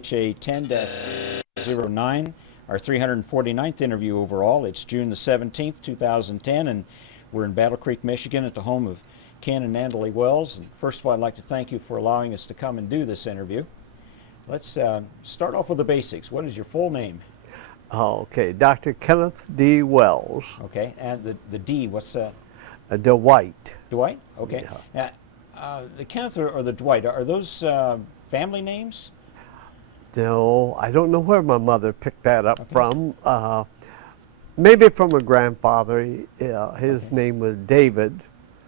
NVHA 10-09, our 349th interview overall. It's June the 17th, 2010, and we're in Battle Creek, Michigan at the home of Ken and Natalie Wells. And first of all, I'd like to thank you for allowing us to come and do this interview. Let's start off with the basics. What is your full name? Okay, Dr. Kenneth D. Wells. Okay, and the D, what's that? Dwight. Dwight? Okay. Yeah. Now, the Kenneth or the Dwight, are those family names? No, I don't know where my mother picked that up from. Maybe from her grandfather. His name was David.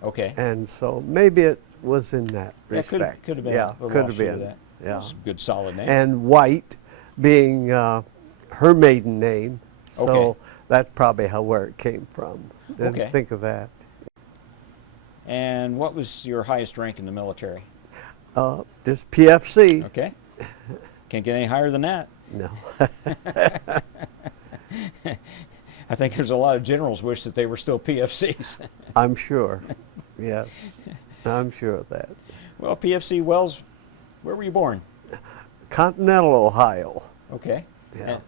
Okay. And so maybe it was in that respect. Could have been. Yeah, could have been. That. Yeah. That's a good solid name. And White being her maiden name. So that's probably where it came from. Didn't think of that. And what was your highest rank in the military? Just PFC. Okay. Can't get any higher than that. No. I think there's a lot of generals wish that they were still PFCs. I'm sure. Yes. I'm sure of that. Well, PFC Wells, where were you born? Continental, Ohio. Okay. Yeah. And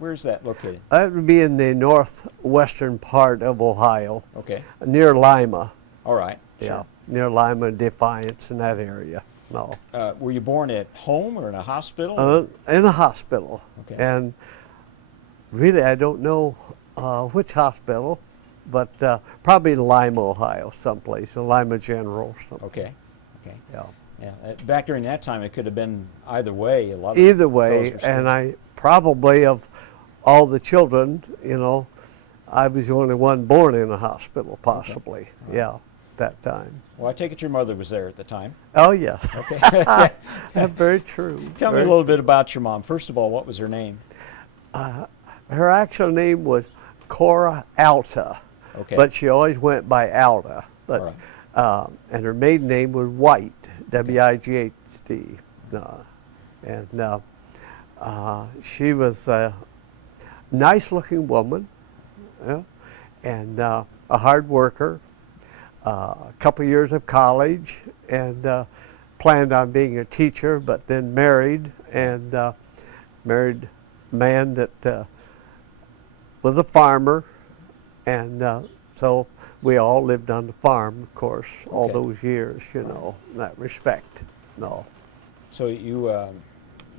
where's that located? That would be in the northwestern part of Ohio. Okay. Near Lima. All right. Yeah. Sure. Near Lima, Defiance, in that area. No. Were you born at home or in a hospital? In a hospital. Okay. And really, I don't know which hospital, but probably Lima, Ohio, someplace, Lima General. Okay. Okay. Yeah. Yeah. Back during that time, it could have been either way. A lot of either way, and I probably of all the children, you know, I was the only one born in a hospital, possibly. Okay. Right. Yeah, that time. Well, I take it your mother was there at the time. Oh, yes. Okay. That's very true. Tell me a little bit about your mom. First of all, what was her name? Her actual name was Cora Alta, but she always went by Alta. But and her maiden name was White, W-I-G-H-T. And she was a nice-looking woman, and a hard worker. A couple years of college, and planned on being a teacher, but then married, and married a man that was a farmer, and so we all lived on the farm, of course, all those years, you know, in that respect. No. So you,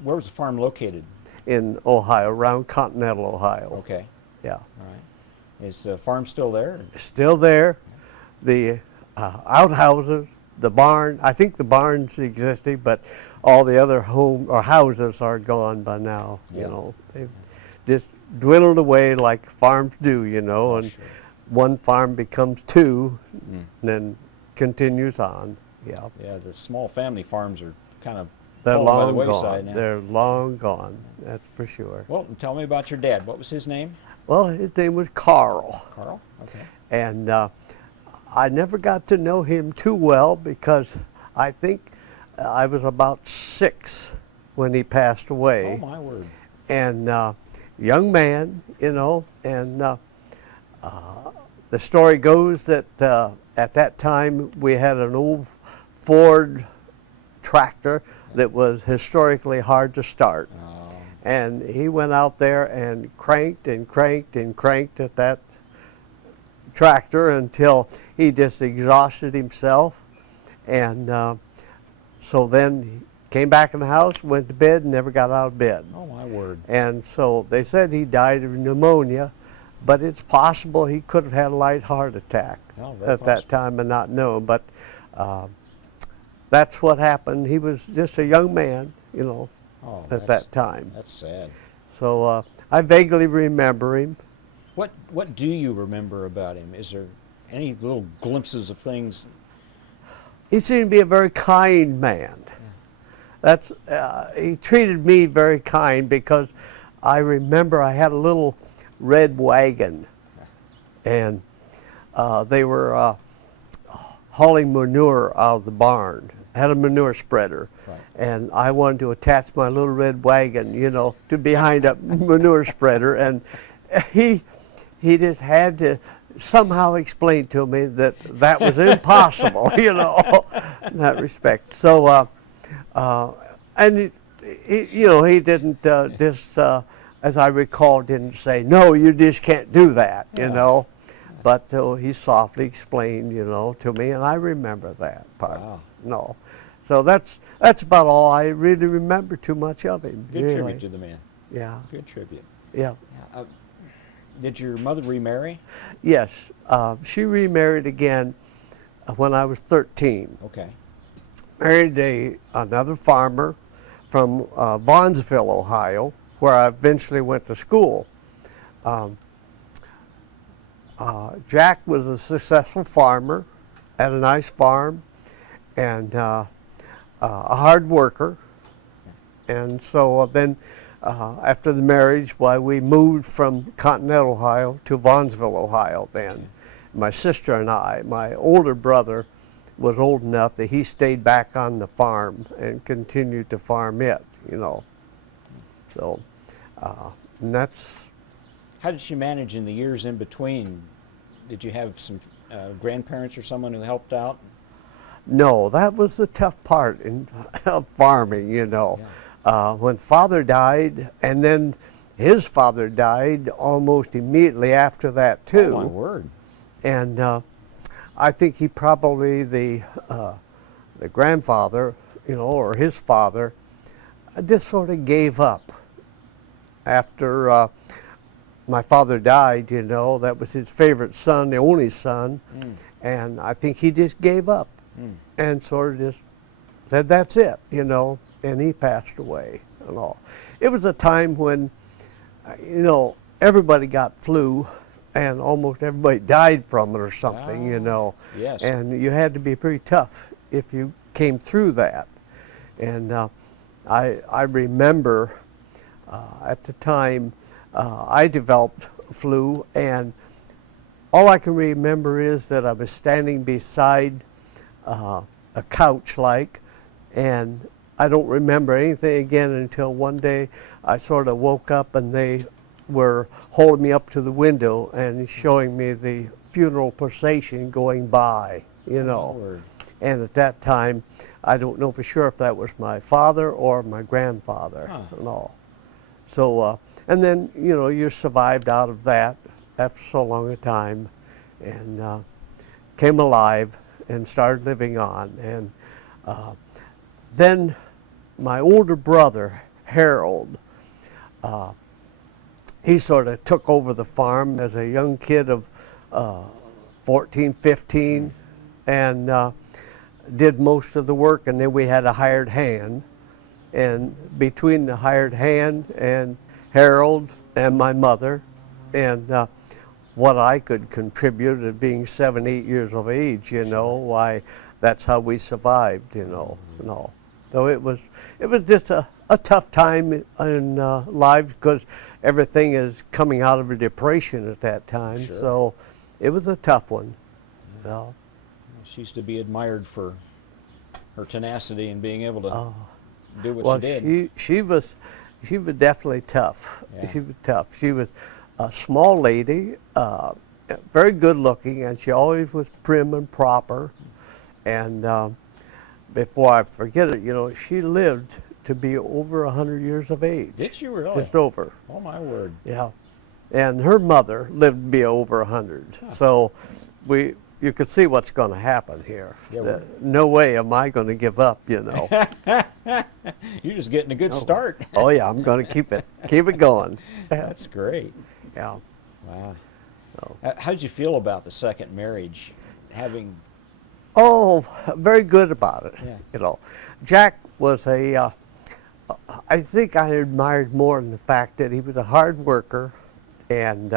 where was the farm located? In Ohio, around Continental, Ohio. Okay. Yeah. All right. Is the farm still there? Still there. The outhouses, the barn, I think the barn's existing, but all the other houses are gone by now, you know. They've just dwindled away like farms do, you know, and one farm becomes two, and then continues on, Yeah, the small family farms are kind of they're falling by the long wayside gone. now. They're long gone, that's for sure. Well, tell me about your dad. What was his name? Well, his name was Carl. Carl? Okay. And I never got to know him too well because I think I was about 6 when he passed away. Oh, my word. And young man, you know, and the story goes that at that time we had an old Ford tractor that was historically hard to start. And he went out there and cranked and cranked and cranked at that tractor until he just exhausted himself. And so then he came back in the house, went to bed, and never got out of bed. Oh, my word. And so they said he died of pneumonia, but it's possible he could have had a light heart attack at that time and not known. But that's what happened. He was just a young man, you know, at that time. That's sad. So I vaguely remember him. What do you remember about him? Is there any little glimpses of things? He seemed to be a very kind man. That's he treated me very kind because I remember I had a little red wagon, and they were hauling manure out of the barn. I had a manure spreader, and I wanted to attach my little red wagon, you know, to behind a manure spreader, and he just had to somehow explain to me that that was impossible, you know, in that respect. So, and he didn't just, as I recall, didn't say, no, you just can't do that, But he softly explained, to me, and I remember that part. Wow. No. So that's about all. I really remember too much of him. Good really. tribute to the man. Yeah. Good tribute. Yeah. Did your mother remarry? Yes. She remarried again when I was 13. Okay. Married another farmer from Vaughnsville, Ohio, where I eventually went to school. Jack was a successful farmer, had a nice farm, and a hard worker. And so then after the marriage, we moved from Continental Ohio to Vaughnsville, Ohio then. My sister and I, my older brother, was old enough that he stayed back on the farm and continued to farm it, So, and that's... How did she manage in the years in between? Did you have some grandparents or someone who helped out? No, that was the tough part in farming, When father died, and then his father died almost immediately after that, too. Oh, my word. And I think he probably, the grandfather, or his father, just sort of gave up. After my father died, that was his favorite son, the only son, and I think he just gave up and sort of just said, that's it, and he passed away and all. It was a time when, everybody got flu, and almost everybody died from it or something, Yes. And you had to be pretty tough if you came through that. And I remember at the time I developed flu, and all I can remember is that I was standing beside a couch and I don't remember anything again until one day I sort of woke up and they were holding me up to the window and showing me the funeral procession going by, Lord. And at that time, I don't know for sure if that was my father or my grandfather and all. So, and then, you survived out of that after so long a time and came alive and started living on. And then my older brother, Harold, he sort of took over the farm as a young kid of 14, 15, and did most of the work, and then we had a hired hand. And between the hired hand and Harold and my mother, and what I could contribute at being 7, 8 years of age, why that's how we survived, and all. So it was just a tough time in lives because everything is coming out of a depression at that time. Sure. So it was a tough one. She used to be admired for her tenacity and being able to do what she did. She was definitely tough. Yeah. She was tough. She was a small lady, very good looking, and she always was prim and proper. And before I forget it, she lived to be over 100 years of age. Did she really? Just over. Oh, my word. Yeah. And her mother lived to be over 100. Huh. So you could see what's going to happen here. Yeah, no way am I going to give up, You're just getting a good start. Oh yeah, I'm going to keep it going. That's great. Yeah. Wow. So. How did you feel about the second marriage, having? Oh, very good about it. Yeah. Jack was I think I admired more in the fact that he was a hard worker, and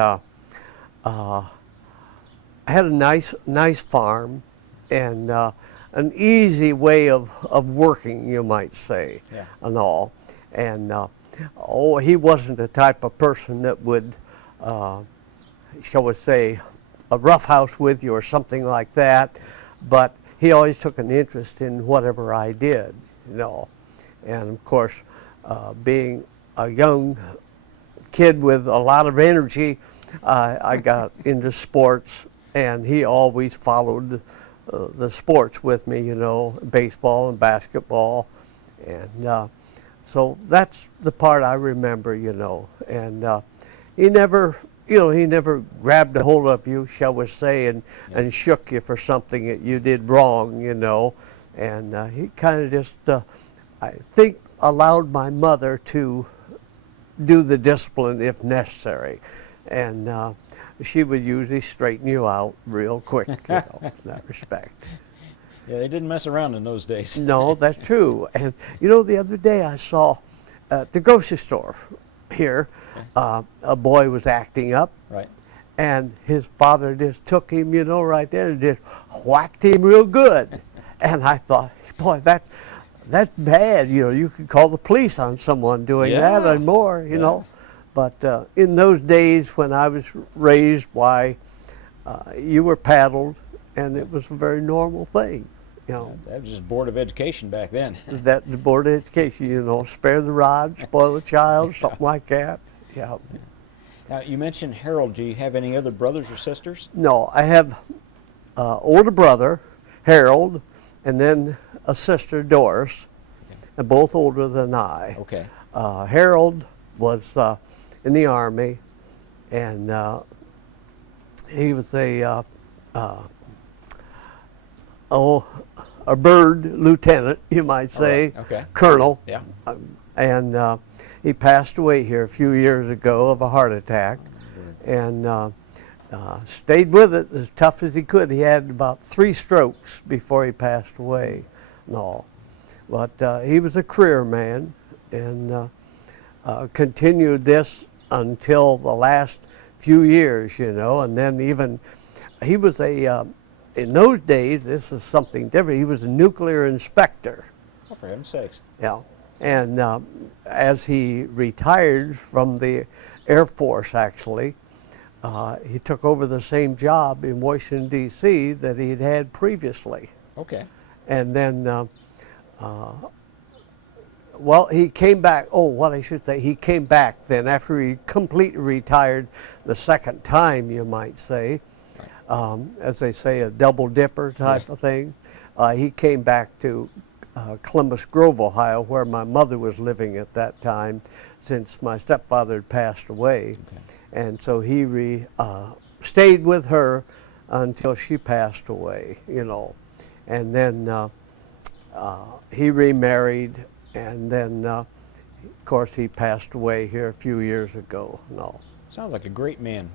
had a nice farm, and an easy way of working, you might say, yeah. And all. And he wasn't the type of person that would, shall we say, roughhouse with you or something like that. But he always took an interest in whatever I did, And of course, being a young kid with a lot of energy, I got into sports, and he always followed the sports with me, baseball and basketball. And So that's the part I remember, you know. And he never, he never grabbed a hold of you, shall we say, and shook you for something that you did wrong, you know. And he kind of just, I think, allowed my mother to do the discipline if necessary. And she would usually straighten you out real quick, in that respect. Yeah, they didn't mess around in those days. No, that's true. And the other day I saw at the grocery store here, a boy was acting up. Right. And his father just took him, right there and just whacked him real good. And I thought, boy, that's bad. You could call the police on someone doing that and more, you know. But in those days when I was raised, you were paddled, and it was a very normal thing. That was just Board of Education back then. That the Board of Education, spare the rod, spoil the child, something like that. Yeah. Now, you mentioned Harold. Do you have any other brothers or sisters? No, I have older brother, Harold, and then a sister, Doris, and both older than I. Okay. Harold was in the Army, and he was a bird lieutenant, you might say, okay. Colonel. Yeah. And he passed away here a few years ago of a heart attack, and stayed with it as tough as he could. He had about 3 strokes before he passed away. No, but he was a career man, and continued this until the last few years, and then even he was in those days, this is something different, he was a nuclear inspector. Oh, for heaven's sakes. Yeah, and as he retired from the Air Force, actually, he took over the same job in Washington, D.C. that he had had previously. Okay. And then, he came back, he came back then after he completely retired the second time, you might say. As they say, a double dipper type of thing. He came back to Columbus Grove, Ohio, where my mother was living at that time, since my stepfather had passed away. Okay. And so he stayed with her until she passed away, And then he remarried, and then, of course, he passed away here a few years ago. Sounds like a great man.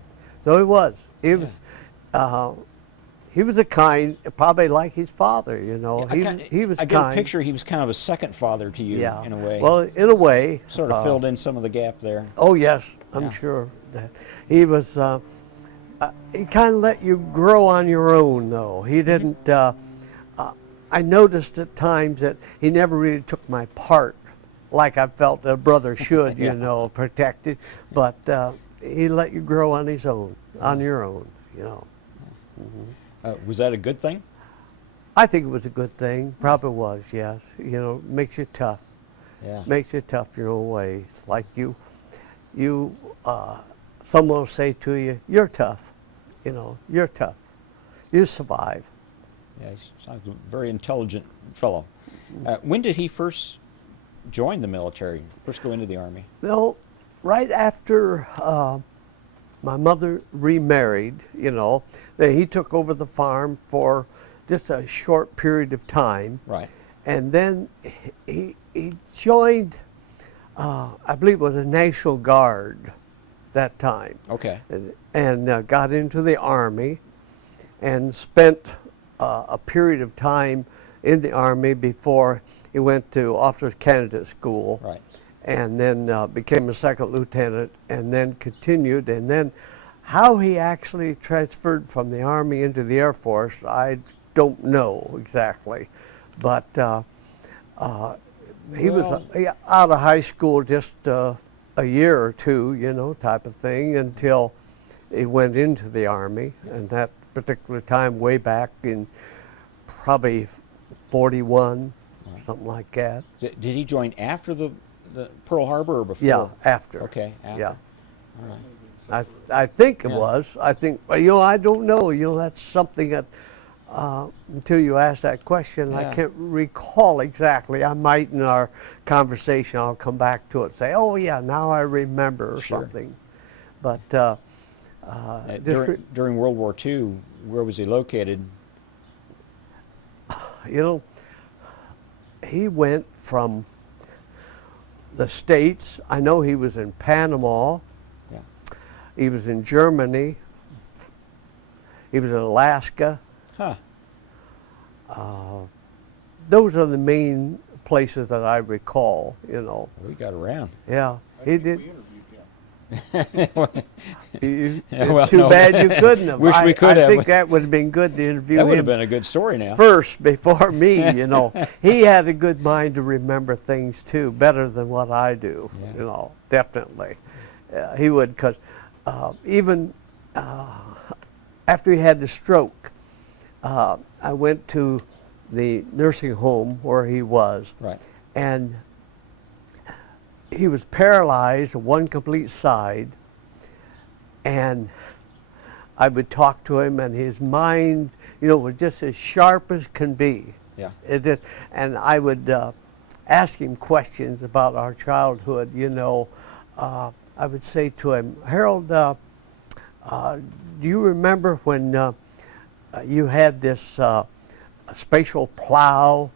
So he was. He was a kind, probably like his father, He was I get a picture. He was kind of a second father to you, in a way. Well, in a way. Sort of filled in some of the gap there. Oh yes, I'm sure that he was. He kind of let you grow on your own, though. He didn't. I noticed at times that he never really took my part, like I felt a brother should, protected. But he let you grow on his own, on your own, Was that a good thing? I think it was a good thing. Probably was, yes. Makes you tough. Yeah. Makes you tough your own way. Like someone will say to you, "You're tough." You're tough. You survive. Yeah, he sounds like a very intelligent fellow. When did he first join the military? First go into the Army? Well, right after my mother remarried, then he took over the farm for just a short period of time. Right. And then he joined, I believe it was the National Guard that time. Okay. And got into the Army and spent a period of time in the Army before he went to Officer Candidate School. Right. And then became a second lieutenant, and then continued. And then how he actually transferred from the Army into the Air Force, I don't know exactly. But he was out of high school just a year or two, type of thing, until he went into the Army. And that particular time, way back in probably 41, something like that. Did he join after the Pearl Harbor or before? Yeah, after. Okay, after. Yeah. All right. I think it was. I think, I don't know. That's something that until you asked that question, I can't recall exactly. I might in our conversation, I'll come back to it and say, oh yeah, now I remember or something. But during World War II, where was he located? You know, he went from the States. I know he was in Panama. Yeah. He was in Germany. He was in Alaska. Huh. Those are the main places that I recall, you know. We got around. Yeah, he did. Well, Too bad you couldn't have. Wish we could have. I think that would have been good to interview That would have him been a good story now. first before me, you know. He had a good mind to remember things too, better than what I do, you know, definitely. He would, because even after he had the stroke, I went to the nursing home where he was. Right. And he was paralyzed one complete side, and I would talk to him, and his mind, you know, was just as sharp as can be. Yeah. And I would ask him questions about our childhood, you know. I would say to him, Harold, do you remember when you had this spatial plow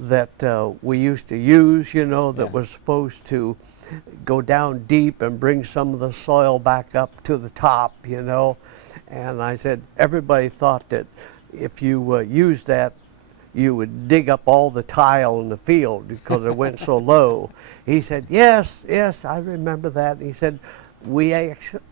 that we used to use, you know, that was supposed to go down deep and bring some of the soil back up to the top, you know? And I said, everybody thought that if you used that, you would dig up all the tile in the field because it went so low. He said, yes, I remember that. And he said, we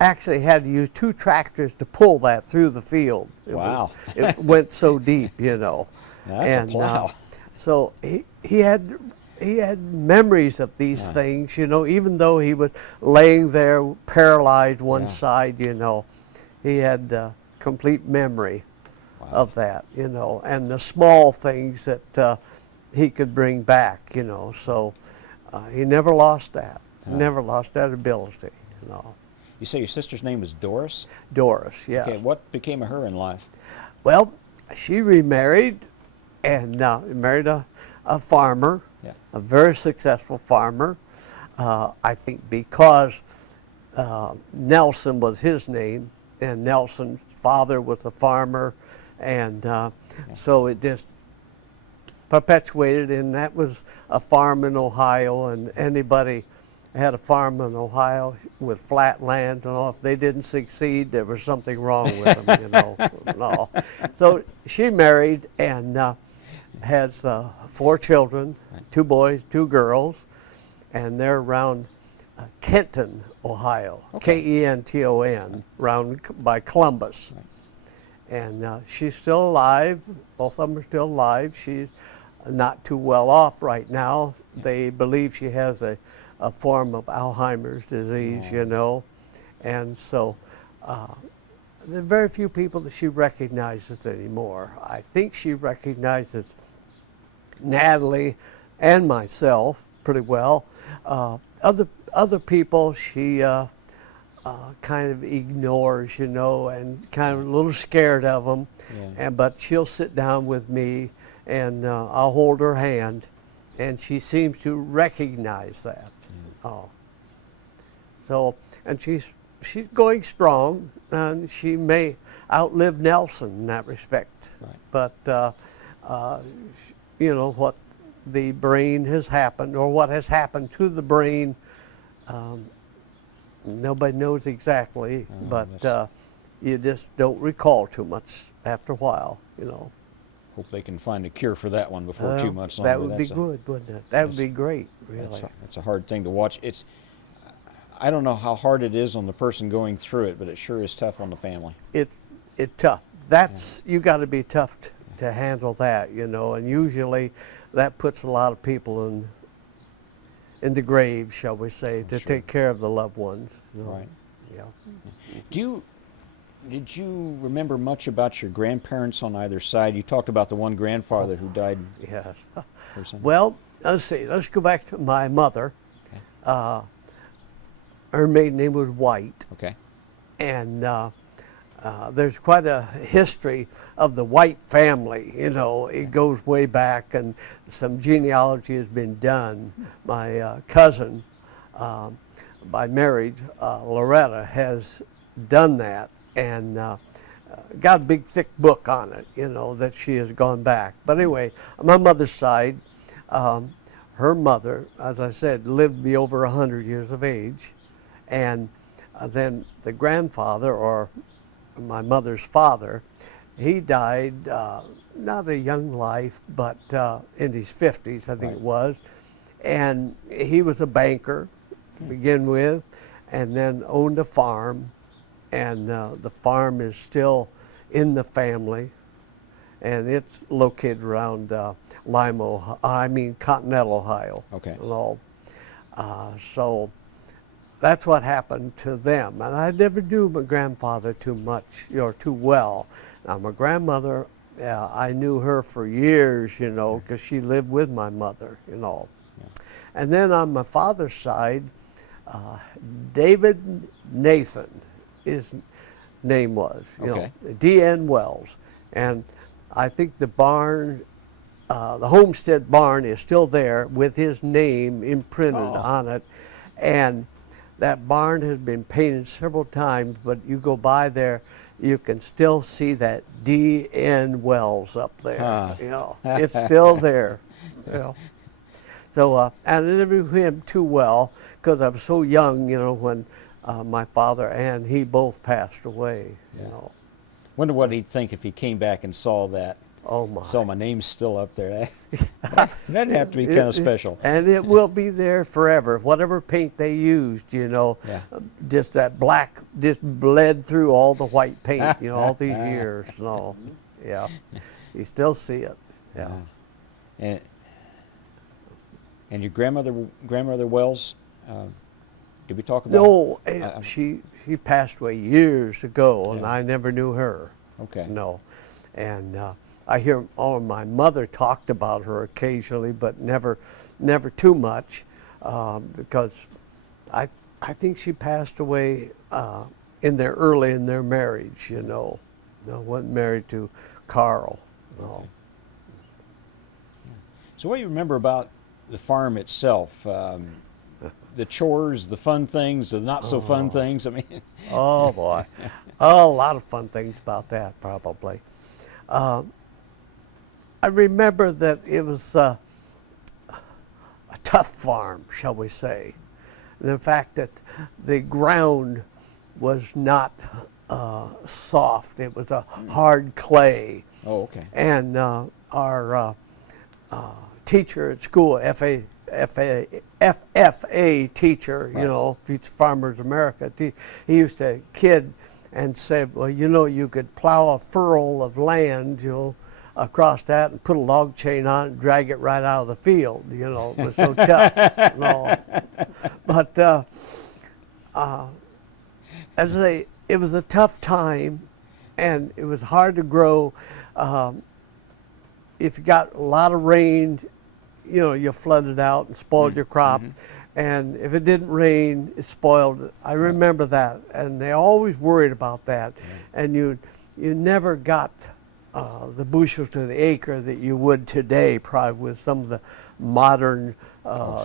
actually had to use 2 tractors to pull that through the field. It went so deep, you know. That's a plow. So he had memories of these things, you know, even though he was laying there paralyzed one side, you know. He had complete memory of that, you know, and the small things that he could bring back, you know. So he never lost that, never lost that ability, you know. You say your sister's name was Doris? Doris, yeah. Okay, what became of her in life? Well, she remarried and married a farmer, a very successful farmer. I think because Nelson was his name, and Nelson's father was a farmer, and so it just perpetuated, and that was a farm in Ohio, and anybody had a farm in Ohio with flat land, and if they didn't succeed, there was something wrong with them, you know. No. So she married and has 4 children, 2 boys, 2 girls, and they're around Kenton, Ohio, Kenton, around by Columbus. And she's still alive. Both of them are still alive. She's not too well off right now. They believe she has a form of Alzheimer's disease, you know. And so there are very few people that she recognizes anymore. I think she recognizes Natalie and myself pretty well. Other people she kind of ignores, you know, and kind of a little scared of them. But she'll sit down with me, and I'll hold her hand, and she seems to recognize that. So, and she's going strong, and she may outlive Nelson in that respect. But you know, what the brain has happened, or what has happened to the brain, nobody knows exactly, but you just don't recall too much after a while, you know. Hope they can find a cure for that one before too much longer. That would be good, wouldn't it? That would be great, really. That's a hard thing to watch. I don't know how hard it is on the person going through it, but it sure is tough on the family. It's tough. That's you got to be tough to handle that, you know. And usually, that puts a lot of people in the grave, shall we say, to take care of the loved ones. You know? Right. Yeah. Did you remember much about your grandparents on either side? You talked about the one grandfather who died. Yes. Recently. Well, let's see. Let's go back to my mother. Her maiden name was White. Okay. And there's quite a history of the White family. You know, it goes way back, and some genealogy has been done. My cousin, by marriage, Loretta, has done that, and got a big thick book on it, you know, that she has gone back. But anyway, on my mother's side, her mother, as I said, lived to be over 100 years of age, and then the grandfather, or my mother's father, he died not a young life, but in his 50s, I think it was, and he was a banker to begin with, and then owned a farm, and the farm is still in the family, and it's located around Continental, Ohio. Okay. And all. So that's what happened to them. And I never knew my grandfather too much, you know, too well. Now, my grandmother, I knew her for years, you know, because she lived with my mother, you know. Yeah. And then on my father's side, David Nathan, his name was, you know, D.N. Wells. And I think the barn, the homestead barn is still there with his name imprinted on it. And that barn has been painted several times, but you go by there, you can still see that D.N. Wells up there. You know, it's still there. You know. So, and I never knew him too well because I was so young, you know, when my father and he both passed away. You know. Wonder what he'd think if he came back and saw that. Oh my! So my name's still up there. That'd have to be kind of special. And it will be there forever. Whatever paint they used, you know, just that black just bled through all the white paint, you know, all these years. No, yeah, you still see it. Yeah. And your grandmother Wells, did we talk about? No, she passed away years ago, and I never knew her. Okay. No, and. I hear my mother talked about her occasionally, but never too much, because I think she passed away early in their marriage. You know, wasn't married to Carl. No. Okay. So what do you remember about the farm itself? The chores, the fun things, the not so fun things. I mean. Oh boy, a lot of fun things about that probably. I remember that it was a tough farm, shall we say. The fact that the ground was not soft. It was a hard clay. Oh, okay. And our teacher at school, FFA teacher, you know, Farmers America, he used to kid and said, well, you know, you could plow a furrow of land, you know, across that and put a log chain on it and drag it right out of the field. You know, it was so tough. No. But as I say, it was a tough time, and it was hard to grow. If you got a lot of rain, you know, you flooded out and spoiled your crop. And if it didn't rain, it spoiled it. I remember that, and they always worried about that. And you never got the bushels to the acre that you would today, probably with some of the modern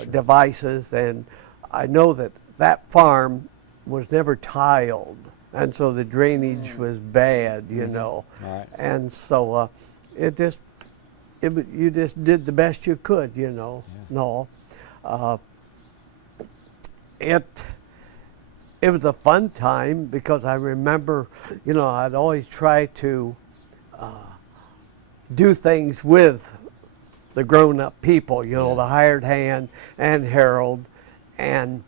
devices. And I know that farm was never tiled, and so the drainage was bad, you know. And so you just did the best you could, you know. No, it was a fun time because I remember, you know, I'd always try to do things with the grown-up people, you know, the hired hand and Harold, and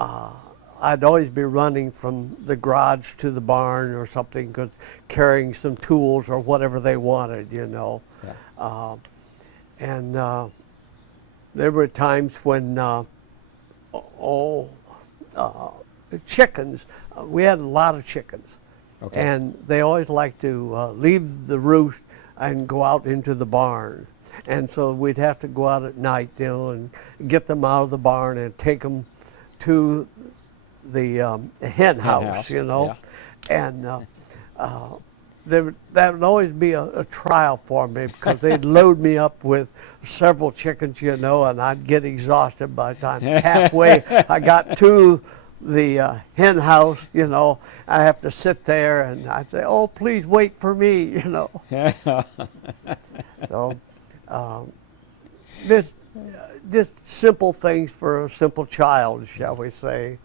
I'd always be running from the garage to the barn or something, carrying some tools or whatever they wanted, you know. And there were times when chickens, we had a lot of chickens, and they always liked to leave the roost and go out into the barn. And so we'd have to go out at night, you know, and get them out of the barn and take them to the hen house, you know. And that would always be a trial for me because they'd load me up with several chickens, you know, and I'd get exhausted by the time halfway I got to the hen house, you know. I have to sit there and I'd say, oh, please wait for me, you know. So this just simple things for a simple child, shall we say.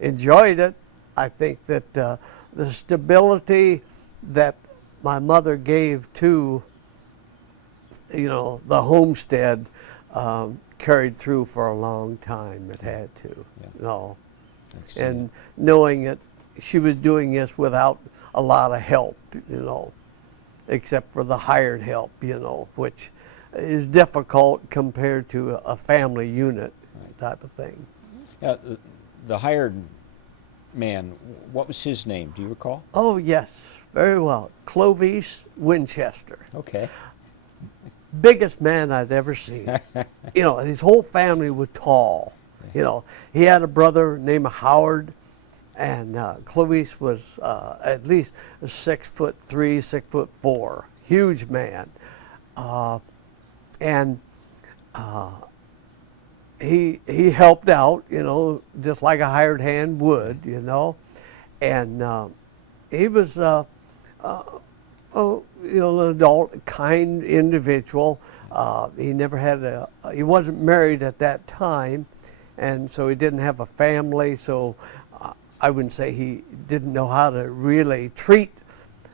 Enjoyed it. I think that the stability that my mother gave to, you know, the homestead carried through for a long time. It had to, you know. And knowing that she was doing this without a lot of help, you know, except for the hired help, you know, which is difficult compared to a family unit type of thing. Yeah, the hired man, what was his name? Do you recall? Oh, yes, very well. Clovis Winchester. Okay. Biggest man I'd ever seen. You know, his whole family was tall. You know, he had a brother named Howard, and Clovis was at least 6'3", 6'4", huge man. And he helped out, you know, just like a hired hand would, you know. And he was, you know, an adult, kind individual. He never had he wasn't married at that time, and so he didn't have a family, so I wouldn't say he didn't know how to really treat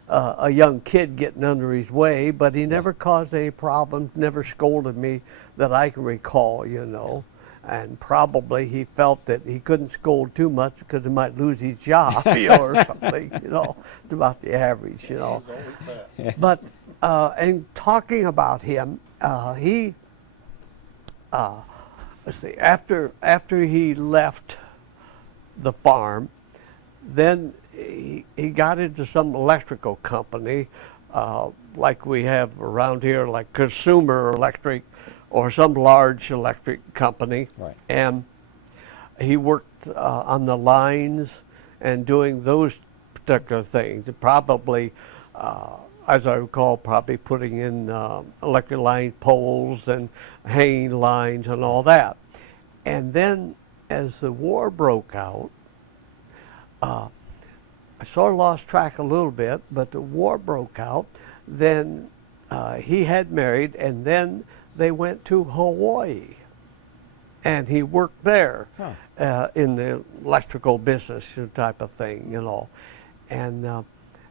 a young kid getting under his way, but he never caused any problems, never scolded me that I can recall, you know. And probably he felt that he couldn't scold too much because he might lose his job, you know, or something, you know. It's about the average, you know. But, and talking about him, he, let's see, after he left the farm, then he got into some electrical company, like we have around here, like Consumer Electric, or some large electric company. Right. And he worked on the lines and doing those particular things. Probably, as I recall, probably putting in electric line poles and hanging lines and all that. And then as the war broke out, I sort of lost track a little bit, but the war broke out. Then he had married, and then they went to Hawaii, and he worked there in the electrical business type of thing, you know. And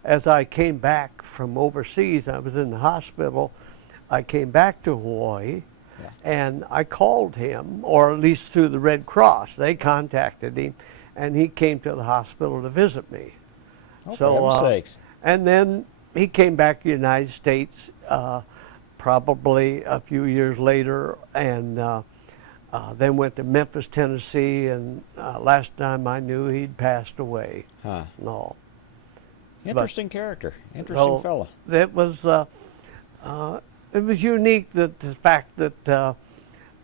as I came back from overseas, I was in the hospital, I came back to Hawaii, and I called him, or at least through the Red Cross. They contacted him, and he came to the hospital to visit me. Oh, for heaven's sakes. And then he came back to the United States probably a few years later, and then went to Memphis, Tennessee, and last time I knew he'd passed away. Huh. No. Interesting character. Interesting fellow. It was unique that the fact that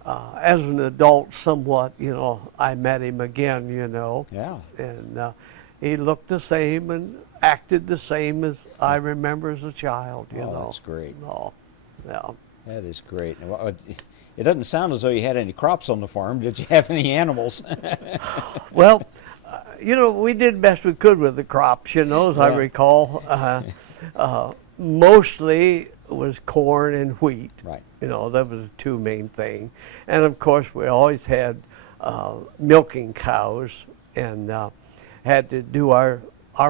as an adult somewhat, you know, I met him again, you know. Yeah. And he looked the same and acted the same as I remember as a child, you know. That's great. No. Yeah. That is great. It doesn't sound as though you had any crops on the farm. Did you have any animals? Well, you know, we did best we could with the crops, you know, as I recall. Mostly was corn and wheat. Right. You know, that was the two main things. And of course, we always had milking cows, and had to do our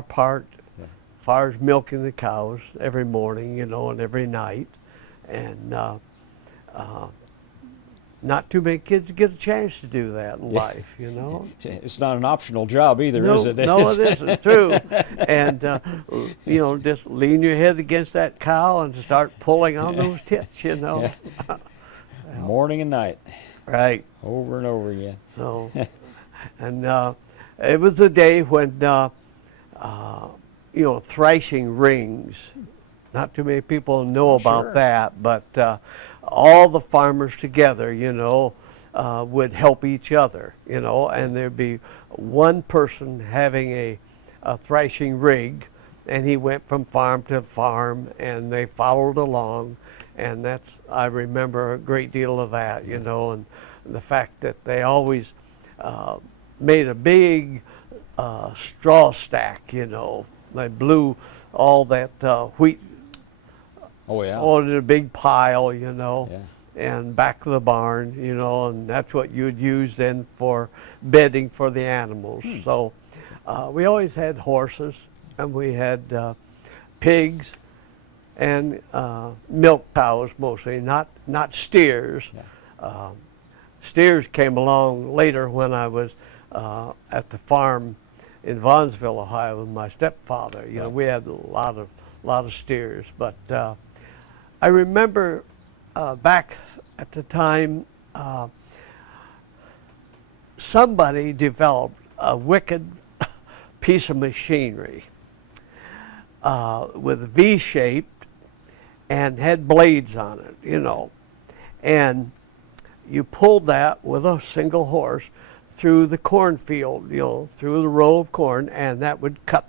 part as far as milking the cows every morning, you know, and every night. And not too many kids get a chance to do that in life, you know. It's not an optional job either, is it? No, it isn't, true. And, you know, just lean your head against that cow and start pulling on those tits, you know. Morning and night. Right. Over and over again. So, and it was a day when, you know, thrashing rings. Not too many people know about that, but all the farmers together, you know, would help each other, you know, and there'd be one person having a a threshing rig, and he went from farm to farm, and they followed along, and I remember a great deal of that, you know, and the fact that they always made a big straw stack, you know. They blew all that wheat in a big pile, you know, and back to the barn, you know, and that's what you'd use then for bedding for the animals. So we always had horses, and we had pigs and milk cows mostly, not steers. Steers came along later when I was at the farm in Vaughnsville, Ohio, with my stepfather. You know, we had a lot of steers. But I remember back at the time, somebody developed a wicked piece of machinery with V-shaped and had blades on it, you know. And you pulled that with a single horse through the cornfield, you know, through the row of corn, and that would cut.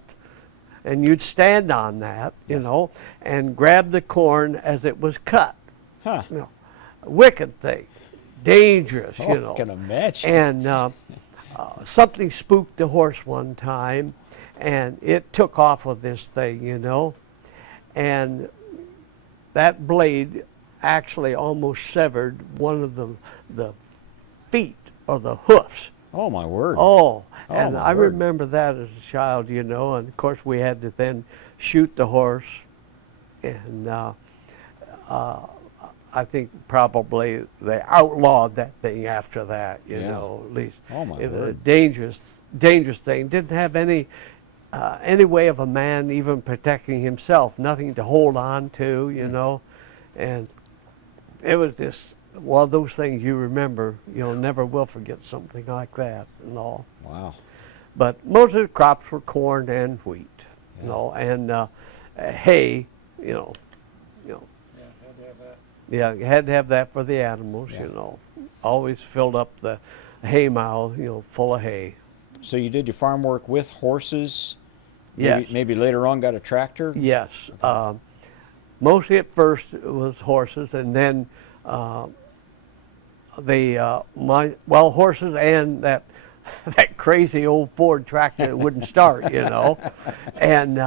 And you'd stand on that, you know, and grab the corn as it was cut. You know, wicked thing, dangerous, you know. I can imagine. And something spooked the horse one time, and it took off with this thing, you know. And that blade actually almost severed one of the feet or the hoofs. Oh, my word. And I remember that as a child, you know, and of course we had to then shoot the horse, and I think probably they outlawed that thing after that, you know, at least. Oh, my It was a word. dangerous thing. Didn't have any way of a man even protecting himself, nothing to hold on to, you know, and it was just one of those things you remember. You'll never will forget something like that and all. Wow. But most of the crops were corn and wheat, you know, and hay, you know. Yeah, had to have that. Yeah, you had to have that for the animals, Yeah. you know. Always filled up the hay mow, you know, full of hay. So you did your farm work with horses? Yes. Maybe later on got a tractor? Yes. Mostly at first it was horses, and then horses and that crazy old Ford tractor that wouldn't start, you know. And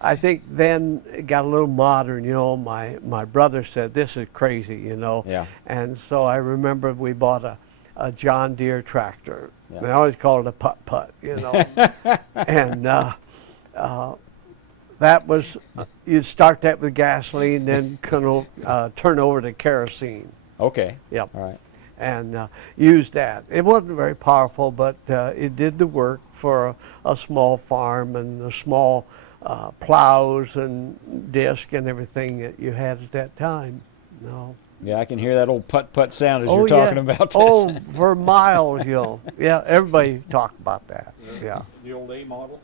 I think then it got a little modern, you know. My brother said, "This is crazy," you know. Yeah. And so I remember we bought a John Deere tractor. Yeah. And I always called it a putt-putt, you know. And that was, you'd start that with gasoline, then turn over to kerosene. Okay. Yep. All right. And use that. It wasn't very powerful, but it did the work for a small farm and the small plows and disc and everything that you had at that time. No. Yeah, I can hear that old putt-putt sound as you're talking about this. Oh, for miles, you know. Yeah, everybody talked about that. Yeah. The old A model?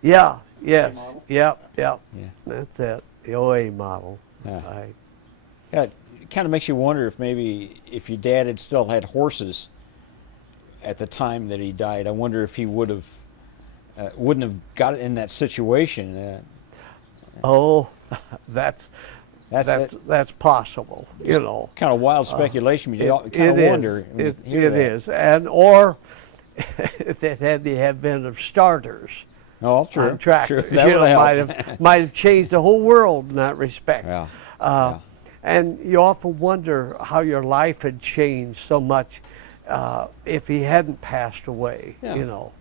Yeah, yeah. A model? Yep. Yeah. That's it. The OA model. Yeah. Right. Yeah, it kind of makes you wonder if maybe if your dad had still had horses at the time that he died, I wonder if he wouldn't have got in that situation. Oh, that's possible, you know. Kind of wild speculation, but you kind of wonder. It is, and or if it had the advent of starters. Oh, true. On tractors, True. That you know, would help. might have changed the whole world in that respect. Yeah. And you often wonder how your life had changed so much if he hadn't passed away, you know.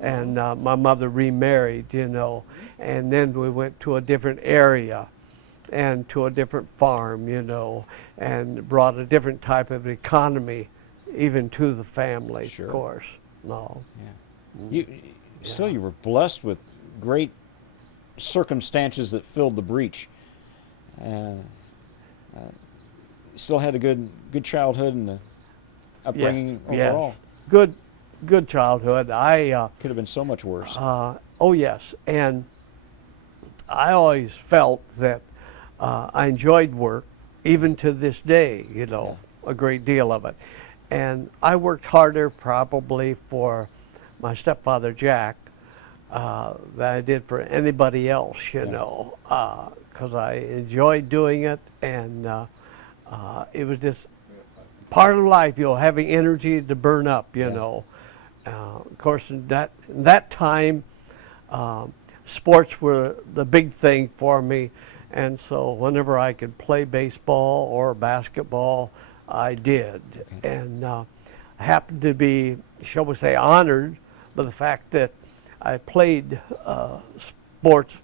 And my mother remarried, you know, and then we went to a different area and to a different farm, you know, and brought a different type of economy even to the family, Sure. of course. No. Yeah. You were blessed with great circumstances that filled the breach. Still had a good childhood and upbringing overall. Yes. Good childhood. Could have been so much worse. Oh yes, and I always felt that I enjoyed work, even to this day, you know, a great deal of it. And I worked harder probably for my stepfather Jack that I did for anybody else, you know, because I enjoyed doing it, and it was just part of life, you know, having energy to burn up, you know. Of course, in that time, sports were the big thing for me, and so whenever I could play baseball or basketball, I did. And I happened to be, shall we say, honored by the fact that I played sports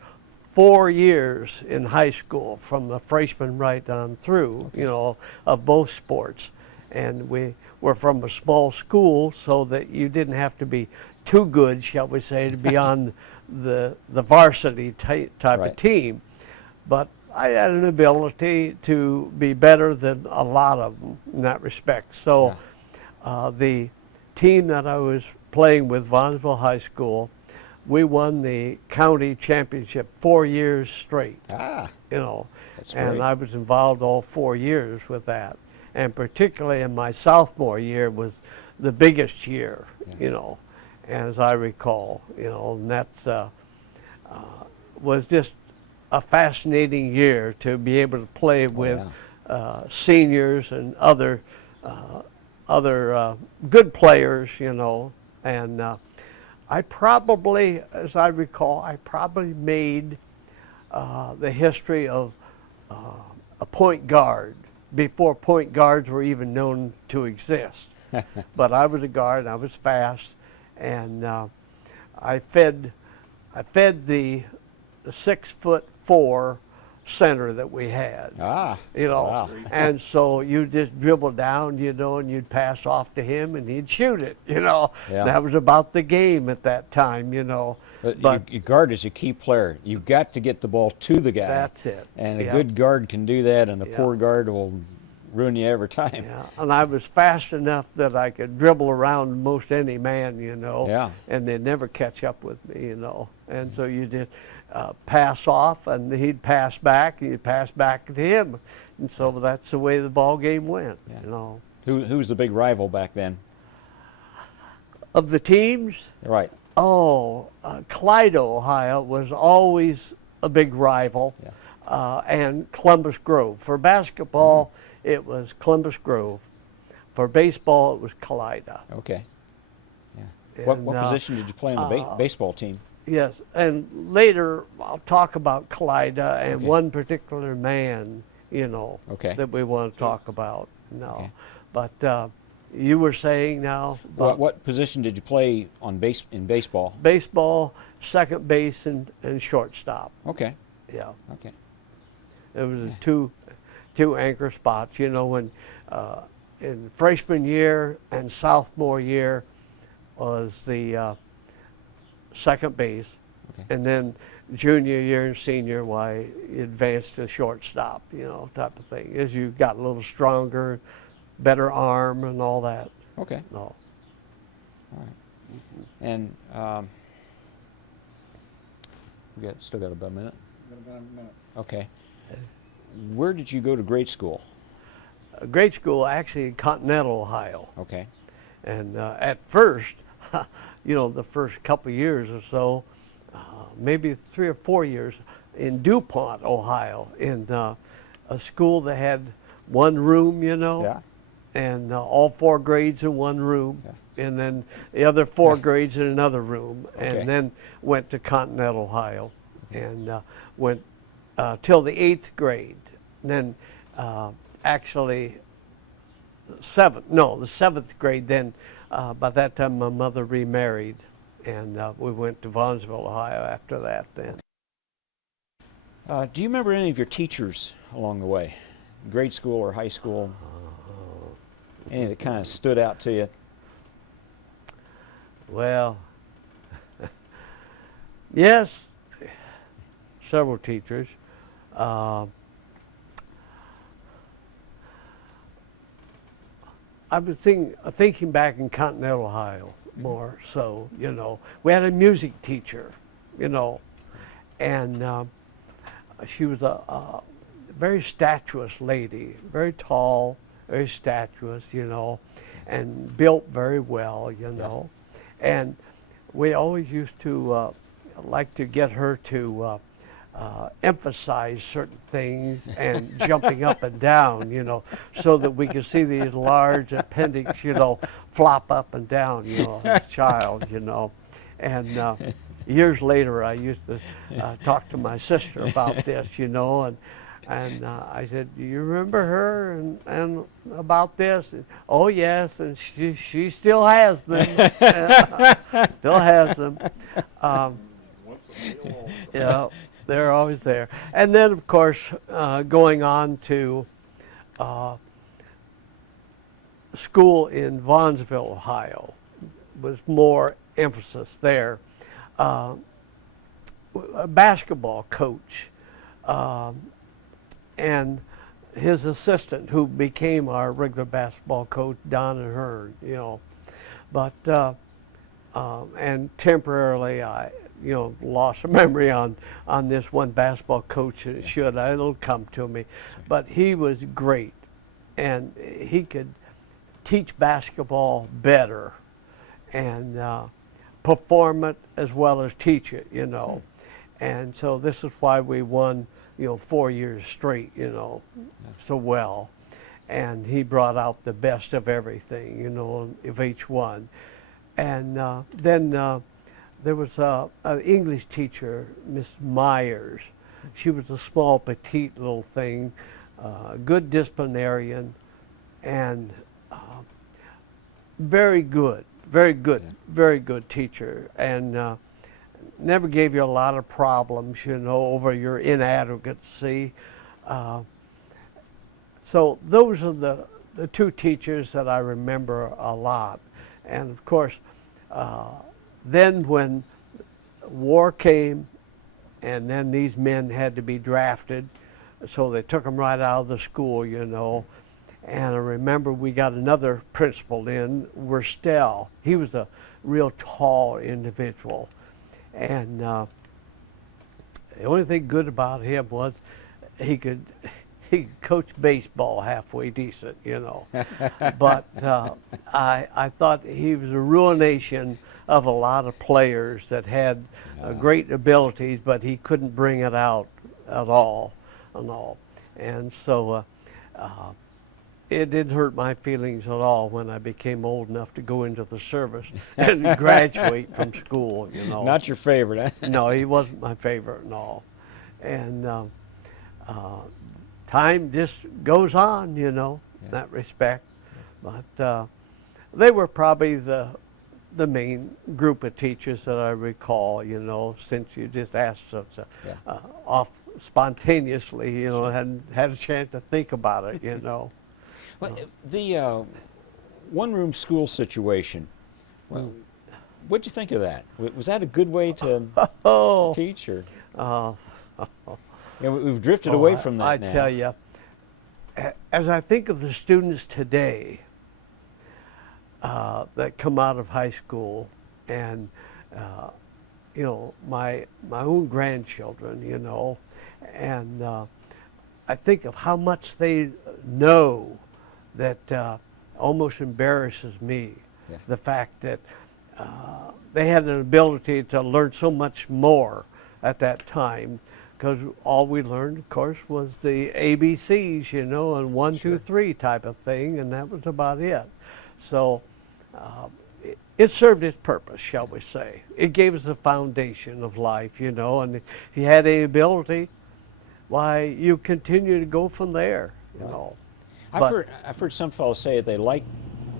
4 years in high school, from the freshman right on through, you know, of both sports. And we were from a small school, so that you didn't have to be too good, shall we say, to be on the varsity type of team. But I had an ability to be better than a lot of them in that respect. So the team that I was playing with, Vaughnsville High School, we won the county championship 4 years straight. You know, that's and great. I was involved all 4 years with that. And particularly in my sophomore year was the biggest year, you know, as I recall, you know, and that was just a fascinating year to be able to play with seniors and other good players, you know. And I probably, as I recall, I probably made the history of a point guard before point guards were even known to exist. But I was a guard, and I was fast, and I fed the 6'4" center that we had. You know, and so you just dribble down, you know, and you'd pass off to him, and he'd shoot it. You know, that was about the game at that time. You know. But your guard is a key player. You've got to get the ball to the guy. That's it. And a good guard can do that, and a poor guard will ruin you every time. Yeah, and I was fast enough that I could dribble around most any man, you know, and they'd never catch up with me, you know. And so you just pass off, and he'd pass back, and you'd pass back to him. And so that's the way the ball game went, you know. Who's the big rival back then? Of the teams? Right. Oh, Clyde, Ohio was always a big rival, and Columbus Grove. For basketball, it was Columbus Grove. For baseball, it was Clyde. Okay. Yeah. What position did you play on the baseball team? Yes, and later I'll talk about Clyde and one particular man, you know, that we want to talk about. No, but you were saying now. What position did you play in baseball? Baseball, second base, and shortstop. Okay. Yeah. Okay. It was two anchor spots. You know, when in freshman year and sophomore year was the second base, and then junior year and senior, why you advanced to shortstop. You know, type of thing. As you got a little stronger, better arm and all that. Okay. No. All right. And we still got about a minute. About a minute. Okay. Where did you go to grade school? Grade school, actually, in Continental, Ohio. Okay. And at first, you know, the first couple of years or so, maybe 3 or 4 years, in DuPont, Ohio, in a school that had one room, you know, and all 4 grades in one room, and then the other 4 grades in another room, and then went to Continental, Ohio, and went till the 8th grade. And then actually the 7th grade, then by that time my mother remarried, and we went to Vaughnsville, Ohio after that then. Do you remember any of your teachers along the way, grade school or high school? Any that kind of stood out to you? Well, yes, several teachers. I was thinking back in Continental, Ohio, more so, you know. We had a music teacher, you know, and she was a very statuous lady, very tall, very statuous, you know, and built very well, you know. And we always used to like to get her to emphasize certain things and jumping up and down, so that we could see these large appendix, flop up and down, as a child, And years later, I used to talk to my sister about this, and I said, "Do you remember her and about this?" And, "Oh yes," and she still has them, still has them. Yeah, they're always there. And then, of course, going on to school in Vaughnsville, Ohio, was more emphasis there. A basketball coach and his assistant, who became our regular basketball coach, Don and Hearn, But, and temporarily I, lost a memory on this one basketball coach. It'll come to me. But he was great, and he could teach basketball better and perform it as well as teach it, And so this is why we won, 4 years straight, so well. And he brought out the best of everything, of each one. And then there was an English teacher, Miss Myers. She was a small, petite little thing, good disciplinarian, and very good teacher. And never gave you a lot of problems, over your inadequacy. So those are the two teachers that I remember a lot. And of course, then when war came, and then these men had to be drafted, so they took them right out of the school, And I remember we got another principal in, Worstel. He was a real tall individual. And the only thing good about him was he could coach baseball halfway decent, But I thought he was a ruination of a lot of players that had great abilities, but he couldn't bring it out at all. And so it didn't hurt my feelings at all when I became old enough to go into the service and graduate from school, Not your favorite, huh? No, he wasn't my favorite at all. And time just goes on, in that respect. But they were probably the main group of teachers that I recall, since you just asked such off spontaneously, hadn't had a chance to think about it, Well, the one-room school situation, what'd you think of that? Was that a good way to teach? Or? We've drifted away from that now. I tell you, as I think of the students today that come out of high school, and my own grandchildren, and I think of how much they know that almost embarrasses me. Yeah. The fact that they had an ability to learn so much more at that time, because all we learned, of course, was the ABCs, and 1, 2, 3 type of thing, and that was about it. So it served its purpose, shall we say. It gave us a foundation of life, and if you had any ability, why, you continue to go from there, I've heard some fellows say that they like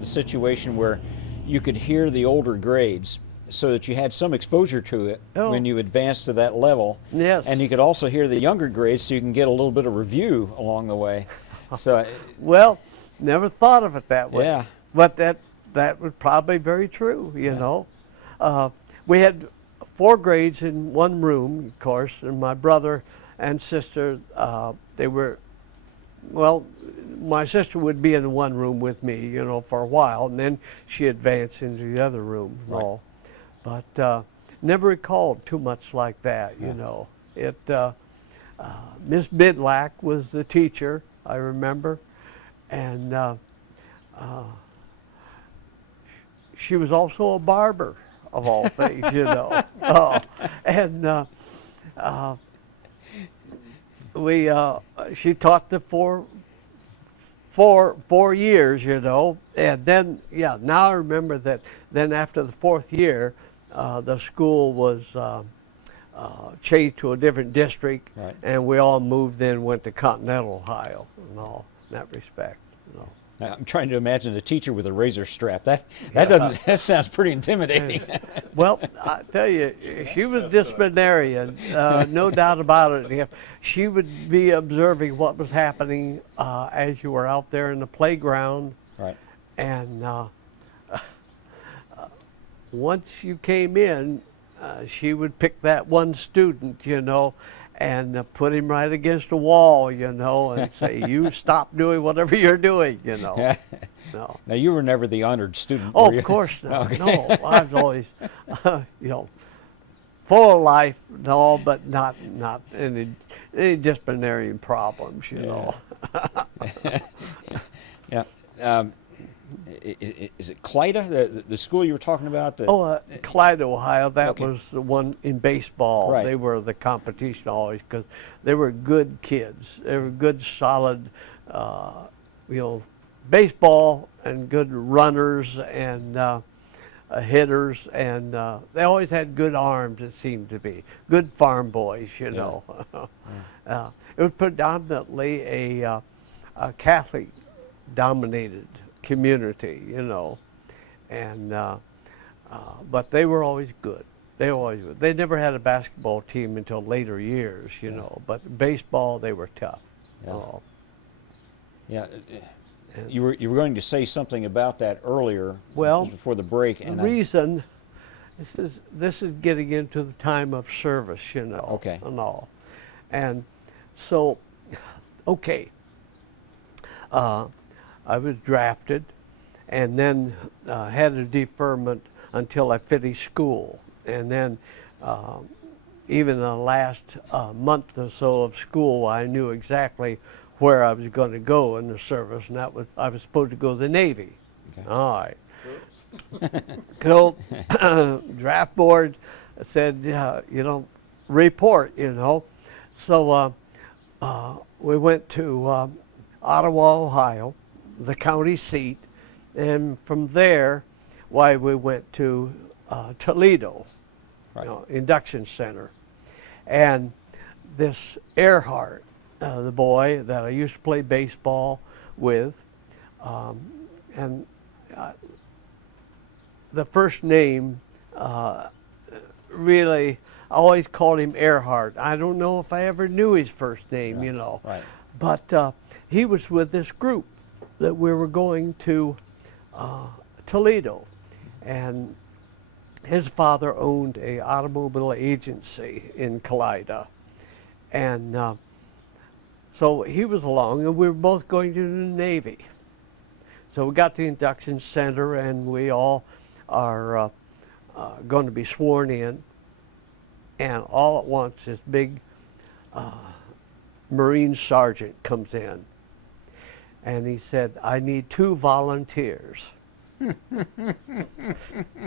the situation where you could hear the older grades, so that you had some exposure to it when you advanced to that level. Yes. And you could also hear the younger grades, so you can get a little bit of review along the way. So, well, never thought of it that way. Yeah. But that was probably very true, We had 4 grades in one room, of course, and my brother and sister, they were, well, my sister would be in one room with me, for a while, and then she advanced into the other room and all. But never recalled too much like that, Miss Bidlack was the teacher, I remember, and she was also a barber. of all things, you know. Oh, and she taught the four years, you know, and then, yeah, now I remember that then after the 4th year, the school was changed to a different district, Right. and we all moved in, went to Continental Ohio and all in that respect, you know. I'm trying to imagine a teacher with a razor strap. That sounds pretty intimidating. Well, I tell you, she was disciplinarian, no doubt about it. If she would be observing what was happening as you were out there in the playground, Right. and once you came in, she would pick that one student, you know, and put him right against a wall, you know, and say, "You stop doing whatever you're doing," you know. No. Now, you were never the honored student, Oh, were you? of course not. Okay. No, I was always, you know, full of life and all, but not any disciplinary problems, you know. Yeah. Is it Clyda, the school you were talking about? Clyde, Ohio, that Okay. was the one in baseball. Right. They were the competition always because they were good kids. They were good, solid, you know, baseball and good runners and hitters, and they always had good arms, it seemed to be. Good farm boys, you know. It was predominantly a Catholic-dominated community, you know, and but they were always good. They always were. They never had a basketball team until later years, you know, but baseball, they were tough. Yeah. Oh. Yeah. You were going to say something about that earlier. Well, before the break, The and reason, this is getting into the time of service, you know, Okay. and all, and so, okay. I was drafted and then had a deferment until I finished school. And then even the last month or so of school, I knew exactly where I was going to go in the service, and that was I was supposed to go to the Navy. Okay. All right. So draft board said, you know, report, you know. So we went to Ottawa, Ohio, the county seat, and from there, we went to Toledo, Right. you know, induction center, and this Earhart, the boy that I used to play baseball with, and the first name really, I always called him Earhart. I don't know if I ever knew his first name, you know, Right. but he was with this group that we were going to Toledo, and his father owned a automobile agency in Clyda, and so he was along, and we were both going to the Navy. So we got to the induction center, and we all are going to be sworn in, and all at once this big Marine sergeant comes in, and he said, "I need 2 volunteers."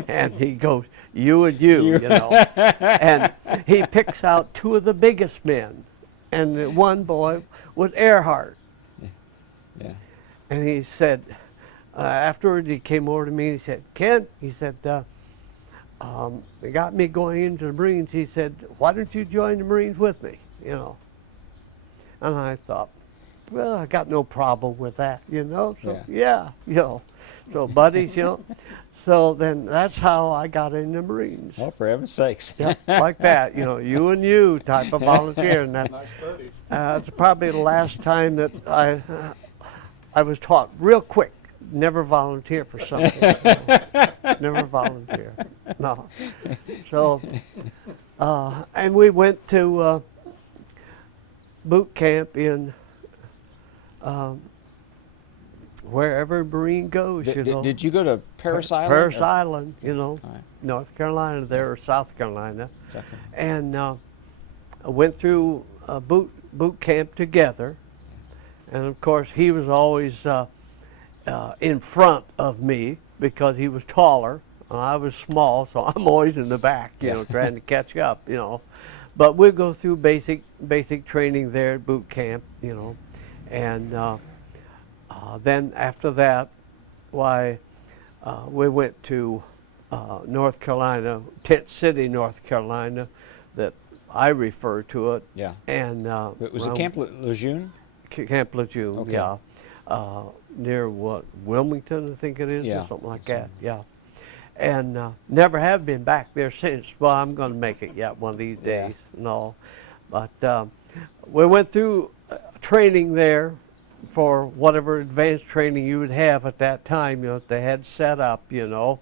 And he goes, "You and you know." And he picks out 2 of the biggest men, and the one boy was Earhart. Yeah. And he said, afterward he came over to me and he said, "Ken," he said, "they got me going into the Marines." He said, "Why don't you join the Marines with me?" You know. And I thought, well, I got no problem with that, you know. So yeah, you know. So buddies, you know. So then that's how I got in the Marines. Oh, for heaven's sakes. Yeah, like that, you know, you and you type of volunteer, and that, Nice buddies. it's probably the last time that I was taught real quick, never volunteer for something. Never volunteer, no. So, and we went to boot camp in wherever a Marine goes, you know. Did you go to Parris Island? Parris Island, you know, All right. North Carolina there, or South Carolina. Exactly. And I went through boot camp together. And of course, he was always in front of me because he was taller. I was small, so I'm always in the back, you Yeah. know, trying to catch up, you know. But we go through basic training there at boot camp, you know, and then after that, why, we went to North Carolina, Tent City, North Carolina, that I refer to it. Yeah. And Was it around Camp Lejeune? Camp Lejeune, Okay. yeah. Near what, Wilmington, I think it is, Yeah. or something like that, yeah. And never have been back there since. Well, I'm going to make it yet one of these Yeah. days, no. But we went through training there for whatever advanced training you would have at that time, you know, they had set up, you know.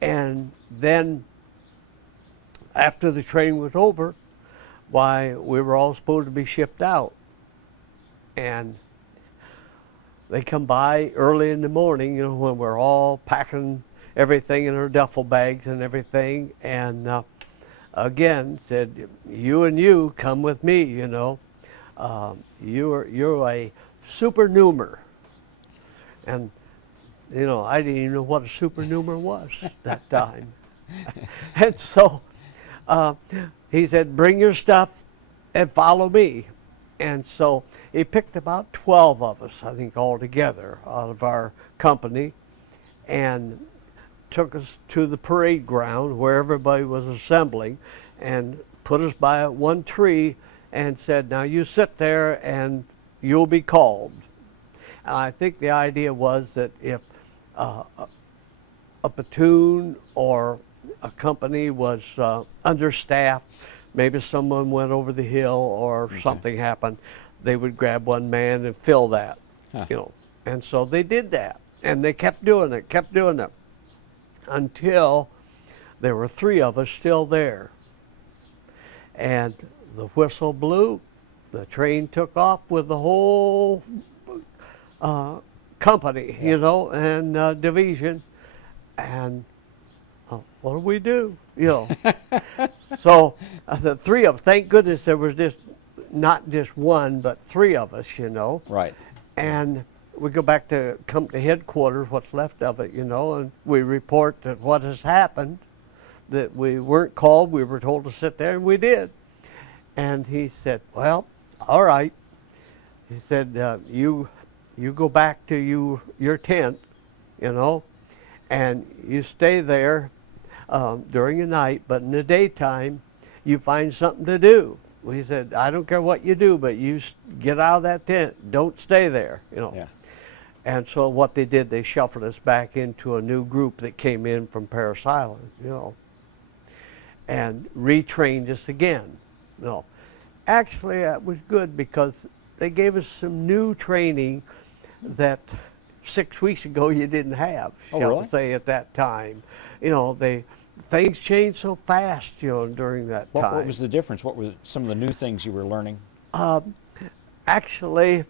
And then after the training was over, why, we were all supposed to be shipped out. And they come by early in the morning, you know, when we're all packing everything in our duffel bags and everything, and again said, you and you come with me, you know. You're a supernumer. And, you know, I didn't even know what a supernumer was that time. And so he said, bring your stuff and follow me. And so he picked about 12 of us, I think, all together out of our company, and took us to the parade ground where everybody was assembling, and put us by one tree and said, now you sit there and you'll be called. And I think the idea was that if a platoon or a company was understaffed, maybe someone went over the hill or something happened, they would grab one man and fill that, you know. And so they did that, and they kept doing it, until there were 3 of us still there. And the whistle blew, the train took off with the whole company, you know, and division, and what do? You know. So the 3 of us, thank goodness there was just, not just one, but 3 of us, you know. Right. And we go back to company headquarters, what's left of it, you know, and we report that what has happened, that we weren't called, we were told to sit there, and we did. And he said, well, all right. He said, you go back to your tent, you know, and you stay there during the night, but in the daytime, you find something to do. He said, I don't care what you do, but you get out of that tent. Don't stay there, you know. Yeah. And so what they did, they shuffled us back into a new group that came in from Parris Island, you know, and retrained us again, you know. Actually, that was good because they gave us some new training that 6 weeks ago you didn't have, Oh, shall really? we say, at that time. You know, things changed so fast, you know, during that time. What was the difference? What were some of the new things you were learning? Actually,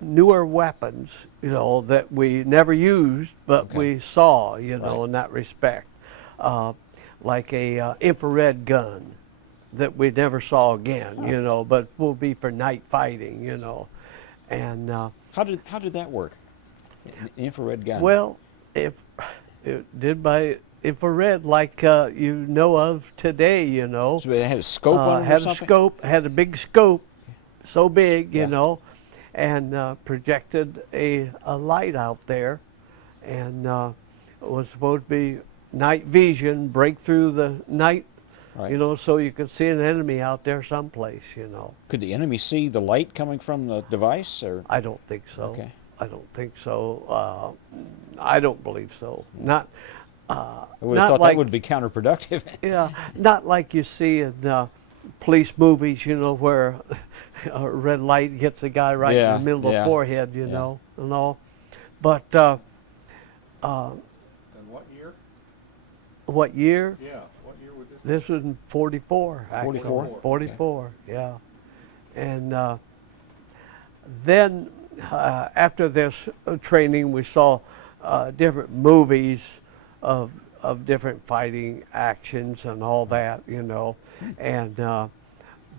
newer weapons, you know, that we never used, but we saw, you know, in that respect. Like a infrared gun that we never saw again, you know, but will be for night fighting, you know. And How did that work? An infrared gun. well, it did by infrared like you know of today, you know. So it had a scope on it or Had something? a scope, had a big scope, so big, Yeah. you know, and projected a light out there, and it was supposed to be night vision, break through the night, Right. you know, so you could see an enemy out there someplace, you know. Could the enemy see the light coming from the device, or? I don't think so. Okay. I don't think so. I don't believe so. Not. I would have not thought like, that would be counterproductive. Yeah, not like you see in police movies, you know, where a red light hits a guy right in the middle of the forehead, you know, and all. But And what year? what year? Yeah, what year would this? This was in 44, actually. 44? 44, yeah. And then after this training, we saw different movies of different fighting actions and all that, you know. And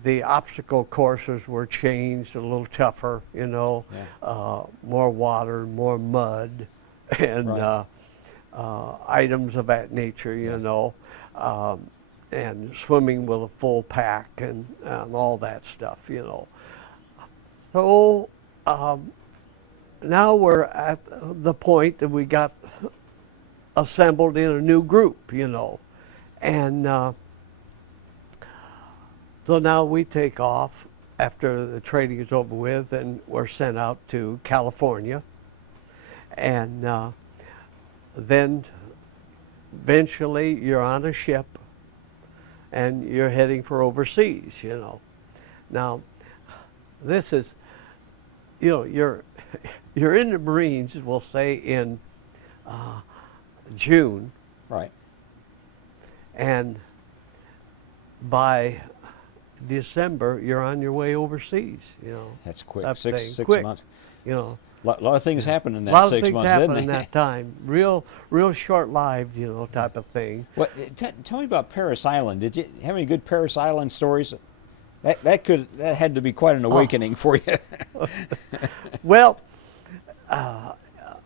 the obstacle courses were changed a little tougher, you know. Yeah. More water, more mud, and Right. items of that nature, you know, and swimming with a full pack and all that stuff, you know. So now we're at the point that we got assembled in a new group, you know, and so now we take off after the training is over with, and we're sent out to California, and then eventually you're on a ship and you're heading for overseas, you know. Now, this is, you know, you're in the Marines, we'll say, in June. Right. And by December, you're on your way overseas, you know. That's quick. That Six quick, months. You know. A lot of things happen in A that lot of 6 things months, happen didn't in they? that time. Real short-lived, you know, type of thing. What? Tell me about Paris Island. Did you have any good Paris Island stories? That had to be quite an awakening for you. Well,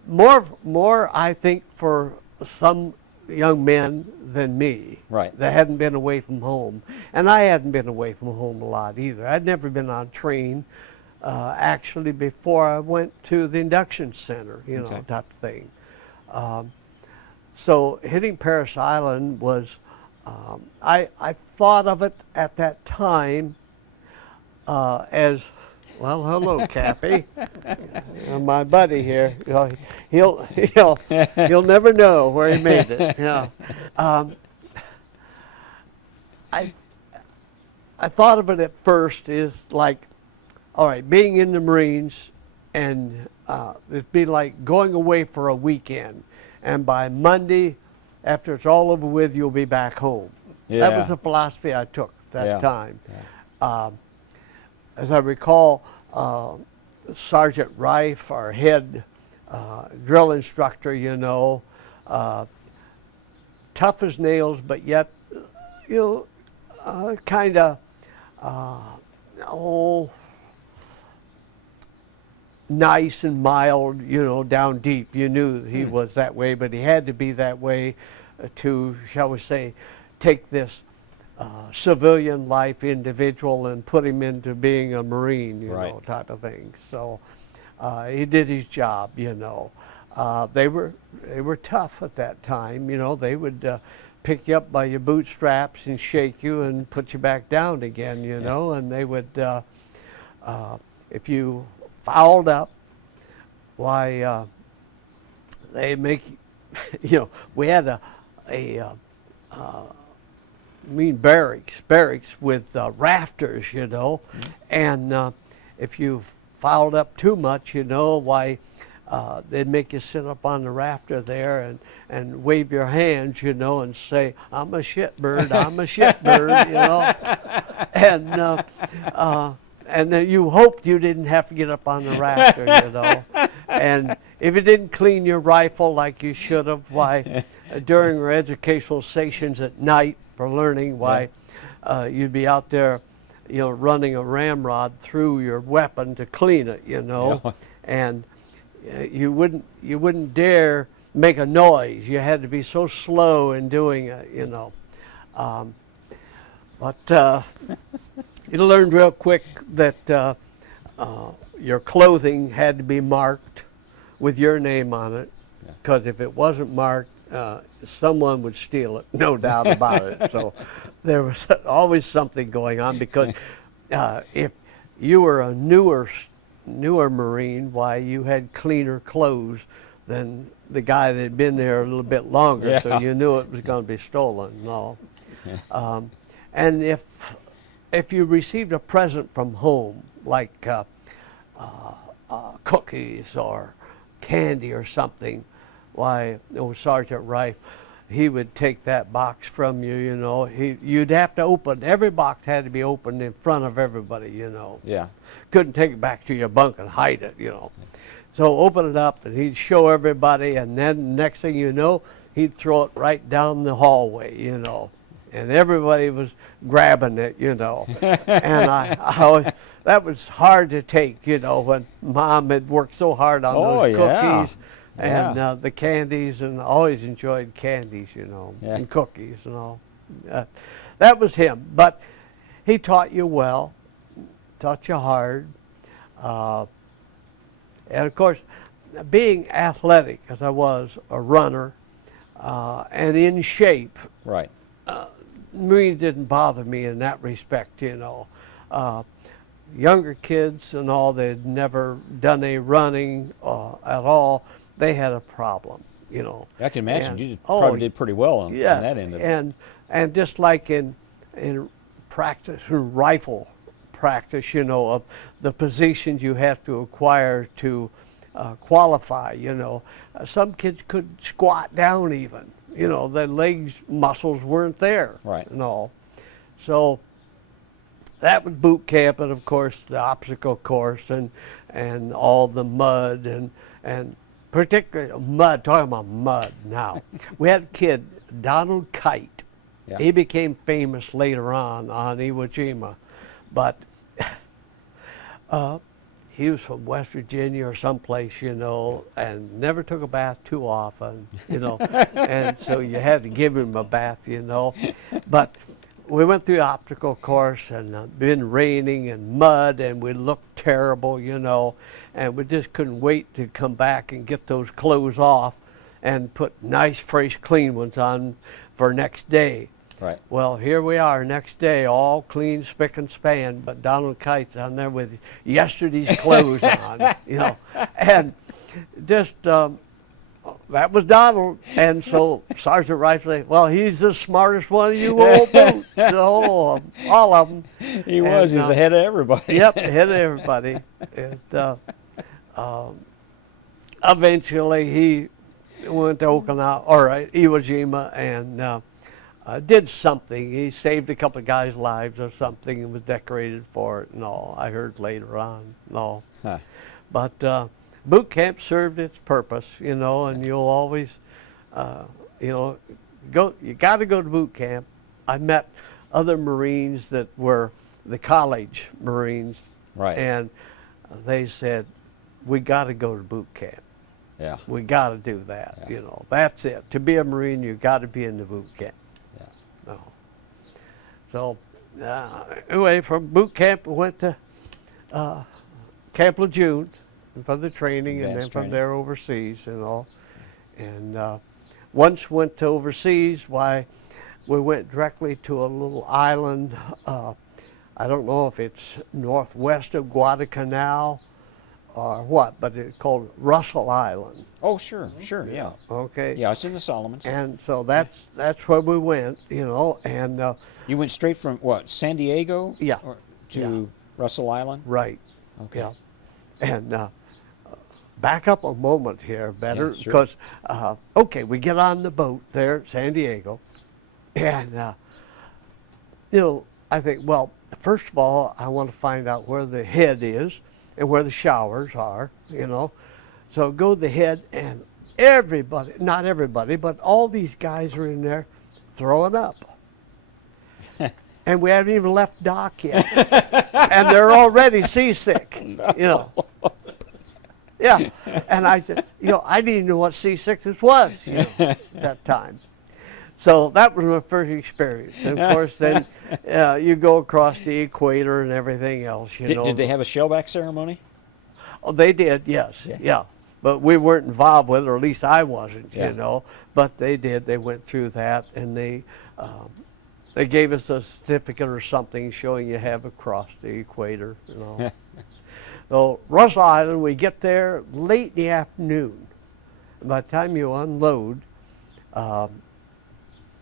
more I think for some young men than me. Right. That hadn't been away from home, and I hadn't been away from home a lot either. I'd never been on train. Actually, before I went to the induction center, you know, Okay. type of thing. So hitting Paris Island was, I thought of it at that time as, well, hello, Cappy, my buddy here. You know, he'll never know where he made it. You know. I thought of it at first as like, all right, being in the Marines, and it'd be like going away for a weekend, and by Monday, after it's all over with, you'll be back home. Yeah. That was the philosophy I took that Yeah. time. Yeah. As I recall, Sergeant Rife, our head drill instructor, you know, tough as nails, but yet, you know, kind of, nice and mild, you know, down deep. You knew he was that way, but he had to be that way to, shall we say, take this civilian life individual and put him into being a Marine, you Right. know, type of thing. So he did his job, you know. They were tough at that time, you know. They would pick you up by your bootstraps and shake you and put you back down again, you know. And they would, if you fouled up, why, they make, you know, we had a barracks with rafters, you know, and if you fouled up too much, you know, why, they'd make you sit up on the rafter there and wave your hands, you know, and say, I'm a shitbird, I'm a shitbird, you know, and then you hoped you didn't have to get up on the rafter, you know, and if you didn't clean your rifle like you should have, why, during our educational sessions at night for learning, why, you'd be out there, you know, running a ramrod through your weapon to clean it, you know, and you wouldn't dare make a noise. You had to be so slow in doing it, you know. But you learned real quick that your clothing had to be marked with your name on it, because if it wasn't marked, someone would steal it, no doubt about it. So there was always something going on, because if you were a newer Marine, why, you had cleaner clothes than the guy that had been there a little bit longer, so you knew it was going to be stolen and all. And if you received a present from home, like cookies or candy or something, why, Sergeant Rife, he would take that box from you, you know. You'd have to open, every box had to be opened in front of everybody, you know. Yeah. Couldn't take it back to your bunk and hide it, you know. So open it up, and he'd show everybody, and then next thing you know, he'd throw it right down the hallway, you know. And everybody was grabbing it, you know. And I always, that was hard to take, you know, when Mom had worked so hard on those cookies. And Yeah. the candies, and I always enjoyed candies, you know, Yeah. and cookies and all. That was him. But he taught you well, taught you hard. And of course, being athletic, as I was a runner, and in shape, Right. really didn't bother me in that respect, you know. Younger kids and all, they'd never done any running at all. They had a problem, you know. I can imagine And- you oh, probably did pretty well on Yes, that end of it. and just like in practice, rifle practice, you know, of the positions you have to acquire to qualify, you know. Some kids could squat down even, you know, their legs muscles weren't there. Right. And all. So that was boot camp, and of course the obstacle course and all the mud and particularly mud, talking about mud now. We had a kid, Donald Kite. Yeah. He became famous later on Iwo Jima, but he was from West Virginia or someplace, you know, and never took a bath too often, you know, and so you had to give him a bath, you know. But we went through the optical course, and been raining and mud, and we looked terrible, you know, and we just couldn't wait to come back and get those clothes off and put nice, fresh, clean ones on for next day. Right. Well, here we are next day, all clean, spick and span, but Donald Kite's on there with yesterday's clothes on, you know, and just that was Donald. And so Sergeant Rice said, well, he's the smartest one of you old boot, so, all of them. He was. He's ahead of everybody. Yep, ahead of everybody. And eventually he went to Okinawa, or Iwo Jima, and did something. He saved a couple of guys' lives or something and was decorated for it and all. I heard later on and all. Huh. But boot camp served its purpose, you know, and you'll always, you know, you got to go to boot camp. I met other Marines that were the college Marines, Right. and they said, we got to go to boot camp. Yeah. We got to do that, Yeah. you know. That's it. To be a Marine, you got to be in the boot camp. Yeah. No. So, anyway, from boot camp, we went to Camp Lejeune for the training, and then Advanced from training. there overseas and all. And once went to overseas, why, we went directly to a little island. I don't know if it's northwest of Guadalcanal or what, but it's called Russell Island. Oh, sure. Sure. Yeah. Okay. Yeah. It's in the Solomons. And so that's where we went, you know, and You went straight from what? San Diego? Yeah. To Russell Island. right. Okay. Yeah. And back up a moment here, better, Yeah, sure. because, okay, we get on the boat there at San Diego, and, you know, I think, well, first of all, I want to find out where the head is and where the showers are, you know. So go to the head, and everybody, not everybody, but all these guys are in there throwing up. And we haven't even left dock yet. And they're already seasick, you know. Yeah, and I said, you know, I didn't even know what seasickness was, you know, at that time. So that was my first experience. And of course, then you go across the equator and everything else, you know. Did they have a shellback ceremony? Oh, they did, yes, yeah. But we weren't involved with it, or at least I wasn't, Yeah. you know. But they did. They went through that, and they gave us a certificate or something showing you have crossed the equator, you know. So Russell Island, we get there late in the afternoon. By the time you unload,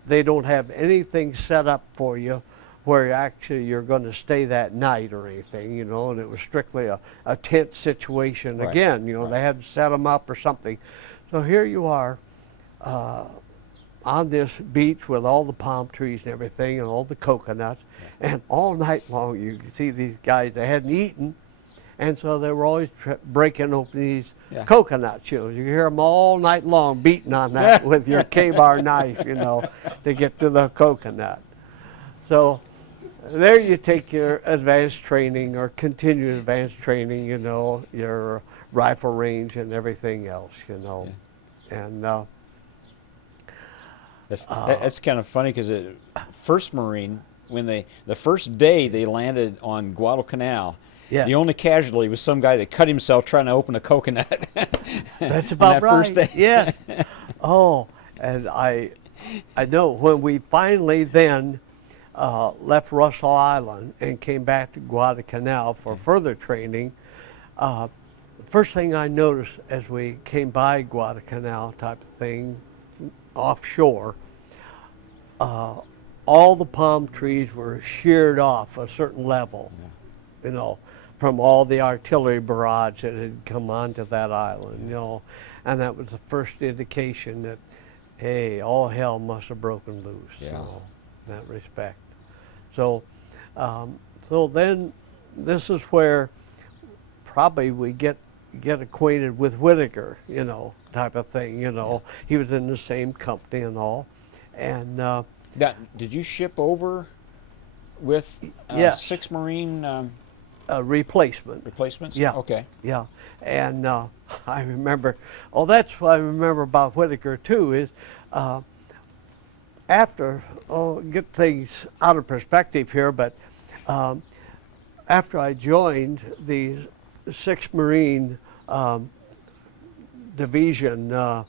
they don't have anything set up for you where you're going to stay that night or anything, you know, and it was strictly a tent situation. Right. Again, you know, Right. they had to set them up or something. So here you are on this beach with all the palm trees and everything and all the coconuts, and all night long you could see these guys, they hadn't eaten, and so they were always breaking open these coconuts, you know. You hear them all night long beating on that with your K-bar knife, you know, to get to the coconut. So there you take your advanced training or continued advanced training, you know, your rifle range and everything else, you know. Yeah. And That's kind of funny because first Marine, when the first day they landed on Guadalcanal, Yeah. the only casualty was some guy that cut himself trying to open a coconut. that's on about that right. first day. Yeah. Oh, and I know when we finally then left Russell Island and came back to Guadalcanal for further training, the first thing I noticed as we came by Guadalcanal type of thing, offshore, all the palm trees were sheared off a certain level, you know, from all the artillery barrage that had come onto that island, you know, and that was the first indication that, hey, all hell must have broken loose, you know, in that respect. So, so then this is where probably we get acquainted with Whitaker, you know, type of thing, you know. He was in the same company and all. And Now, did you ship over with Yes. 6 Marine replacement. replacements? Yeah. Okay. Yeah. And I remember, that's what I remember about Whitaker too, is after, get things out of perspective here, but after I joined the 6th Marine Division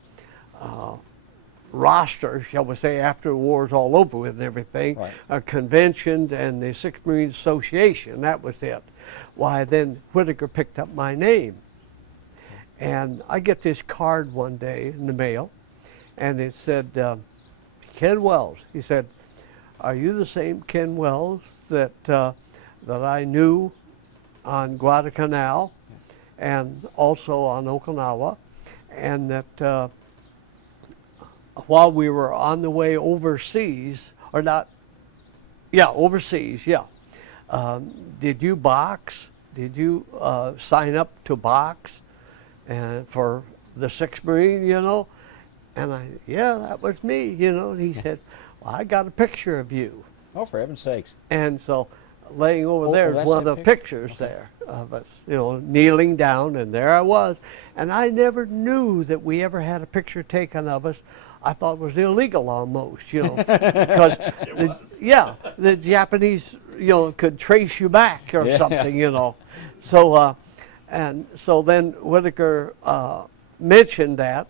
roster, shall we say, after the war's all over with and everything, Right. a convention and the 6th Marine Association, that was it. Why, then Whitaker picked up my name. And I get this card one day in the mail, and it said, Ken Wells. He said, are you the same Ken Wells that I knew on Guadalcanal and also on Okinawa, and that while we were on the way overseas, or not, overseas, did you box? Did you sign up to box and for the 6th Marine, you know? And that was me, you know. And he said, well, I got a picture of you. Oh, for heaven's sakes. And so laying over there is that's one of that the picture? pictures there of us, you know, kneeling down, and there I was. And I never knew that we ever had a picture taken of us. I thought it was illegal almost, you know, because the Japanese, you know, could trace you back or something, you know. So and so then Whitaker mentioned that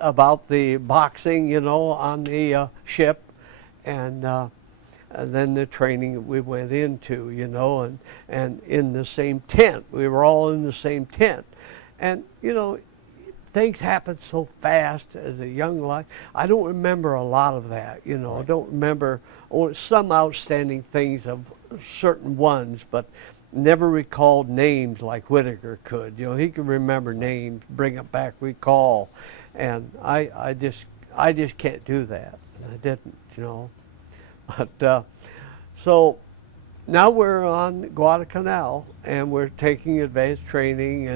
about the boxing, you know, on the ship, and then the training we went into, you know, and in the same tent. We were all in the same tent, and you know, things happened so fast as a young life. I don't remember a lot of that, you know. I don't remember some outstanding things of certain ones, but never recalled names like Whitaker could. You know, he could remember names, bring it back, recall, and I just can't do that. I didn't, you know. But so now we're on Guadalcanal, and we're taking advanced training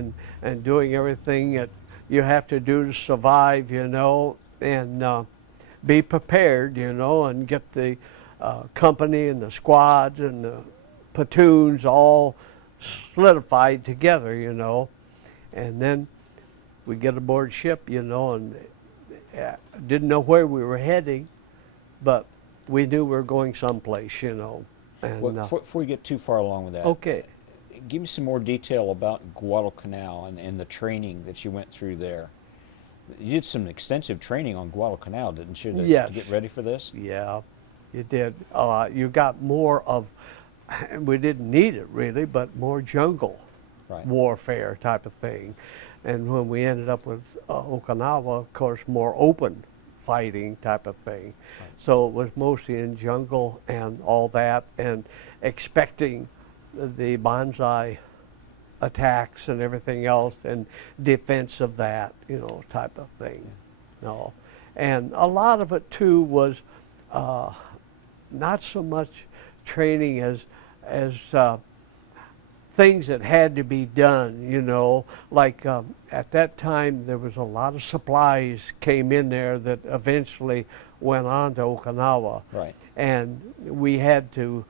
and doing everything that you have to do to survive, you know, and be prepared, you know, and get the company and the squads and the platoons all solidified together, you know. And then we get aboard ship, you know, and didn't know where we were heading, but we knew we were going someplace, you know. And, Well, before we get too far along with that, okay. give me some more detail about Guadalcanal and the training that you went through there. You did some extensive training on Guadalcanal, didn't you, to get ready for this? Yeah, you did. You got more of, we didn't need it really, but more jungle warfare type of thing. And when we ended up with Okinawa, of course, more open fighting type of thing. Right. So it was mostly in jungle and all that, and expecting the bonsai attacks and everything else, and defense of that, you know, type of thing. Yeah. No. And a lot of it too was not so much training as things that had to be done, you know, like at that time there was a lot of supplies came in there that eventually went on to Okinawa. Right. And we had to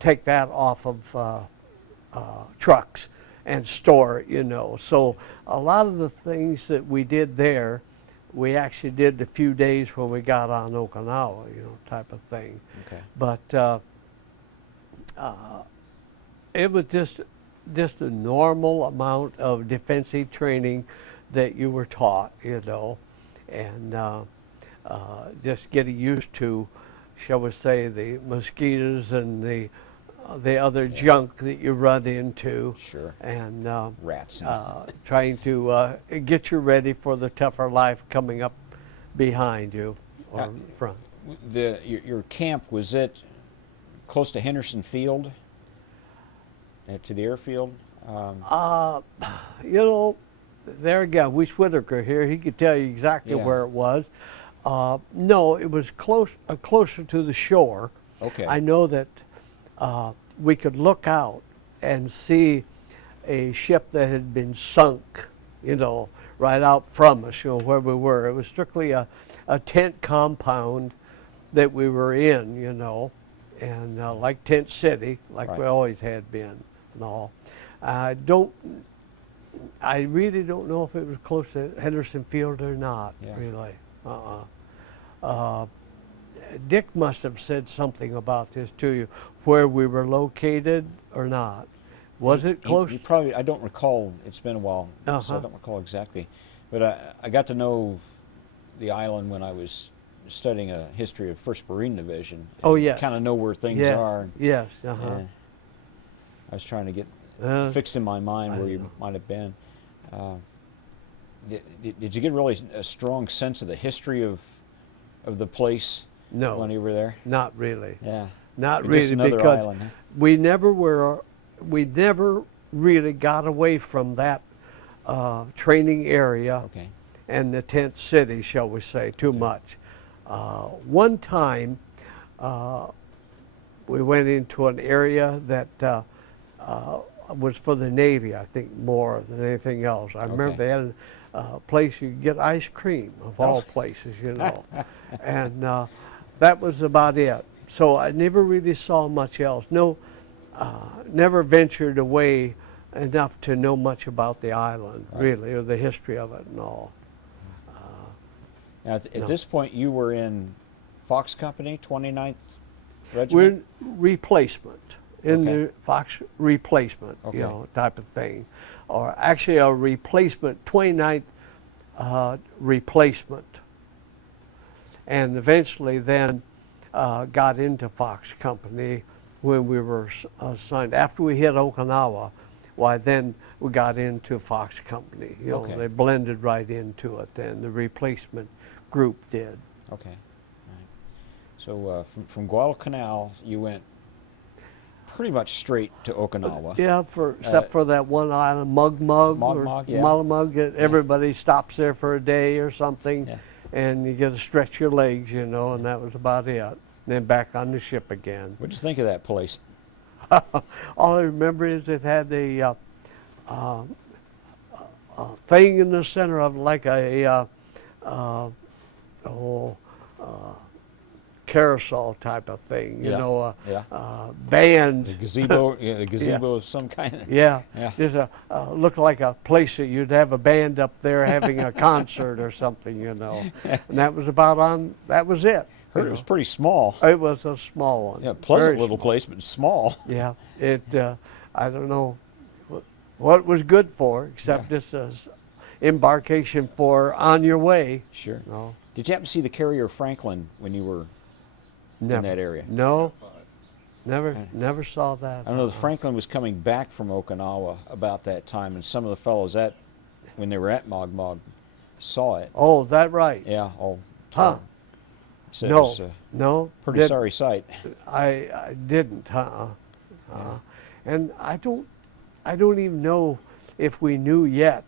take that off of trucks and store it, you know. So a lot of the things that we did there, we actually did a few days when we got on Okinawa, you know, type of thing. Okay. But it was just a normal amount of defensive training that you were taught, you know, and just getting used to, shall we say, the mosquitoes and the other junk that you run into. Sure. And Rats. trying to get you ready for the tougher life coming up behind you or in front. Your camp, was it close to Henderson Field? To the airfield? You know, there again, Weiss Whitaker here, he could tell you exactly where it was. No, it was closer to the shore. Okay. I know that we could look out and see a ship that had been sunk, you know, right out from us, you know, where we were. It was strictly a tent compound that we were in, you know, and like Tent City, like we always had been and all. I really don't know if it was close to Henderson Field or not, really. Dick must have said something about this to you, where we were located or not. Was it close? He probably, I don't recall, it's been a while, so I don't recall exactly. But I got to know the island when I was studying a history of 1st Marine Division. Oh, yes. Kind of know where things are. Yes, I was trying to get fixed in my mind where you might have been. Did you get really a strong sense of the history of the place when you were there? Not really. Yeah. Not Just really, another because island, huh? we never really got away from that training area and the tent city, shall we say, too much. One time we went into an area that was for the Navy, I think, more than anything else. I remember they had a place you could get ice cream, of all places, you know. And that was about it. So I never really saw much else. No, never ventured away enough to know much about the island, really, or the history of it and all. Now, at this point, you were in Fox Company, 29th Regiment? We're replacement, in the Fox replacement, you know, type of thing. Or actually a replacement, 29th replacement. And eventually then got into Fox Company when we were assigned. After we hit Okinawa, why then we got into Fox Company. You know, they blended right into it, and the replacement group did. Okay. Right. So from Guadalcanal, you went pretty much straight to Okinawa. Yeah, except for that one island, Malamug. Everybody stops there for a day or something, and you get to stretch your legs, you know, and that was about it. And then back on the ship again. What'd you think of that place? All I remember is it had a thing in the center of it, like a carousel type of thing, you know, band. A gazebo, a gazebo of some kind. Just looked like a place that you'd have a band up there having a concert or something, you know. And that was that was it. Heard it was pretty small. It was a small one. Yeah, pleasant little place, but small. Yeah, I don't know what it was good for, except just as embarkation for on your way. Sure. No. Did you happen to see the carrier Franklin when you were in that area? No, never saw that. I know the Franklin was coming back from Okinawa about that time, and some of the fellows when they were at Mogmog, saw it. Oh, is that right? Yeah, all said it was no. Pretty sorry sight. I didn't, and I don't even know if we knew yet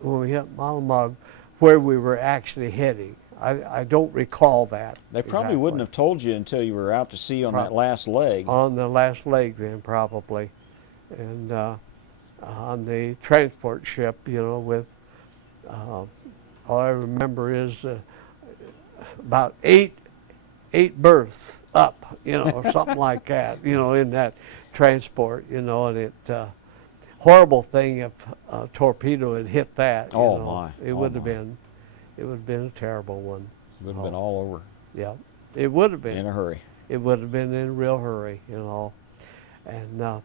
when we hit Malamug where we were actually heading. I don't recall that. They probably wouldn't have told you until you were out to sea on that last leg. On the last leg then, probably. And on the transport ship, you know, with, all I remember is about eight berths up, you know, or something like that, you know, in that transport, you know, and horrible thing if a torpedo had hit that. You Oh, know. my. It Oh, would have my. been, it would have been a terrible one. Would have been all over Yeah, it would have been. in a hurry. It would have been in a real hurry, you know. And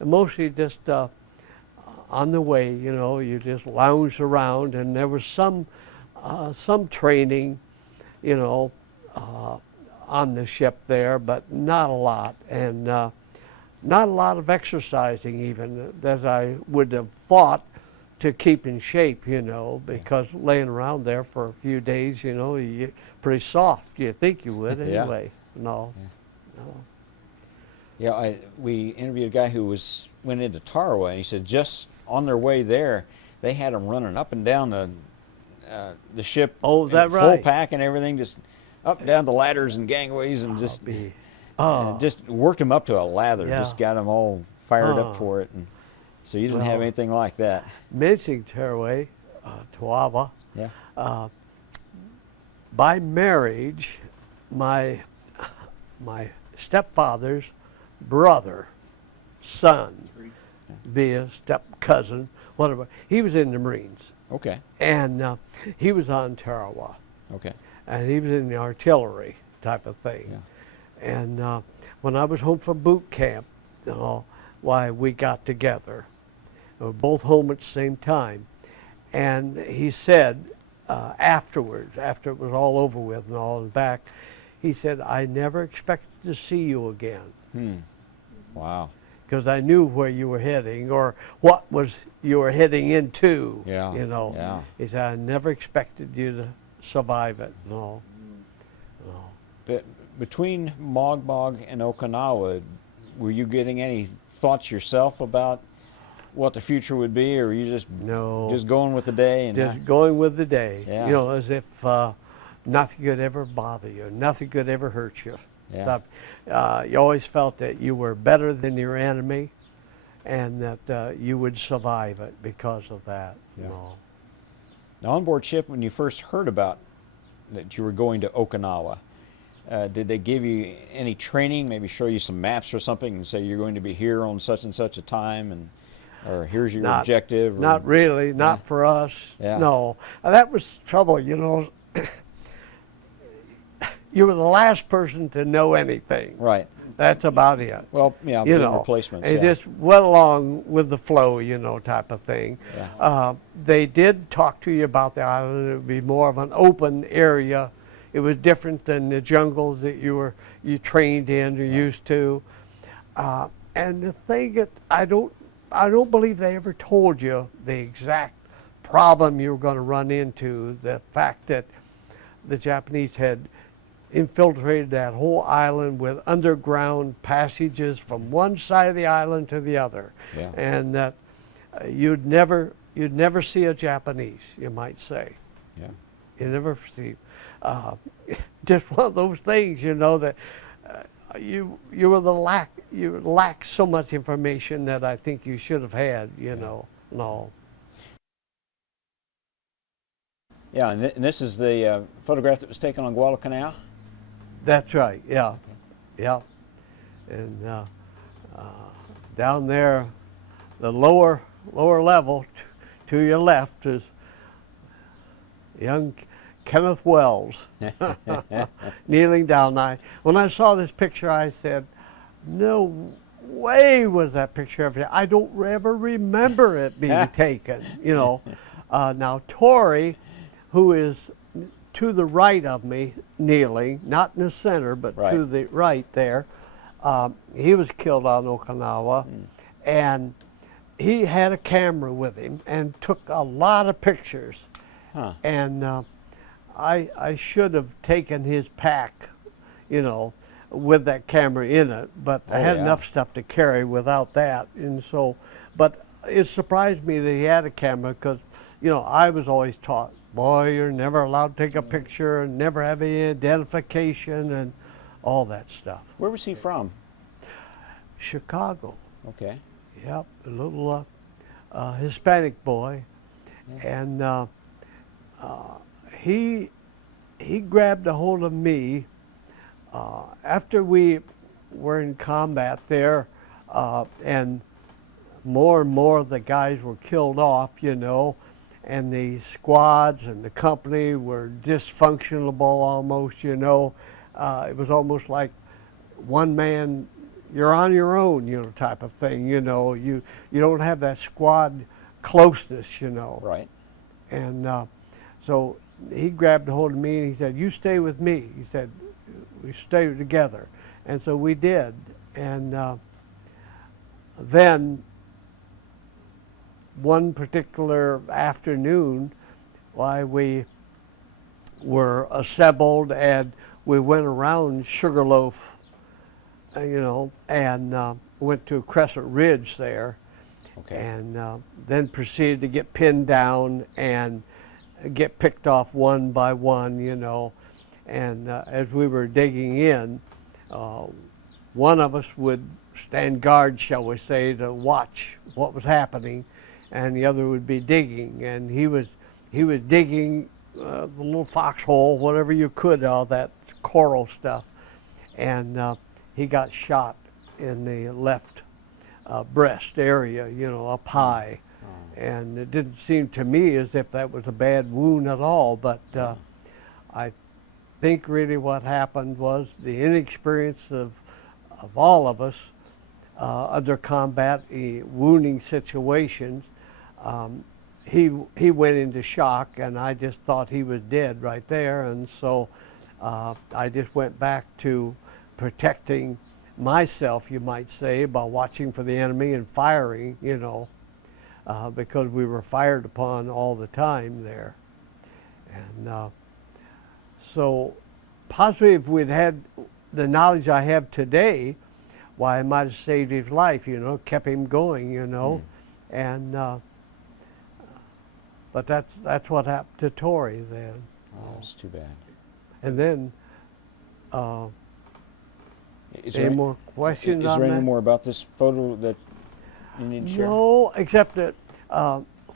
mostly just on the way, you know, you just lounged around, and there was some training, you know, on the ship there, but not a lot, and not a lot of exercising even that I would have thought to keep in shape, you know, because laying around there for a few days, you know, you get pretty soft. You think you would Yeah. anyway. No. Yeah. No. Yeah, we interviewed a guy who went into Tarawa, and he said just on their way there, they had them running up and down the ship. Oh, in that full right. pack and everything, just up and down the ladders and gangways, and just worked them up to a lather. Yeah. Just got them all fired up for it, and so you didn't have Well, anything like that. Mentioning Tearaway, Tawava, Yeah. by marriage, my stepfather's brother, son, be a step cousin, whatever. He was in the Marines, Okay. and he was on Tarawa, Okay. and he was in the artillery type of thing. Yeah. And when I was home from boot camp, you know, why we got together. We were both home at the same time, and he said afterwards, after it was all over with and all and back, he said, "I never expected to see you again." Wow. Because I knew where you were heading, or what you were heading into. Yeah, You know. yeah. He said, "I never expected you to survive it." No. No. But between Mogmog and Okinawa, were you getting any thoughts yourself about what the future would be, or were you just going with the day? And Just going with the day. Yeah. You know, as if nothing could ever bother you, nothing could ever hurt you. Yeah. You always felt that you were better than your enemy, and that you would survive it because of that. Yeah. You know. Now, on board ship, when you first heard about that you were going to Okinawa, did they give you any training, maybe show you some maps or something and say you're going to be here on such and such a time, and or here's your objective? Or, Not really, not for us. Yeah. No. That was trouble, you know. You were the last person to know anything. Right. That's about it. Well, yeah, You doing know, replacements. and Yeah. just went along with the flow, you know, type of thing. Yeah. They did talk to you about the island. It would be more of an open area. It was different than the jungle that you trained in or used to. And the thing that I don't believe they ever told you the exact problem you were going to run into. The fact that the Japanese had infiltrated that whole island with underground passages from one side of the island to the other, Yeah. and that you'd never see a Japanese, you might say. Yeah. You never see. Just one of those things, you know, that you lack so much information that I think you should have had, you know. No. Yeah, and this is the photograph that was taken on Guadalcanal? That's right. Yeah, yeah. And down there, the lower level to your left is young Kenneth Wells kneeling down. When I saw this picture, I said, "No way was that picture ever. I don't ever remember it being taken." You know. Now Tori, who is to the right of me, kneeling, not in the center, but to the right there, he was killed on Okinawa, and he had a camera with him and took a lot of pictures. Huh. And I should have taken his pack, you know, with that camera in it, but I had enough stuff to carry without that. And so, but it surprised me that he had a camera, because, you know, I was always taught, boy, you're never allowed to take a picture and never have any identification and all that stuff. Where was he from? Chicago. Okay. Yep, a little Hispanic boy, and he grabbed a hold of me after we were in combat there, and more and more of the guys were killed off, you know, and the squads and the company were dysfunctional almost, you know. It was almost like one man, you're on your own, you know, type of thing, you know. You don't have that squad closeness, you know. Right. And so he grabbed a hold of me and he said, "You stay with me." He said, "We stay together." And so we did. And then one particular afternoon, why we were assembled and we went around Sugarloaf, you know, and went to Crescent Ridge there. Okay. And then proceeded to get pinned down and get picked off one by one, you know. And as we were digging in, one of us would stand guard, shall we say, to watch what was happening, and the other would be digging. And he was digging the little foxhole, whatever you could, all that coral stuff. And he got shot in the left breast area, you know, up high. And it didn't seem to me as if that was a bad wound at all, but I think really what happened was the inexperience of all of us under combat wounding situations. He went into shock, and I just thought he was dead right there, and so I just went back to protecting myself, you might say, by watching for the enemy and firing, you know, because we were fired upon all the time there. And so possibly if we'd had the knowledge I have today, why, I might have saved his life, you know, kept him going, you know. And but that's what happened to Tori then. Oh, that's too bad. And then Is any there more questions on Is there any that? more about this photo that you need to share? No, except that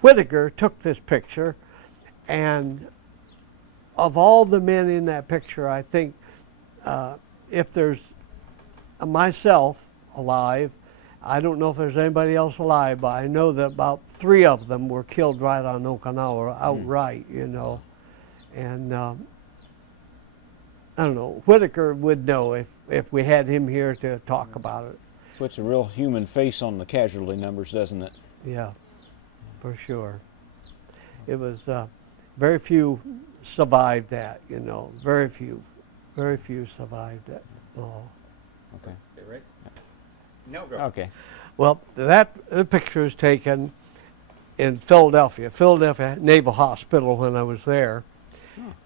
Whitaker took this picture, and of all the men in that picture, I think if there's myself alive, I don't know if there's anybody else alive, but I know that about 3 of them were killed right on Okinawa outright, you know. And I don't know, Whitaker would know if we had him here to talk about it. Puts a real human face on the casualty numbers, doesn't it? Yeah, for sure. It was very few survived that, you know, very few survived that. Oh. Okay. Okay, Rick? No, go. Okay. Well, the picture is taken in Philadelphia Naval Hospital when I was there.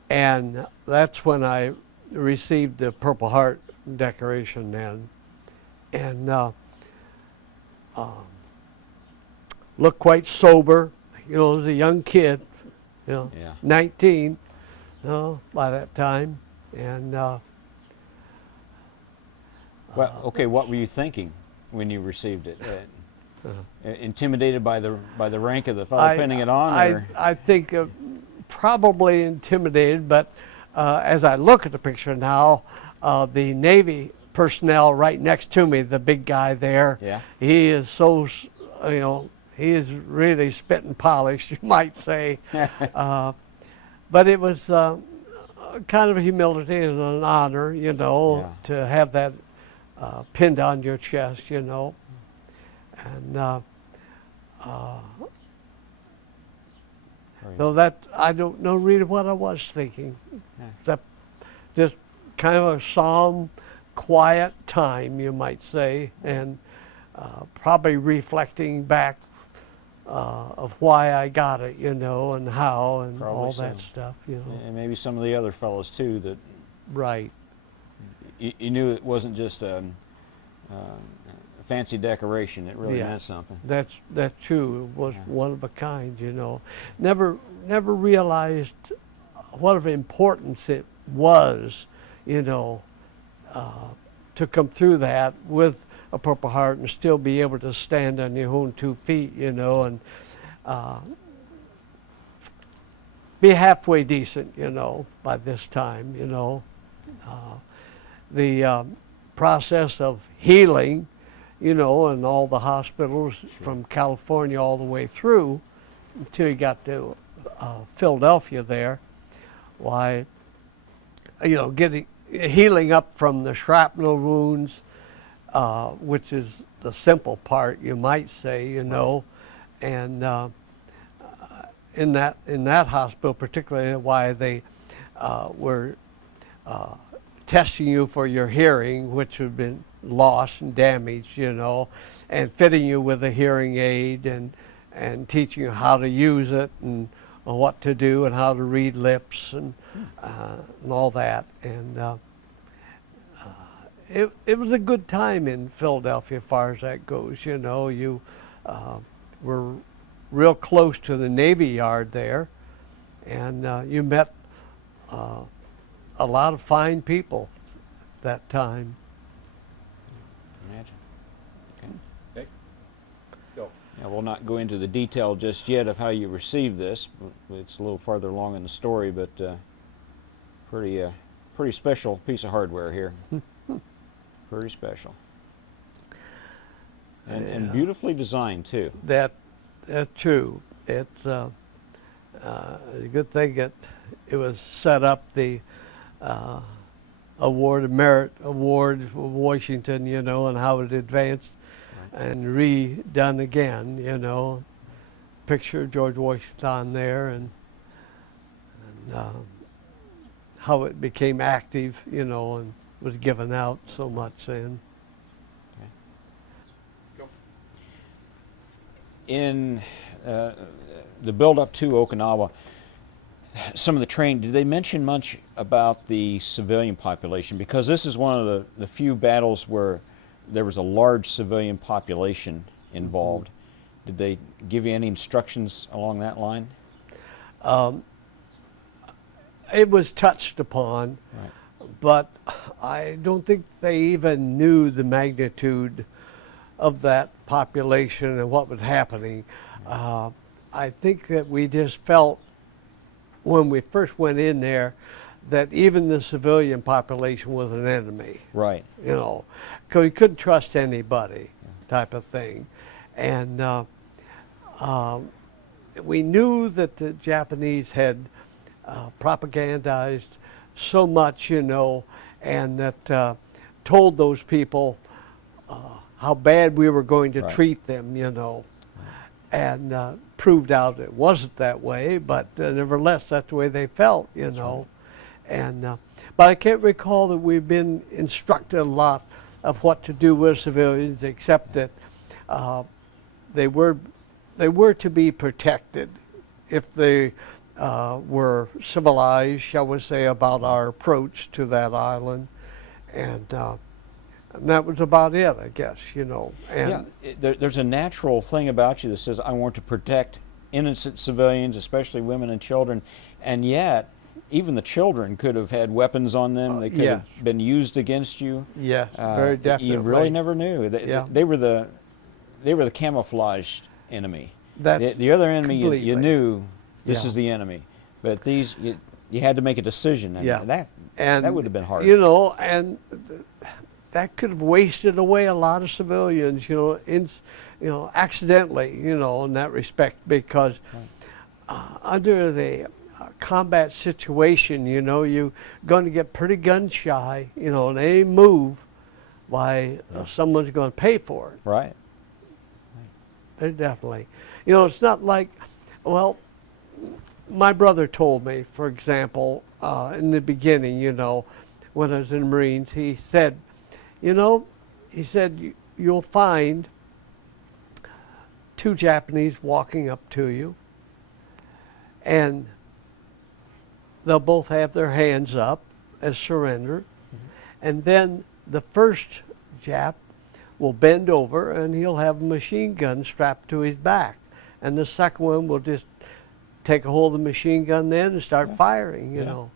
And that's when I received the Purple Heart decoration then. And looked quite sober, you know, as a young kid, you know, Yeah. 19, you know, by that time. And Well, okay. What were you thinking when you received it? Intimidated by the rank of the fellow pinning it on, or? I think probably intimidated, but as I look at the picture now, the Navy personnel right next to me, the big guy there, Yeah. he is so, you know, he is really spit and polish, you might say. But it was kind of a humility and an honor, you know, Yeah. to have that pinned on your chest, you know. And so that, I don't know really what I was thinking. That just kind of a solemn, quiet time, you might say, and probably reflecting back of why I got it, you know, and how, and Probably all so. that stuff, you know. And maybe some of the other fellows too, that Right. you knew it wasn't just a fancy decoration. It really Yeah. meant something. That's true. It was Yeah. one of a kind, you know. Never realized what of importance it was, you know, to come through that with a Purple Heart and still be able to stand on your own 2 feet, you know, and be halfway decent, you know, by this time, you know. The process of healing, you know, and all the hospitals from California all the way through until you got to Philadelphia there. Why, you know, healing up from the shrapnel wounds, which is the simple part, you might say, you know, and in that hospital particularly, why they were testing you for your hearing, which had been lost and damaged, you know, and fitting you with a hearing aid and teaching you how to use it and what to do and how to read lips and all that. And it was a good time in Philadelphia as far as that goes. You know, you were real close to the Navy Yard there, and you met a lot of fine people that time. Imagine. Okay. Okay. Go. Now, we'll not go into the detail just yet of how you received this. It's a little farther along in the story, but pretty special piece of hardware here. Pretty special. And beautifully designed, too. That's true. It's a good thing that it was set up, the Merit Award of Washington, you know, and how it advanced and redone again, you know. Picture of George Washington there, and how it became active, you know, and was given out so much then. In the build-up to Okinawa, some of the training, did they mention much about the civilian population? Because this is one of the few battles where there was a large civilian population involved. Mm-hmm. Did they give you any instructions along that line? It was touched upon, but I don't think they even knew the magnitude of that population and what was happening. I think that we just felt when we first went in there that even the civilian population was an enemy. Right. You know, because we couldn't trust anybody, type of thing. And we knew that the Japanese had propagandized so much, you know, and that told those people how bad we were going to treat them, you know, and proved out it wasn't that way, but nevertheless, that's the way they felt, you know. And but I can't recall that we've been instructed a lot of what to do with civilians, except that they were to be protected if they were civilized, shall we say, about our approach to that island, and that was about it, I guess, you know. And there's a natural thing about you that says, I want to protect innocent civilians, especially women and children, and yet even the children could have had weapons on them. They could have been used against you. Yes, very definitely. You really never knew. They were the camouflaged enemy. The other enemy, you knew this is the enemy, but these you had to make a decision, and that would have been hard. You know, and that could have wasted away a lot of civilians, you know, accidentally, you know, in that respect, because under the combat situation, you know, you're going to get pretty gun shy, you know, and any move, why someone's going to pay for it. Right. Definitely. You know, it's not like, well, my brother told me, for example, in the beginning, you know, when I was in the Marines, he said, you know, he said, you'll find two Japanese walking up to you, and they'll both have their hands up as surrender, and then the first Jap will bend over and he'll have a machine gun strapped to his back, and the second one will just take a hold of the machine gun then and start firing, you know.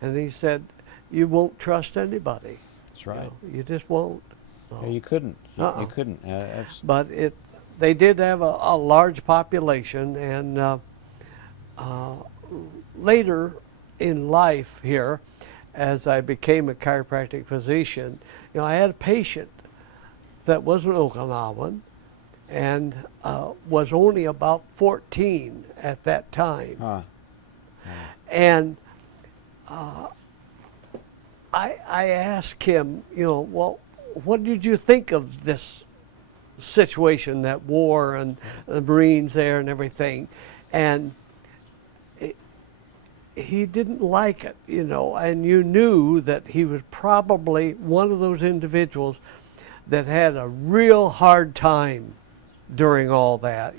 And he said, you won't trust anybody. That's right. You know, you just won't. No, you couldn't. You couldn't. But they did have a large population, and later in life here, as I became a chiropractic physician, you know, I had a patient that was an Okinawan and was only about 14 at that time. Huh. And I asked him, well, what did you think of this situation, that war and the Marines there and everything? And he didn't like it, and you knew that he was probably one of those individuals that had a real hard time during all that,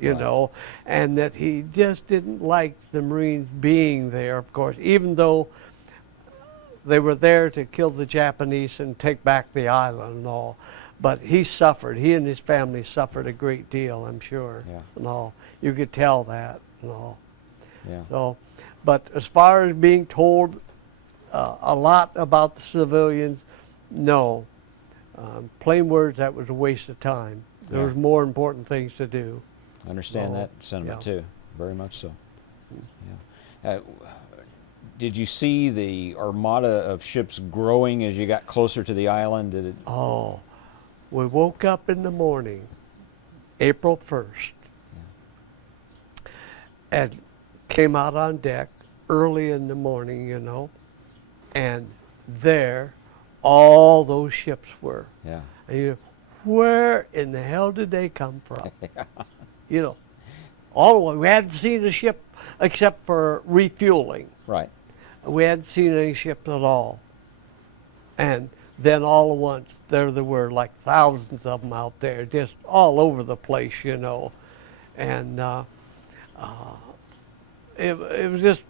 and that he just didn't like the Marines being there, of course, even though they were there to kill the Japanese and take back the island and all. But he suffered. He and his family suffered a great deal, I'm sure. Yeah. And all. You could tell that and all. Yeah. So, but as far as being told a lot about the civilians, no. Plain words, that was a waste of time. There Yeah. was more important things to do. I understand Oh, that sentiment yeah. too, very much so. Yeah. Did you see the armada of ships growing as you got closer to the island? Did it? Oh, we woke up in the morning, April 1st, and came out on deck early in the morning, and there all those ships were. Yeah. And where in the hell did they come from? All of them. We hadn't seen a ship except for refueling. Right. We hadn't seen any ships at all. And then all at once, there were like thousands of them out there, just all over the place, And it was just,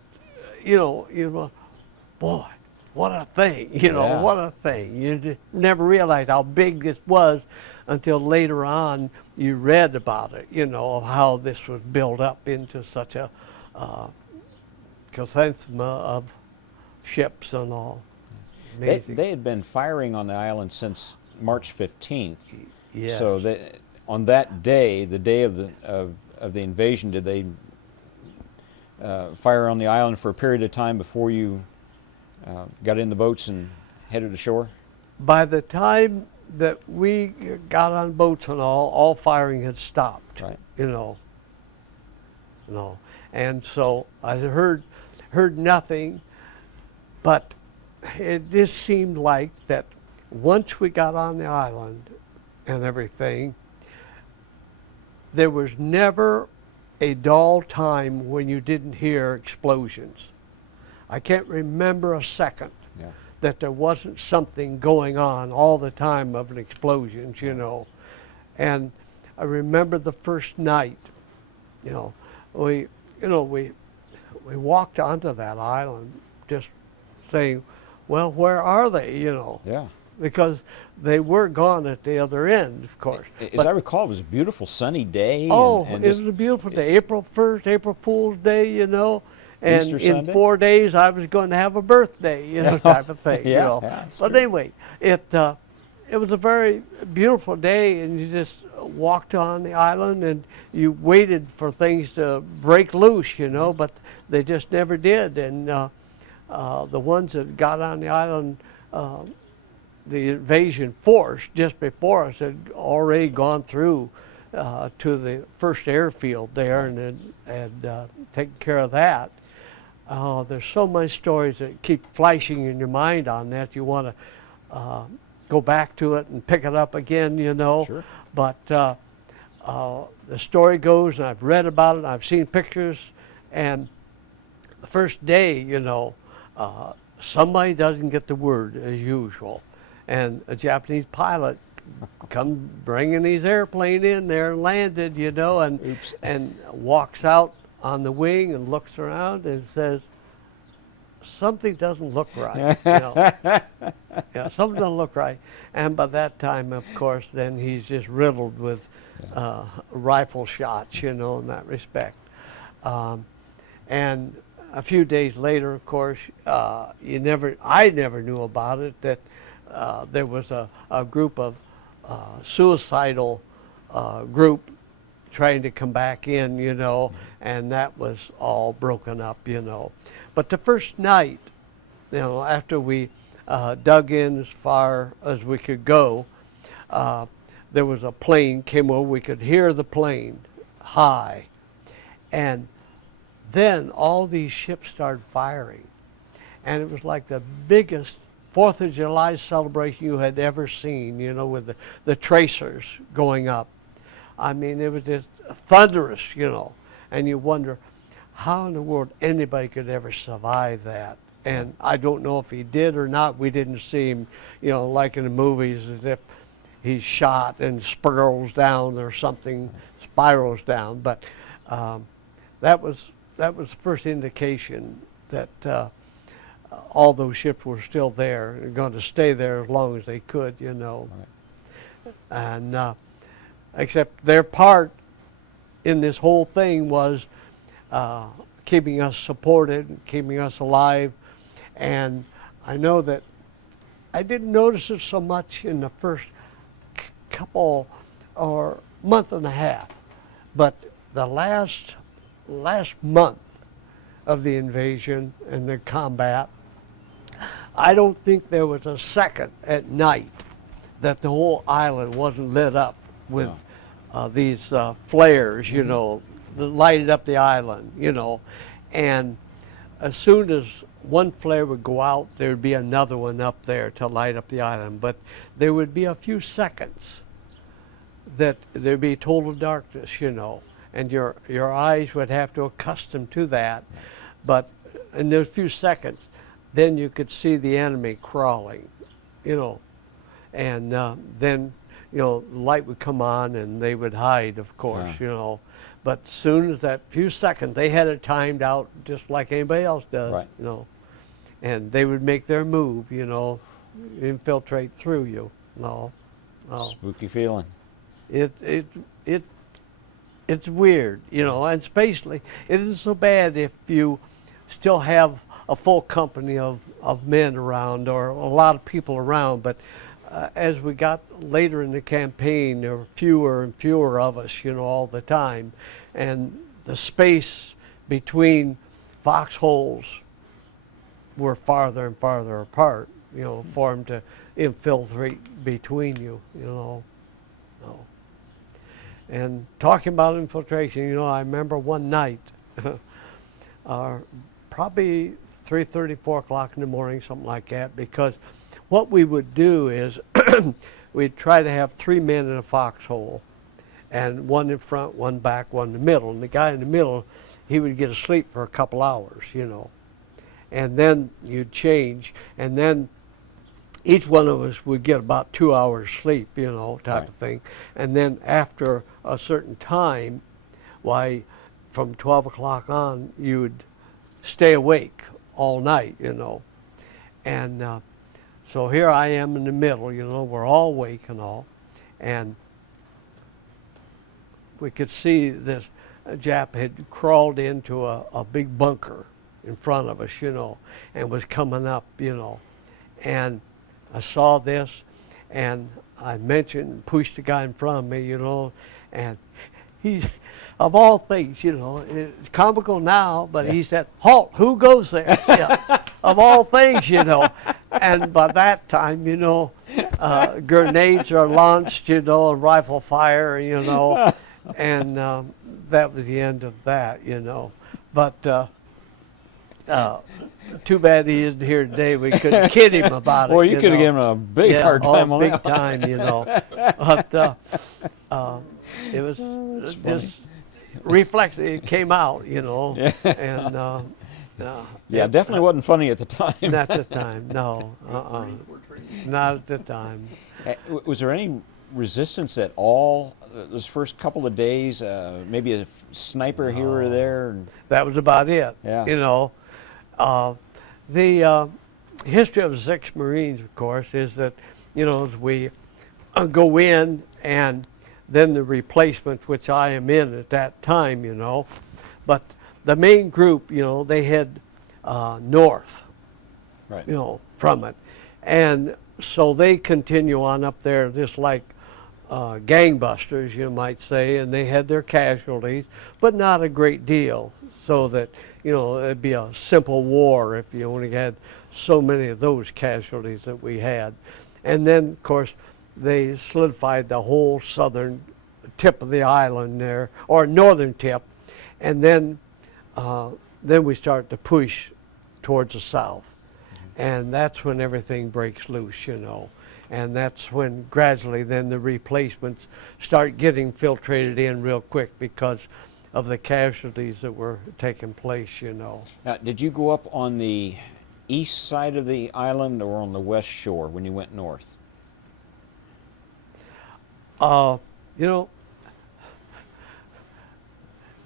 boy, what a thing, Yeah. what a thing. You just never realized how big this was until later on you read about it, of how this was built up into such a consensus of ships and all. Amazing. They had been firing on the island since March 15th. Yes. So on that day, the day of the invasion, did they fire on the island for a period of time before you got in the boats and headed ashore? By the time that we got on boats and all firing had stopped. Right. And so I heard nothing, but it just seemed like that once we got on the island and everything, there was never a dull time when you didn't hear explosions. I can't remember a second that there wasn't something going on all the time of an explosion, And I remember the first night, we walked onto that island just saying, well, where are they, Yeah. Because they were gone at the other end, of course. As I recall, it was a beautiful sunny day. Oh, and it was a beautiful day, April 1st, April Fool's Day, And Easter in Sunday? 4 days, I was going to have a birthday, type of thing. Yeah, that's But true. anyway, it was a very beautiful day, and you just walked on the island, and you waited for things to break loose, but they just never did. And the ones that got on the island, the invasion force just before us had already gone through to the first airfield there and had taken care of that. There's so many stories that keep flashing in your mind on that. You want to go back to it and pick it up again, Sure. But the story goes, and I've read about it, and I've seen pictures, and the first day, somebody doesn't get the word as usual. And a Japanese pilot come bringing his airplane in there and landed, Oops. and walks out on the wing and looks around and says, something doesn't look right. Yeah, something doesn't look right. And by that time, of course, then he's just riddled with rifle shots, in that respect. And a few days later, of course, I never knew about it, that there was a group of suicidal group trying to come back in, and that was all broken up, But the first night, after we dug in as far as we could go, there was a plane came over. We could hear the plane high. And then all these ships started firing. And it was like the biggest 4th of July celebration you had ever seen, you know, with the tracers going up. I mean, it was just thunderous, you know. And you wonder how in the world anybody could ever survive that. And I don't know if he did or not. We didn't see him, you know, like in the movies, as if he's shot and spirals down or something, spirals down. But that was the first indication that all those ships were still there and going to stay there as long as they could, you know. Right. And except their part in this whole thing was keeping us supported, keeping us alive. And I know that I didn't notice it so much in the first couple or month and a half, but the last month of the invasion and the combat, I don't think there was a second at night that the whole island wasn't lit up with these flares, you know, that lighted up the island, you know. And as soon as one flare would go out, there would be another one up there to light up the island. But there would be a few seconds that there'd be total darkness, you know, and your eyes would have to accustom to that. But in those few seconds, then you could see the enemy crawling, you know, and then, you know, light would come on and they would hide, of course, you know. But as soon as that few seconds, they had it timed out just like anybody else does, you know. And they would make their move, you know, infiltrate through you. No. Spooky feeling. It's weird, you know, and spatially, it isn't so bad if you still have a full company of men around or a lot of people around, but as we got later in the campaign, there were fewer and fewer of us, you know, all the time. And the space between foxholes were farther and farther apart, you know, for them to infiltrate between you, you know. And talking about infiltration, you know, I remember one night, probably 3:30, 4 o'clock in the morning, something like that, because what we would do is we'd try to have 3 men in a foxhole, and one in front, one back, one in the middle. And the guy in the middle, he would get asleep for a couple hours, you know. And then you'd change, and then each one of us would get about 2 hours sleep, you know, type of thing. And then after a certain time, why, from 12 o'clock on, you would stay awake all night, you know. And so here I am in the middle, you know, we're all awake and all. And we could see this Jap had crawled into a big bunker in front of us, you know, and was coming up, you know. And I saw this, and I mentioned, pushed the guy in front of me, you know, and he, of all things, you know, it's comical now, but he said, "Halt, who goes there?" Yeah, of all things, you know. And by that time, you know, grenades are launched, you know, and rifle fire, you know, and that was the end of that, you know. But too bad he isn't here today. We couldn't kid him about it. Well, you could have given him a big hard time on that. Big time, you know. But it was just reflex. It came out, you know, and yeah, definitely wasn't funny at the time. Not at the time, no. Not at the time. Was there any resistance at all those first couple of days? Maybe a sniper here or there? That was about it. Yeah. You know, the history of the 6th Marines, of course, is that, you know, as we go in, and then the replacement, which I am in at that time, you know, but the main group, you know, they head north, you know, from it. And so they continue on up there just like gangbusters, you might say, and they had their casualties, but not a great deal, so that, you know, it'd be a simple war if you only had so many of those casualties that we had. And then, of course, they solidified the whole southern tip of the island there, or northern tip, and then we start to push towards the south, and that's when everything breaks loose, you know, and that's when gradually then the replacements start getting filtrated in real quick because of the casualties that were taking place, you know. Now, did you go up on the east side of the island or on the west shore when you went north? You know,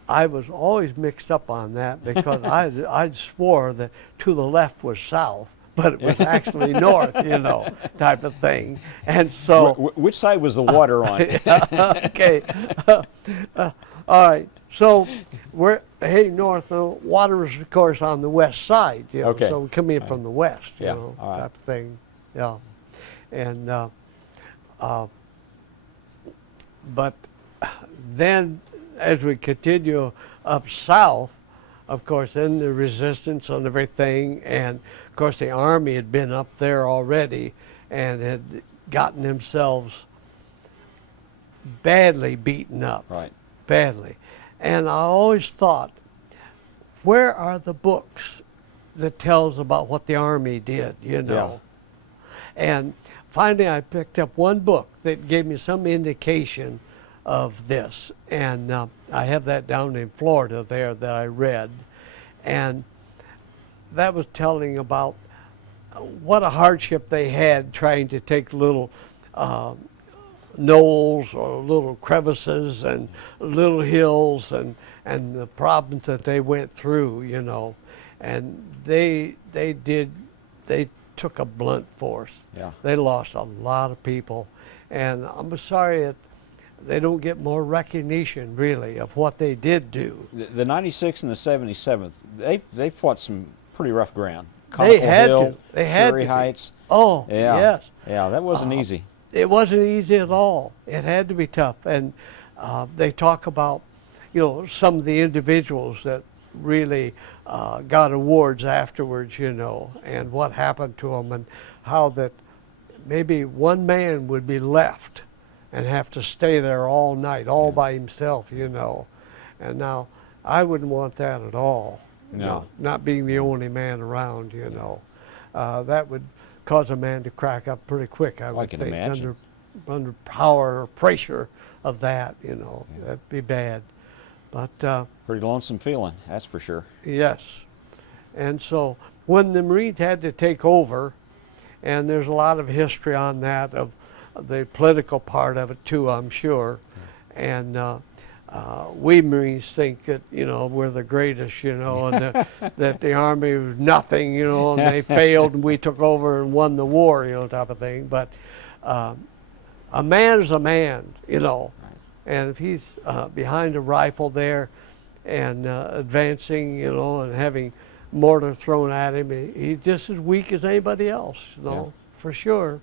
I was always mixed up on that because I swore that to the left was south, but it was actually north, you know, type of thing. And so, Which side was the water on? okay, all right. So we're heading north. The water is, of course, on the west side. You know, Okay. so we come in from the west. Yeah, You know, all right. type of thing. Yeah, and but then as we continue up south, of course, then the resistance and everything, and of course the Army had been up there already and had gotten themselves badly beaten up. Right. Badly. And I always thought, where are the books that tells about what the Army did, you know? And finally I picked up one book that gave me some indication of this, and I have that down in Florida there that I read, and that was telling about what a hardship they had trying to take little knolls or little crevices and little hills and the problems that they went through, you know, and they took a blunt force. Yeah. They lost a lot of people, and I'm sorry that they don't get more recognition really of what they did do. The 96th and the 77th, they fought some pretty rough ground. They Comical had Hill, to. They had Surrey to. Heights. Oh, Yeah. yes. Yeah, that wasn't easy. It wasn't easy at all. It had to be tough. And they talk about, you know, some of the individuals that really got awards afterwards, you know, and what happened to them, and how that maybe one man would be left and have to stay there all night, all by himself, you know. And now, I wouldn't want that at all. No. Not being the only man around, you know. That would cause a man to crack up pretty quick, I would can think, imagine. under power or pressure of that, you know. That'd be bad. But Pretty lonesome feeling, that's for sure. yes. And so when the Marines had to take over, and there's a lot of history on that, of the political part of it too, I'm sure. And we Marines think that, you know, we're the greatest, you know, and that the Army was nothing, you know, and they failed and we took over and won the war, you know, type of thing. But a man is a man, you know, and if he's behind a rifle there and advancing, you know, and having mortar thrown at him, he's just as weak as anybody else, you know, for sure.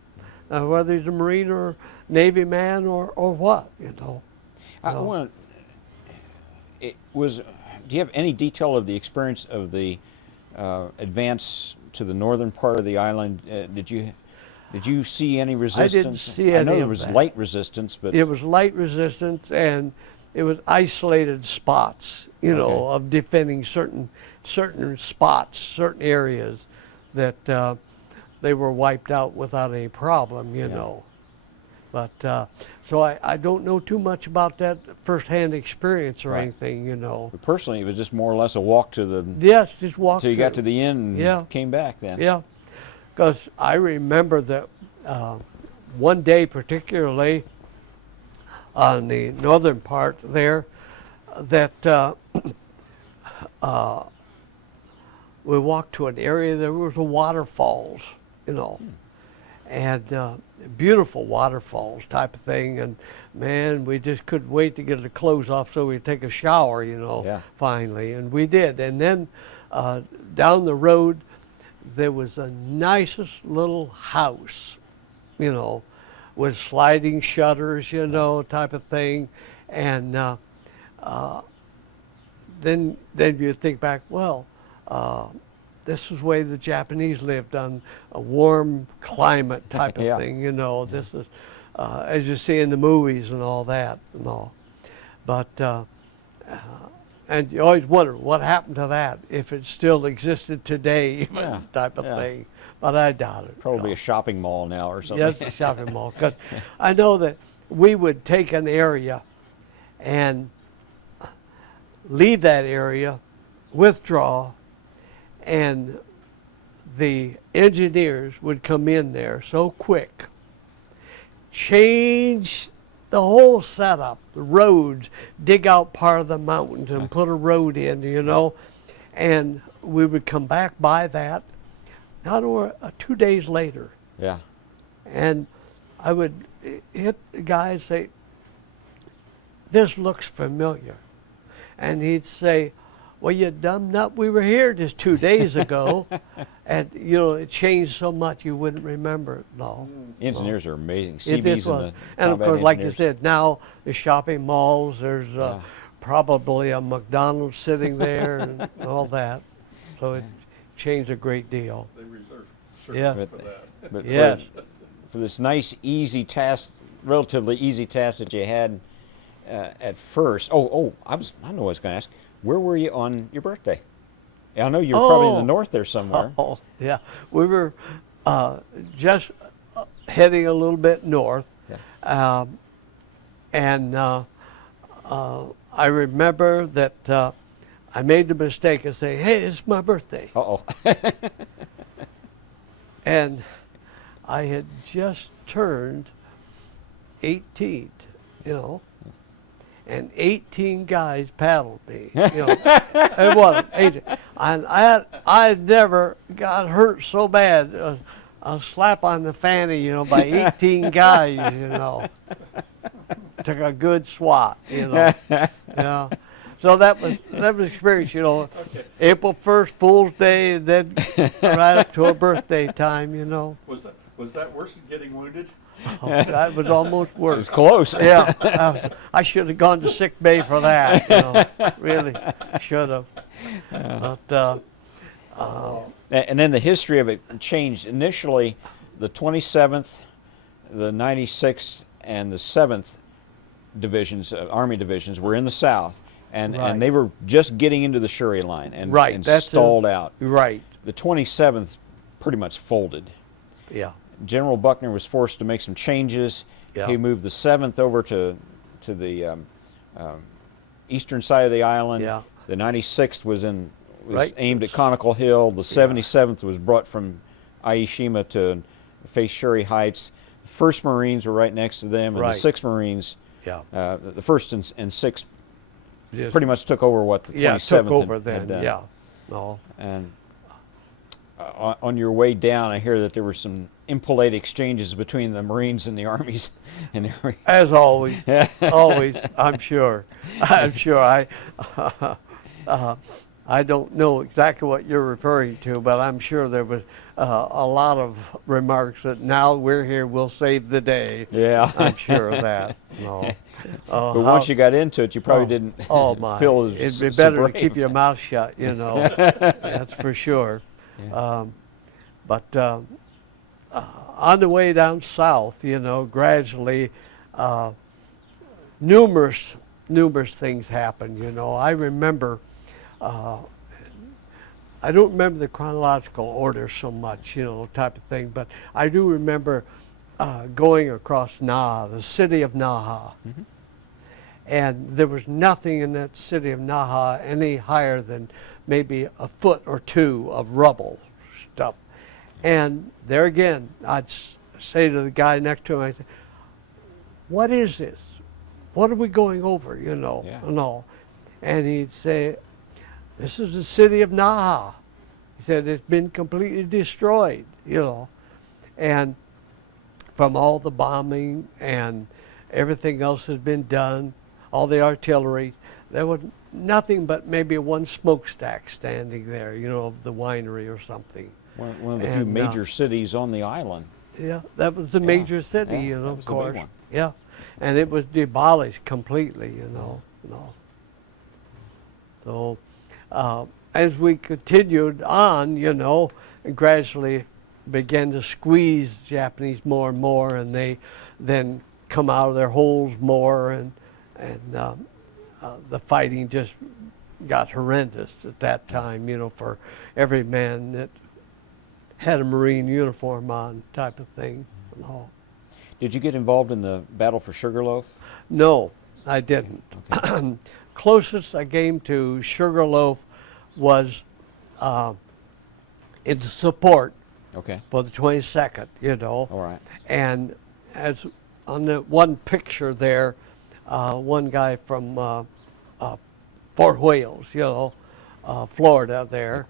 Whether he's a Marine or Navy man or what, you know. I want. Do you have any detail of the experience of the advance to the northern part of the island? Did you see any resistance? I didn't see any I know there of was that. light resistance, but It was light resistance, and it was isolated spots, you know, Okay. of defending certain spots, certain areas that they were wiped out without any problem, you know. But so I don't know too much about that firsthand experience or Right. anything, you know. personally, it was just more or less a walk to the Yes, just walk till you got to through. the end and came back. Then Yeah, because I remember that one day particularly on the northern part there, that we walked to an area, there was a waterfalls, you know, and beautiful waterfalls type of thing, and man, we just couldn't wait to get the clothes off so we'd take a shower, you know, Yeah. finally, and we did. And then down the road, there was the nicest little house, you know, with sliding shutters, you know, type of thing, and then you think back, well, this is the way the Japanese lived, on a warm climate type of Yeah. thing, you know. This is as you see in the movies and all that and all. But and you always wonder what happened to that, if it still existed today, even Yeah, type of yeah. thing. But I doubt it. Probably no. a shopping mall now or something. Yes, a shopping mall. 'Cause I know that we would take an area and leave that area, withdraw, and the engineers would come in there so quick, change the whole setup, the roads, dig out part of the mountains and put a road in, you know, and we would come back by that, not over 2 days later, Yeah. and I would hit the guy and say, "This looks familiar," and he'd say, "Well, you dumb nut, we were here just 2 days ago," and you know it changed so much you wouldn't remember it. No, Engineers are amazing. It CBs is and one. the And of combat course, like you engineers. said, now the shopping malls, there's Yeah. probably a McDonald's sitting there and all that. So it changed a great deal. They reserve Yeah. certain for that. But Yes. for this nice, easy task, relatively easy task that you had at first. I know what I was going to ask. Where were you on your birthday? I know you were probably in the Oh. north there somewhere. Oh, yeah. We were just heading a little bit north. Yeah. And I remember that I made the mistake of saying, "Hey, it's my birthday." Uh-oh. And I had just turned 18, you know, and 18 guys paddled me. You know, it wasn't 18. And I never got hurt so bad. A slap on the fanny, you know, by 18 guys, you know. Took a good swat, you know. Yeah. So that was experience, you know. Okay. April 1st, Fool's Day, and then right up to a birthday time, you know. Was that worse than getting wounded? Oh, that was almost It worse. was close. Yeah, I should have gone to sick bay for that. You know, really should have. But And then the history of it changed. Initially, the 27th, the 96th, and the 7th divisions, Army divisions, were in the south, and Right. they were just getting into the Shuri line and, Right, and that's stalled out. right, The 27th pretty much folded. yeah, General Buckner was forced to make some changes. Yeah. He moved the 7th over to the eastern side of the island. Yeah. The 96th was Right. aimed at Conical Hill. The 77th was brought from Aishima to face Shuri Heights. The 1st Marines were right next to them, and Right. the 6th Marines, yeah. the 1st and 6th, Just- pretty much took over what the yeah, 27th took over had then. done. Yeah, no, And on your way down, I hear that there were some impolite exchanges between the Marines and the armies. And as always, always. I'm sure. I'm sure. I don't know exactly what you're referring to, but I'm sure there was a lot of remarks that now we're here, we'll save the day. yeah. I'm sure of that. No. But once you got into it, you probably didn't Oh my! feel as It'd be so better to brave. keep your mouth shut, you know. That's for sure. But on the way down south, you know, gradually, numerous things happened. You know, I remember. I don't remember the chronological order so much, you know, type of thing, but I do remember going across Naha, the city of Naha. Mm-hmm. And there was nothing in that city of Naha any higher than maybe a foot or two of rubble stuff. And there again, I'd say to the guy next to him, I'd say, "What is this? What are we going over?" You know, Yeah. and all. And he'd say, "This is the city of Naha." He said, "It's been completely destroyed," you know. And from all the bombing and everything else has been done, all the artillery, there was nothing but maybe one smokestack standing there, you know, of the winery or something. One of the few And, major cities on the island. Yeah, that was the Yeah, major city, yeah, you that know, of was the big course. one. Yeah, and it was demolished completely, you know. So as we continued on, you know, and gradually began to squeeze Japanese more and more, and they then come out of their holes more, and the fighting just got horrendous at that time, you know, for every man that had a Marine uniform on, type of thing. And all. Did you get involved in the battle for Sugarloaf? No, I didn't. Okay. Closest I came to Sugarloaf was in support Okay. for the 22nd, you know. All right. And as on the one picture there, one guy from Fort Wales, you know, Florida there.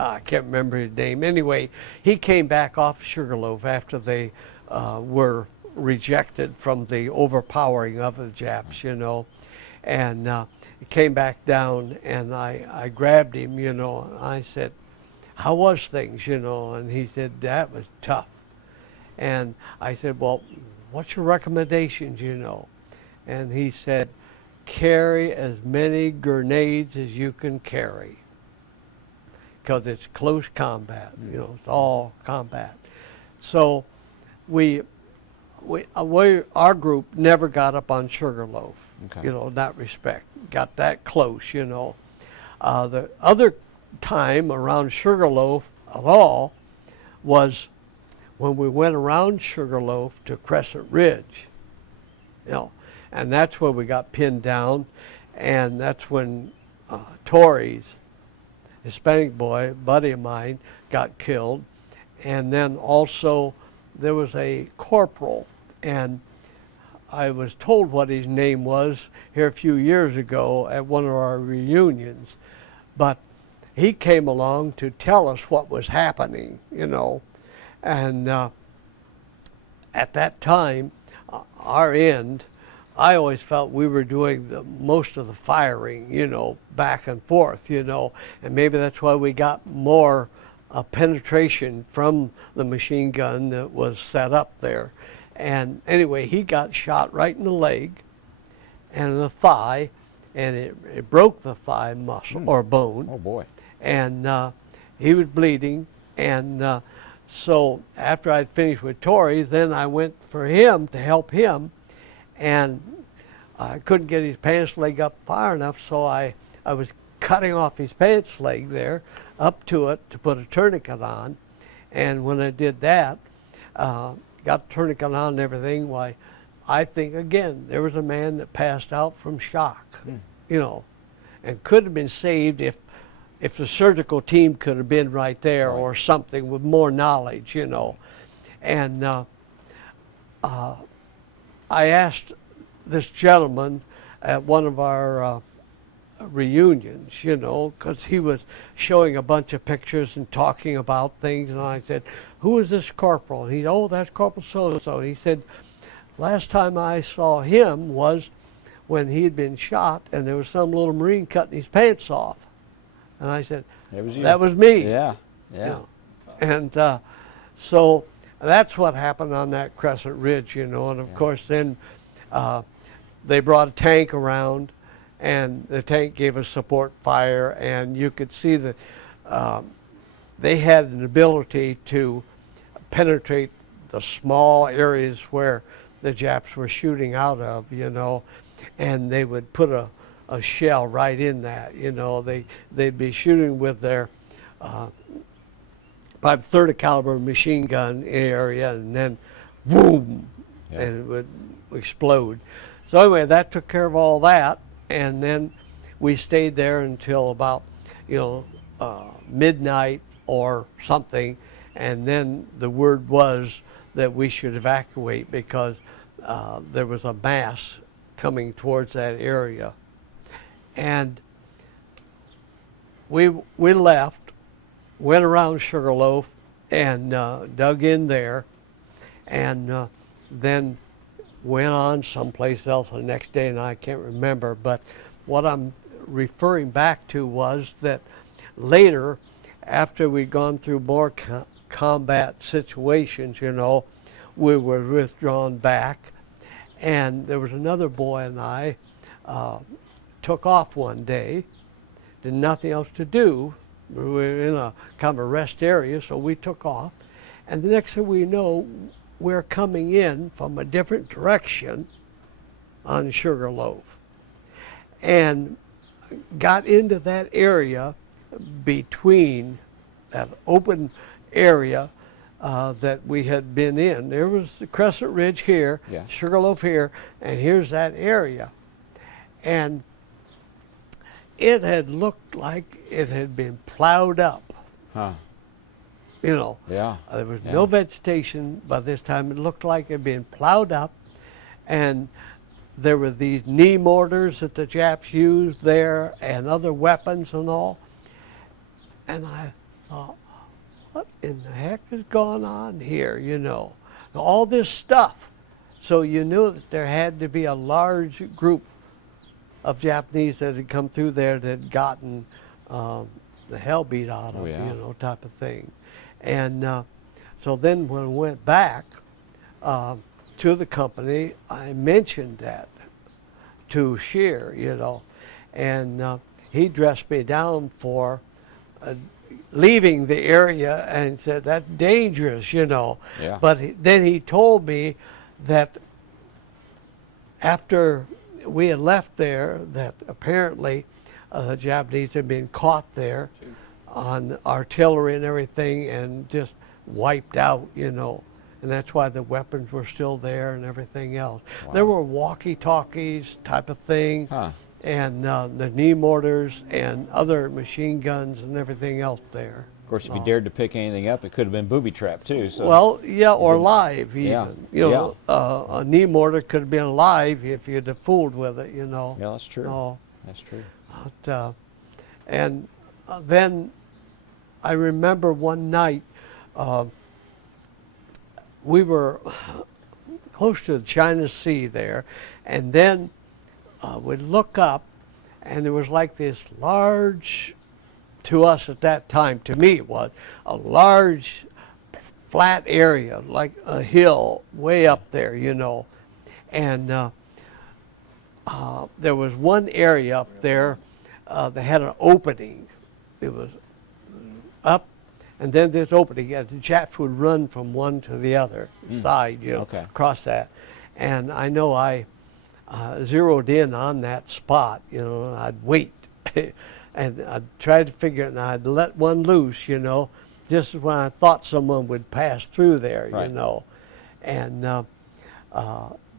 I can't remember his name. Anyway, he came back off Sugarloaf after they were rejected from the overpowering of the Japs, you know. And he came back down, and I grabbed him, you know, and I said, how was things, you know? And he said, that was tough. And I said, well, what's your recommendations, you know? And he said, carry as many grenades as you can carry, because it's close combat, you know, it's all combat. So our group never got up on Sugarloaf, Okay. you know, in that respect, got that close, you know. The other time around Sugarloaf at all was when we went around Sugarloaf to Crescent Ridge, you know, and that's where we got pinned down, and that's when Doris, Hispanic boy, buddy of mine, got killed. And then also there was a corporal, and I was told what his name was here a few years ago at one of our reunions, but he came along to tell us what was happening, you know. And at that time, our end, I always felt we were doing most of the firing, you know, back and forth, you know, and maybe that's why we got more penetration from the machine gun that was set up there. And anyway, he got shot right in the leg and in the thigh, and it broke the thigh muscle or bone. Oh boy. And he was bleeding, and so after I'd finished with Tori, then I went for him to help him, and I couldn't get his pants leg up far enough, so I was cutting off his pants leg there up to it to put a tourniquet on. And when I did that, got the tourniquet on and everything, why, I think again there was a man that passed out from shock, you know, and could have been saved if the surgical team could have been right there, or something with more knowledge, you know. And I asked this gentleman at one of our reunions, you know, because he was showing a bunch of pictures and talking about things, and I said, who is this corporal? And he said, oh, that's Corporal so-and-so. And he said, last time I saw him was when he had been shot, and there was some little Marine cutting his pants off. And I said, that was me. Yeah, yeah. You know? And so that's what happened on that Crescent Ridge, you know. And of course then they brought a tank around, and the tank gave us support fire, and you could see that they had an ability to penetrate the small areas where the Japs were shooting out of, you know, and they would put a shell right in that, you know. They'd be shooting with their 530 caliber machine gun area, and then boom, and it would explode. So anyway, that took care of all that, and then we stayed there until about, you know, midnight or something, and then the word was that we should evacuate because there was a mass coming towards that area. And we left, went around Sugarloaf, and dug in there, and then went on someplace else the next day, and I can't remember. But what I'm referring back to was that later, after we'd gone through more combat situations, you know, we were withdrawn back, and there was another boy and I took off one day, did nothing else to do. We were in a kind of a rest area, so we took off, And the next thing we know, we're coming in from a different direction on Sugarloaf, and got into that area between that open area that we had been in. There was the Crescent Ridge here, Yeah. Sugarloaf here, and here's that area. And it had looked like it had been plowed up. Huh. You know, Yeah. there was Yeah. no vegetation by this time. It looked like it had been plowed up, and there were these knee mortars that the Japs used there and other weapons and all. And I thought, what in the heck is going on here, you know? All this stuff. So you knew that there had to be a large group of Japanese that had come through there that had gotten the hell beat out of, Oh, yeah. you know, type of thing. And so then when I went back to the company, I mentioned that to Shear, you know, and he dressed me down for leaving the area and said, that's dangerous, you know. Yeah. But then he told me that after we had left there, that apparently the Japanese had been caught there on artillery and everything and just wiped out, you know. And that's why the weapons were still there and everything else. Wow. There were walkie-talkies type of thing, Huh. and the knee mortars and other machine guns and everything else there. Of course, if you dared to pick anything up, it could have been booby trapped too. So. Well, yeah, or live even. Yeah, You know, a knee mortar could have been live if you'd have fooled with it, you know. Yeah, that's true. Oh, That's true. but, and then I remember one night we were close to the China Sea there, and then we'd look up, and there was like this large, to us at that time, to me it was, a large flat area, like a hill way up there, you know. And there was one area up there that had an opening. It was up, and then this opening, and the Japs would run from one to the other side, you know, Okay. across that. And I know I zeroed in on that spot, you know, and I'd wait. And I'd try to figure it, and I'd let one loose, you know, just when I thought someone would pass through there, Right. you know. And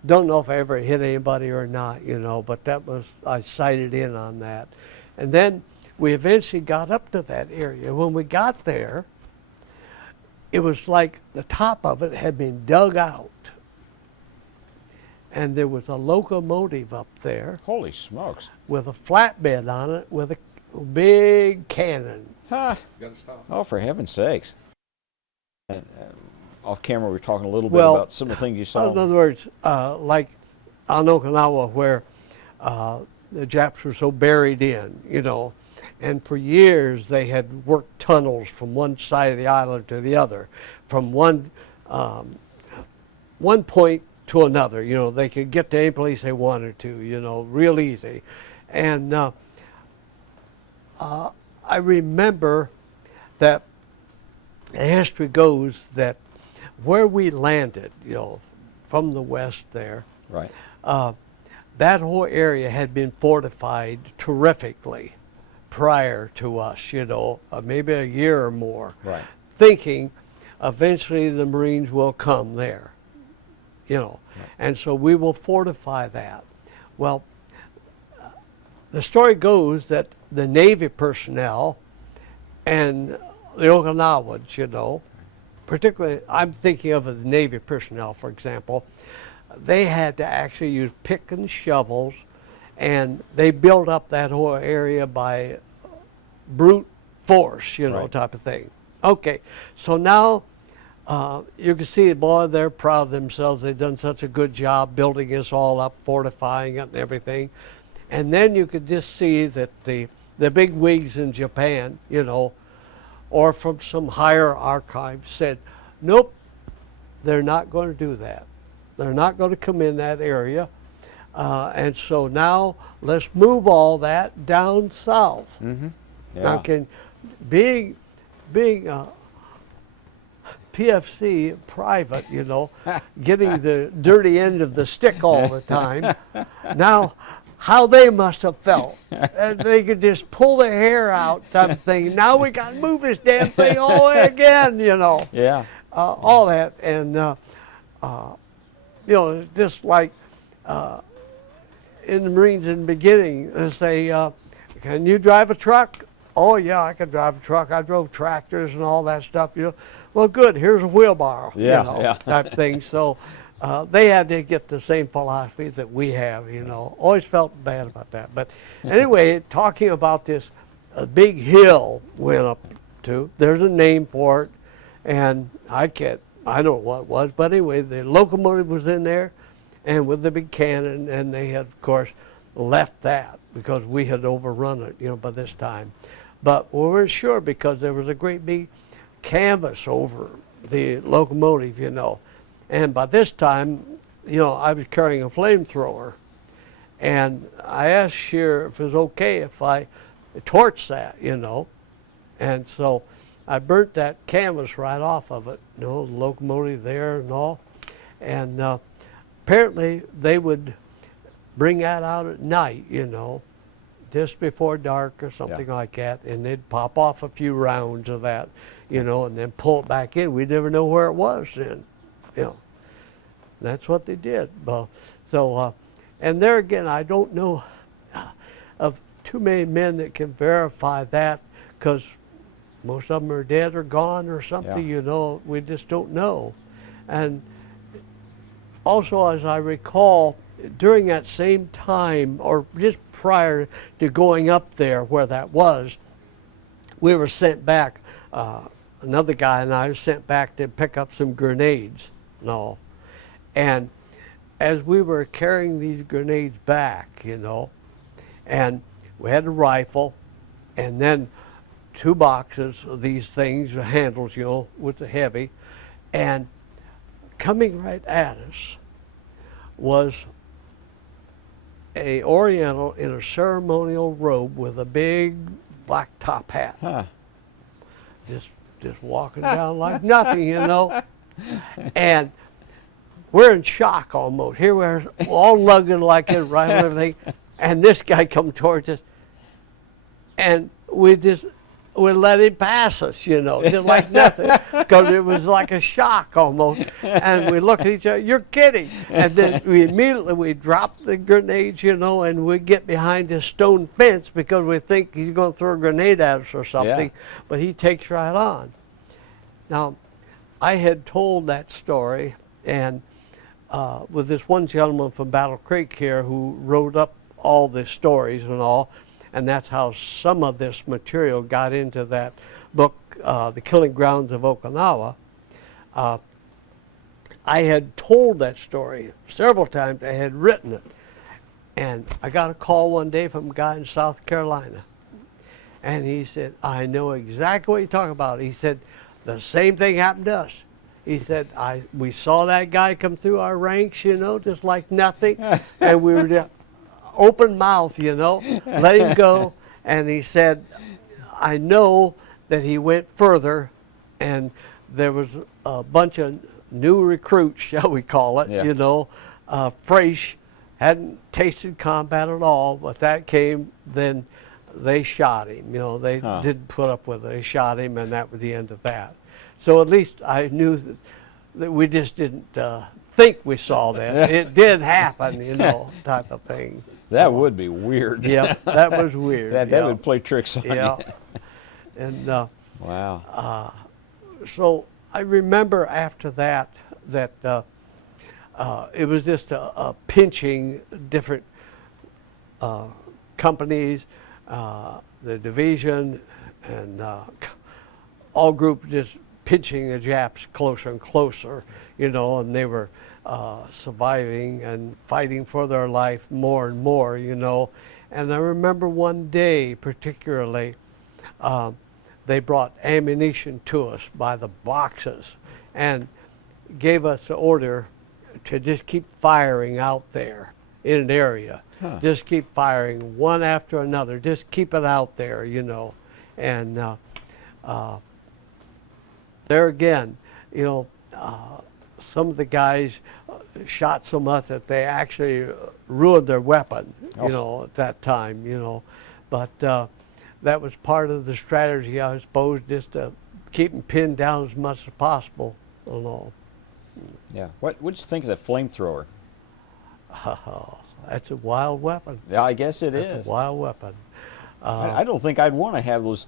don't know if I ever hit anybody or not, you know, but that was, I sighted in on that. And then we eventually got up to that area. When we got there, it was like the top of it had been dug out. And there was a locomotive up there Holy smokes. with a flatbed on it with a big cannon. Huh. Gotta stop. Oh, for heaven's sakes. Off camera, we were talking a little bit Well, about some of the things you saw. In other words, like on Okinawa, where the Japs were so buried in, you know, and for years they had worked tunnels from one side of the island to the other, from one point to another. You know, they could get to any place they wanted to, you know, real easy. And I remember that the history goes that where we landed, you know, from the west there, Right. that whole area had been fortified terrifically prior to us, you know, maybe a year or more, Right. thinking eventually the Marines will come there, you know, and so we will fortify that. Well, the story goes that the Navy personnel and the Okinawans, you know, particularly I'm thinking of the Navy personnel, for example, they had to actually use pick and shovels, and they built up that whole area by brute force, you know, Right. type of thing. Okay, so now you can see, boy, they're proud of themselves. They've done such a good job building this all up, fortifying it and everything. And then you could just see that the big wigs in Japan, you know, or from some higher archive said, nope, they're not going to do that. They're not going to come in that area. And so now let's move all that down south. Mm-hmm. Yeah. Now, being PFC private, you know, getting the dirty end of the stick all the time. Now, how they must have felt. They could just pull their hair out type of thing. Now we got to move this damn thing all the way again, you know. Yeah. All that. And, you know, just like in the Marines in the beginning, they say, can you drive a truck? Oh, yeah, I can drive a truck. I drove tractors and all that stuff, you know. Well, good, here's a wheelbarrow, Yeah, you know, yeah. type thing. So they had to get the same philosophy that we have, you know. Always felt bad about that. But anyway, talking about this big hill went up to, there's a name for it, and I don't know what it was, but anyway, the locomotive was in there, and with the big cannon, and they had, of course, left that because we had overrun it, you know, by this time. But we weren't sure because there was a great big canvas over the locomotive, you know. And by this time, you know, I was carrying a flamethrower. And I asked Shear if it was okay if I torched that, you know. And so I burnt that canvas right off of it, you know, the locomotive there and all. And apparently they would bring that out at night, you know, just before dark or something like that, and they'd pop off a few rounds of that, you know, and then pull it back in. We'd never know where it was then, you know. That's what they did. Well, so, and there again, I don't know of too many men that can verify that because most of them are dead or gone or something, you know. We just don't know. And also, as I recall, during that same time, or just prior to going up there where that was, we were sent back, another guy and I was sent back to pick up some grenades and all. And as we were carrying these grenades back, you know, and we had a rifle and then 2 boxes of these things, the handles, you know, with the heavy, and coming right at us was a Oriental in a ceremonial robe with a big black top hat. Huh. Just walking down like nothing, you know. And we're in shock almost. Here we're all lugging like it, right, and everything. And this guy come towards us, and we let him pass us, you know, just like nothing, because it was like a shock almost. And we looked at each other, you're kidding. And then we dropped the grenades, you know, and we get behind this stone fence because we think he's going to throw a grenade at us or something, but he takes right on. Now, I had told that story, and with this one gentleman from Battle Creek here who wrote up all the stories and all, and that's how some of this material got into that book, The Killing Grounds of Okinawa. I had told that story several times. I had written it. And I got a call one day from a guy in South Carolina. And he said, I know exactly what you're talking about. He said, the same thing happened to us. He said, we saw that guy come through our ranks, you know, just like nothing. And we were just open mouth, you know, let him go. And he said, I know that he went further, and there was a bunch of new recruits, shall we call it, you know, fresh, hadn't tasted combat at all, but that came, then they shot him, you know, they didn't put up with it. They shot him, and that was the end of that. So at least I knew that we just didn't think we saw that. It did happen, you know, type of thing. That would be weird. Yeah, that was weird. That would play tricks on you. And wow. So I remember after that it was just a pinching different companies, the division, and all groups just pinching the Japs closer and closer, you know, and they were surviving and fighting for their life more and more, you know. And I remember one day particularly, they brought ammunition to us by the boxes and gave us the order to just keep firing out there in an area. Just keep firing one after another. Just keep it out there, you know. And there again, you know, some of the guys shot so much that they actually ruined their weapon, you know, at that time, you know. But that was part of the strategy, I suppose, just to keep them pinned down as much as possible, you know. Yeah. What would you think of the flamethrower? That's a wild weapon. Yeah, I guess it That's is. a wild weapon. I don't think I'd want to have those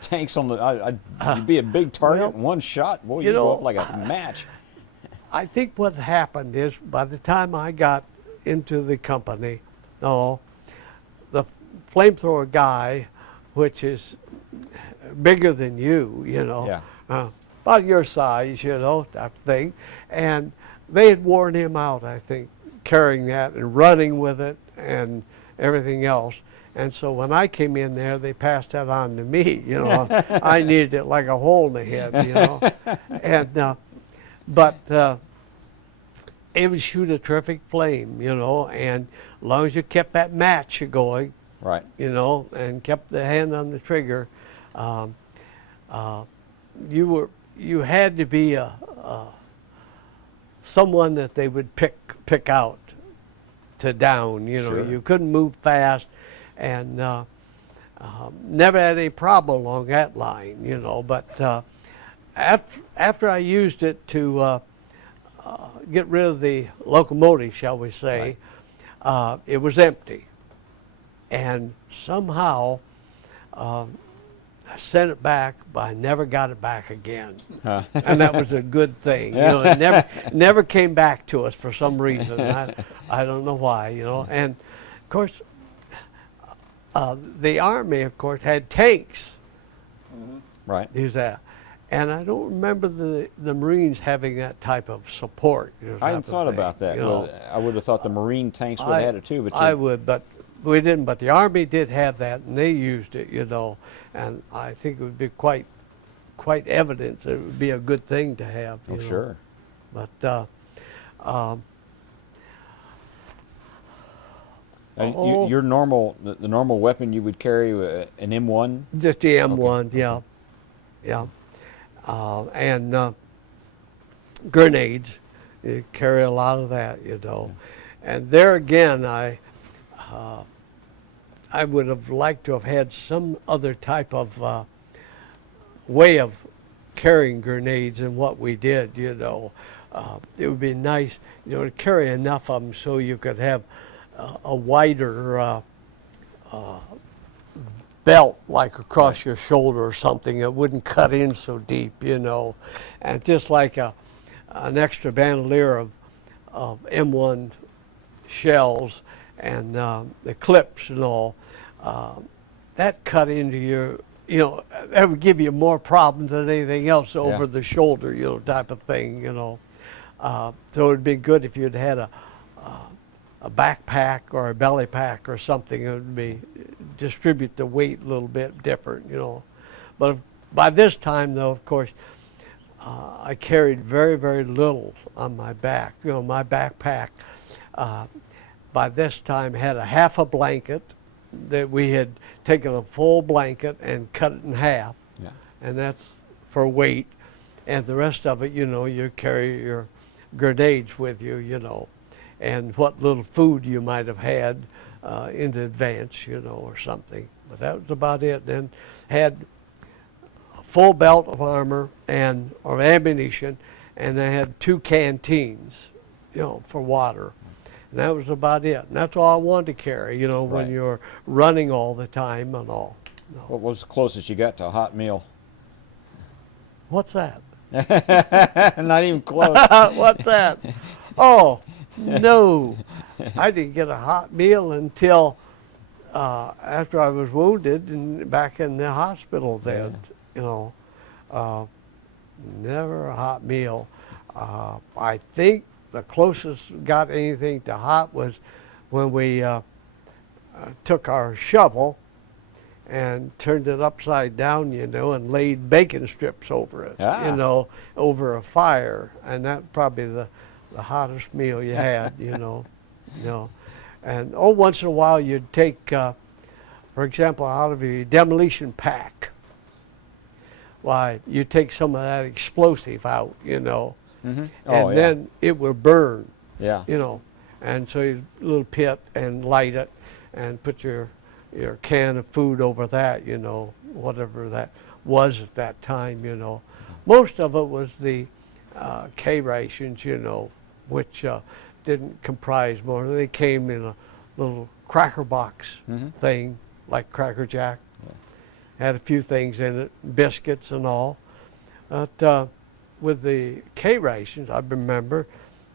tanks on the. You'd be a big target Well, in one shot. Boy, you you'd go know, up like a match. I think what happened is by the time I got into the company, the flamethrower guy, which is bigger than you, you know, Yeah. about your size, you know, type of thing, and they had worn him out, I think, carrying that and running with it and everything else. And so when I came in there, they passed that on to me, you know. I needed it like a hole in the head, you know. And but it would shoot a terrific flame, you know, and as long as you kept that match going, Right. you know, and kept the hand on the trigger, you had to be someone that they would pick out to down, you know. Sure. You couldn't move fast, and never had any problem along that line, you know. But after I used it to get rid of the locomotive, shall we say, it was empty. And somehow I sent it back, but I never got it back again. And that was a good thing. You know, it never came back to us for some reason. I don't know why, you know. And of course, the Army, of course, had tanks. Right. Use that. And I don't remember the Marines having that type of support. You know, I hadn't thought about that. Well, I would have thought the Marine tanks would have had it too, but I would, but we didn't. But the Army did have that, and they used it, you know. And I think it would be quite evident that it would be a good thing to have. You know. sure. But And your normal, the normal weapon you would carry, an M1? just the M1, yeah, yeah, and grenades. You carry a lot of that, you know. And there again, I would have liked to have had some other type of way of carrying grenades than what we did, you know. It would be nice, you know, to carry enough of them so you could have a wider belt, like across your shoulder or something. It wouldn't cut in so deep, you know. And just like an extra bandolier of M1 shells and the clips and all, that cut into your, you know, that would give you more problems than anything else over the shoulder, you know, type of thing, you know. So it'd be good if you'd had a backpack or a belly pack or something. It would be distribute the weight a little bit different, you know. But by this time, though, of course, I carried very, very little on my back. You know, my backpack by this time had a half a blanket that we had taken a full blanket and cut it in half, and that's for weight. And the rest of it, you know, you carry your grenades with you, you know, and what little food you might have had in advance, you know, or something. But that was about it. Then had a full belt of armor or ammunition, and I had 2 canteens, you know, for water. And that was about it. And that's all I wanted to carry, you know, when you're running all the time and all. No. What was the closest you got to a hot meal? What's that? Not even close. What's that? Oh, no. I didn't get a hot meal until after I was wounded and back in the hospital then, you know. Never a hot meal. I think the closest we got anything to hot was when we took our shovel and turned it upside down, you know, and laid bacon strips over it, you know, over a fire. And that's probably the hottest meal you had, you know. And once in a while you'd take, for example, out of your demolition pack, why, you take some of that explosive out, Mm-hmm. and then it will burn, Yeah. And so you little pit and light it and put your can of food over that, whatever that was at that time, Most of it was the K rations, which didn't comprise more. They came in a little cracker box thing, like Cracker Jack. Yeah. Had a few things in it, biscuits and all. But with the K rations, I remember,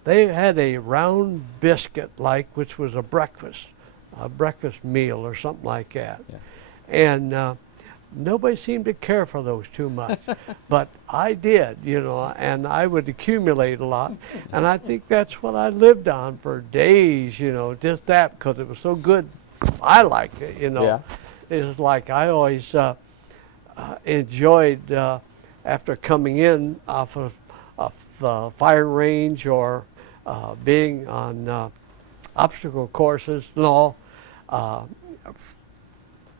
they had a round biscuit which was a breakfast meal or something like that. Yeah. And nobody seemed to care for those too much, but I did, and I would accumulate a lot. And I think that's what I lived on for days, just that, because it was so good. I liked it, Yeah. It was like I always enjoyed, after coming in off of the fire range or being on obstacle courses and all,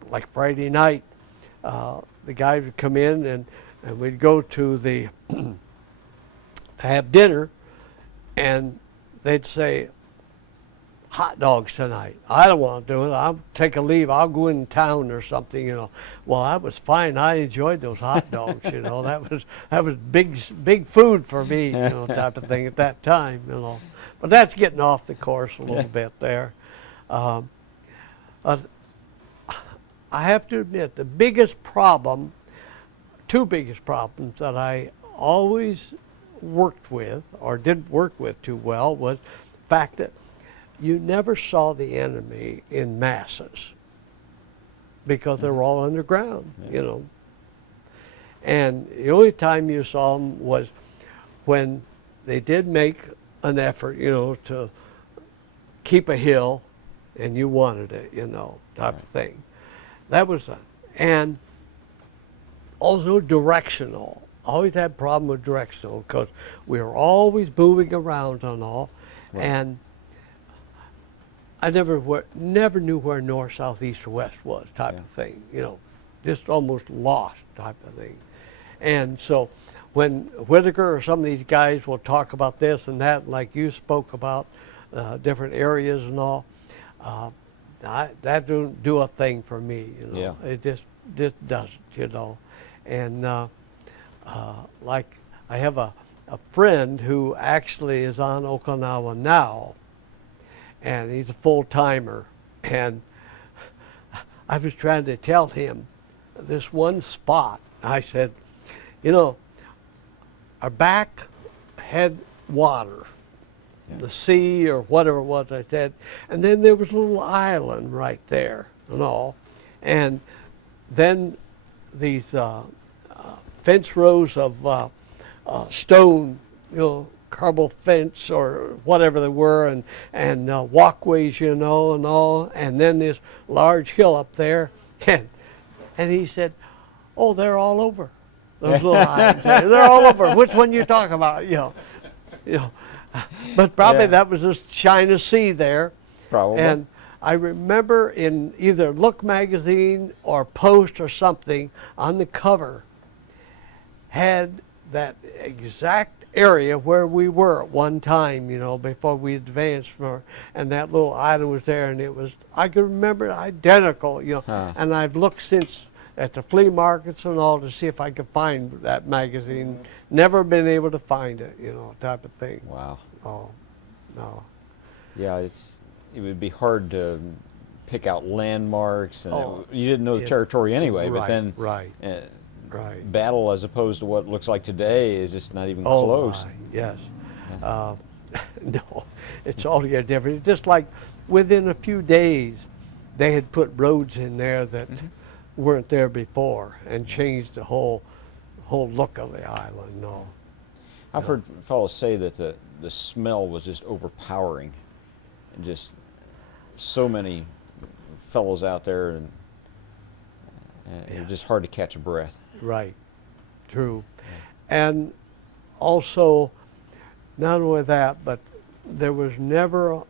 like Friday night, the guys would come in and we'd go to the have dinner, and they'd say, hot dogs tonight. I don't want to do it. I'll take a leave. I'll go in town or something, Well, that was fine. I enjoyed those hot dogs, That was big food for me, type of thing at that time, But that's getting off the course a little bit there. But I have to admit, the biggest problem, two biggest problems that I always worked with, or didn't work with too well, was the fact that you never saw the enemy in masses because they were all underground, And the only time you saw them was when they did make an effort, to keep a hill and you wanted it, type of thing. That was, and also directional. Always had a problem with directional because we were always moving around and all. Right. And I never knew where north, south, east, or west was, type of thing, just almost lost type of thing. And so when Whitaker or some of these guys will talk about this and that, like you spoke about different areas and all, that don't do a thing for me, Yeah. It just doesn't, And like I have a friend who actually is on Okinawa now, and he's a full-timer, and I was trying to tell him this one spot. I said, our back had water, the sea or whatever it was, I said, and then there was a little island right there and all, and then these fence rows of stone, carbon fence or whatever they were, and walkways, and all, and then this large hill up there, and he said, "Oh, they're all over those little islands. They're all over. Which one you talking about?" But probably that was just China Sea there. Probably. And I remember in either Look magazine or Post or something on the cover had that exact area where we were at one time, before we advanced and that little island was there, and it was, I can remember it identical, and I've looked since at the flea markets and all to see if I could find that magazine. Never been able to find it, type of thing. Wow. Oh, no. Yeah, it would be hard to pick out landmarks, and you didn't know the territory anyway, but then right. battle as opposed to what it looks like today is just not even Oh, close. yes. No, it's altogether different. It's just like within a few days, they had put roads in there that weren't there before and changed the whole look of the island. No. I've heard fellows say that the smell was just overpowering, and just so many fellows out there, and it was just hard to catch a breath. Right, true. And also, not only that, but there was never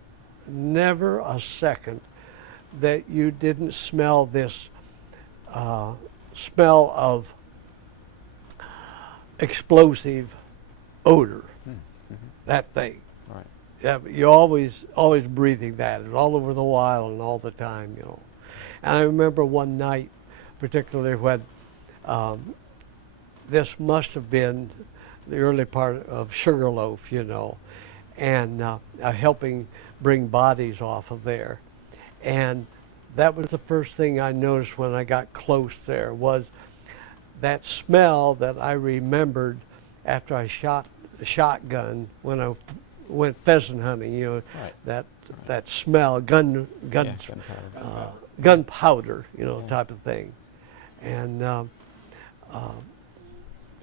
a second that you didn't smell this smell of explosive odor, that thing. Right. Yeah, you're always breathing that, and all over the while and all the time, you know. And I remember one night, particularly when this must have been the early part of Sugarloaf, you know, and helping bring bodies off of there. And that was the first thing I noticed when I got close there, was that smell that I remembered after I shot the shotgun when I went pheasant hunting, you know, Right. that smell, gunpowder, you know, type of thing. And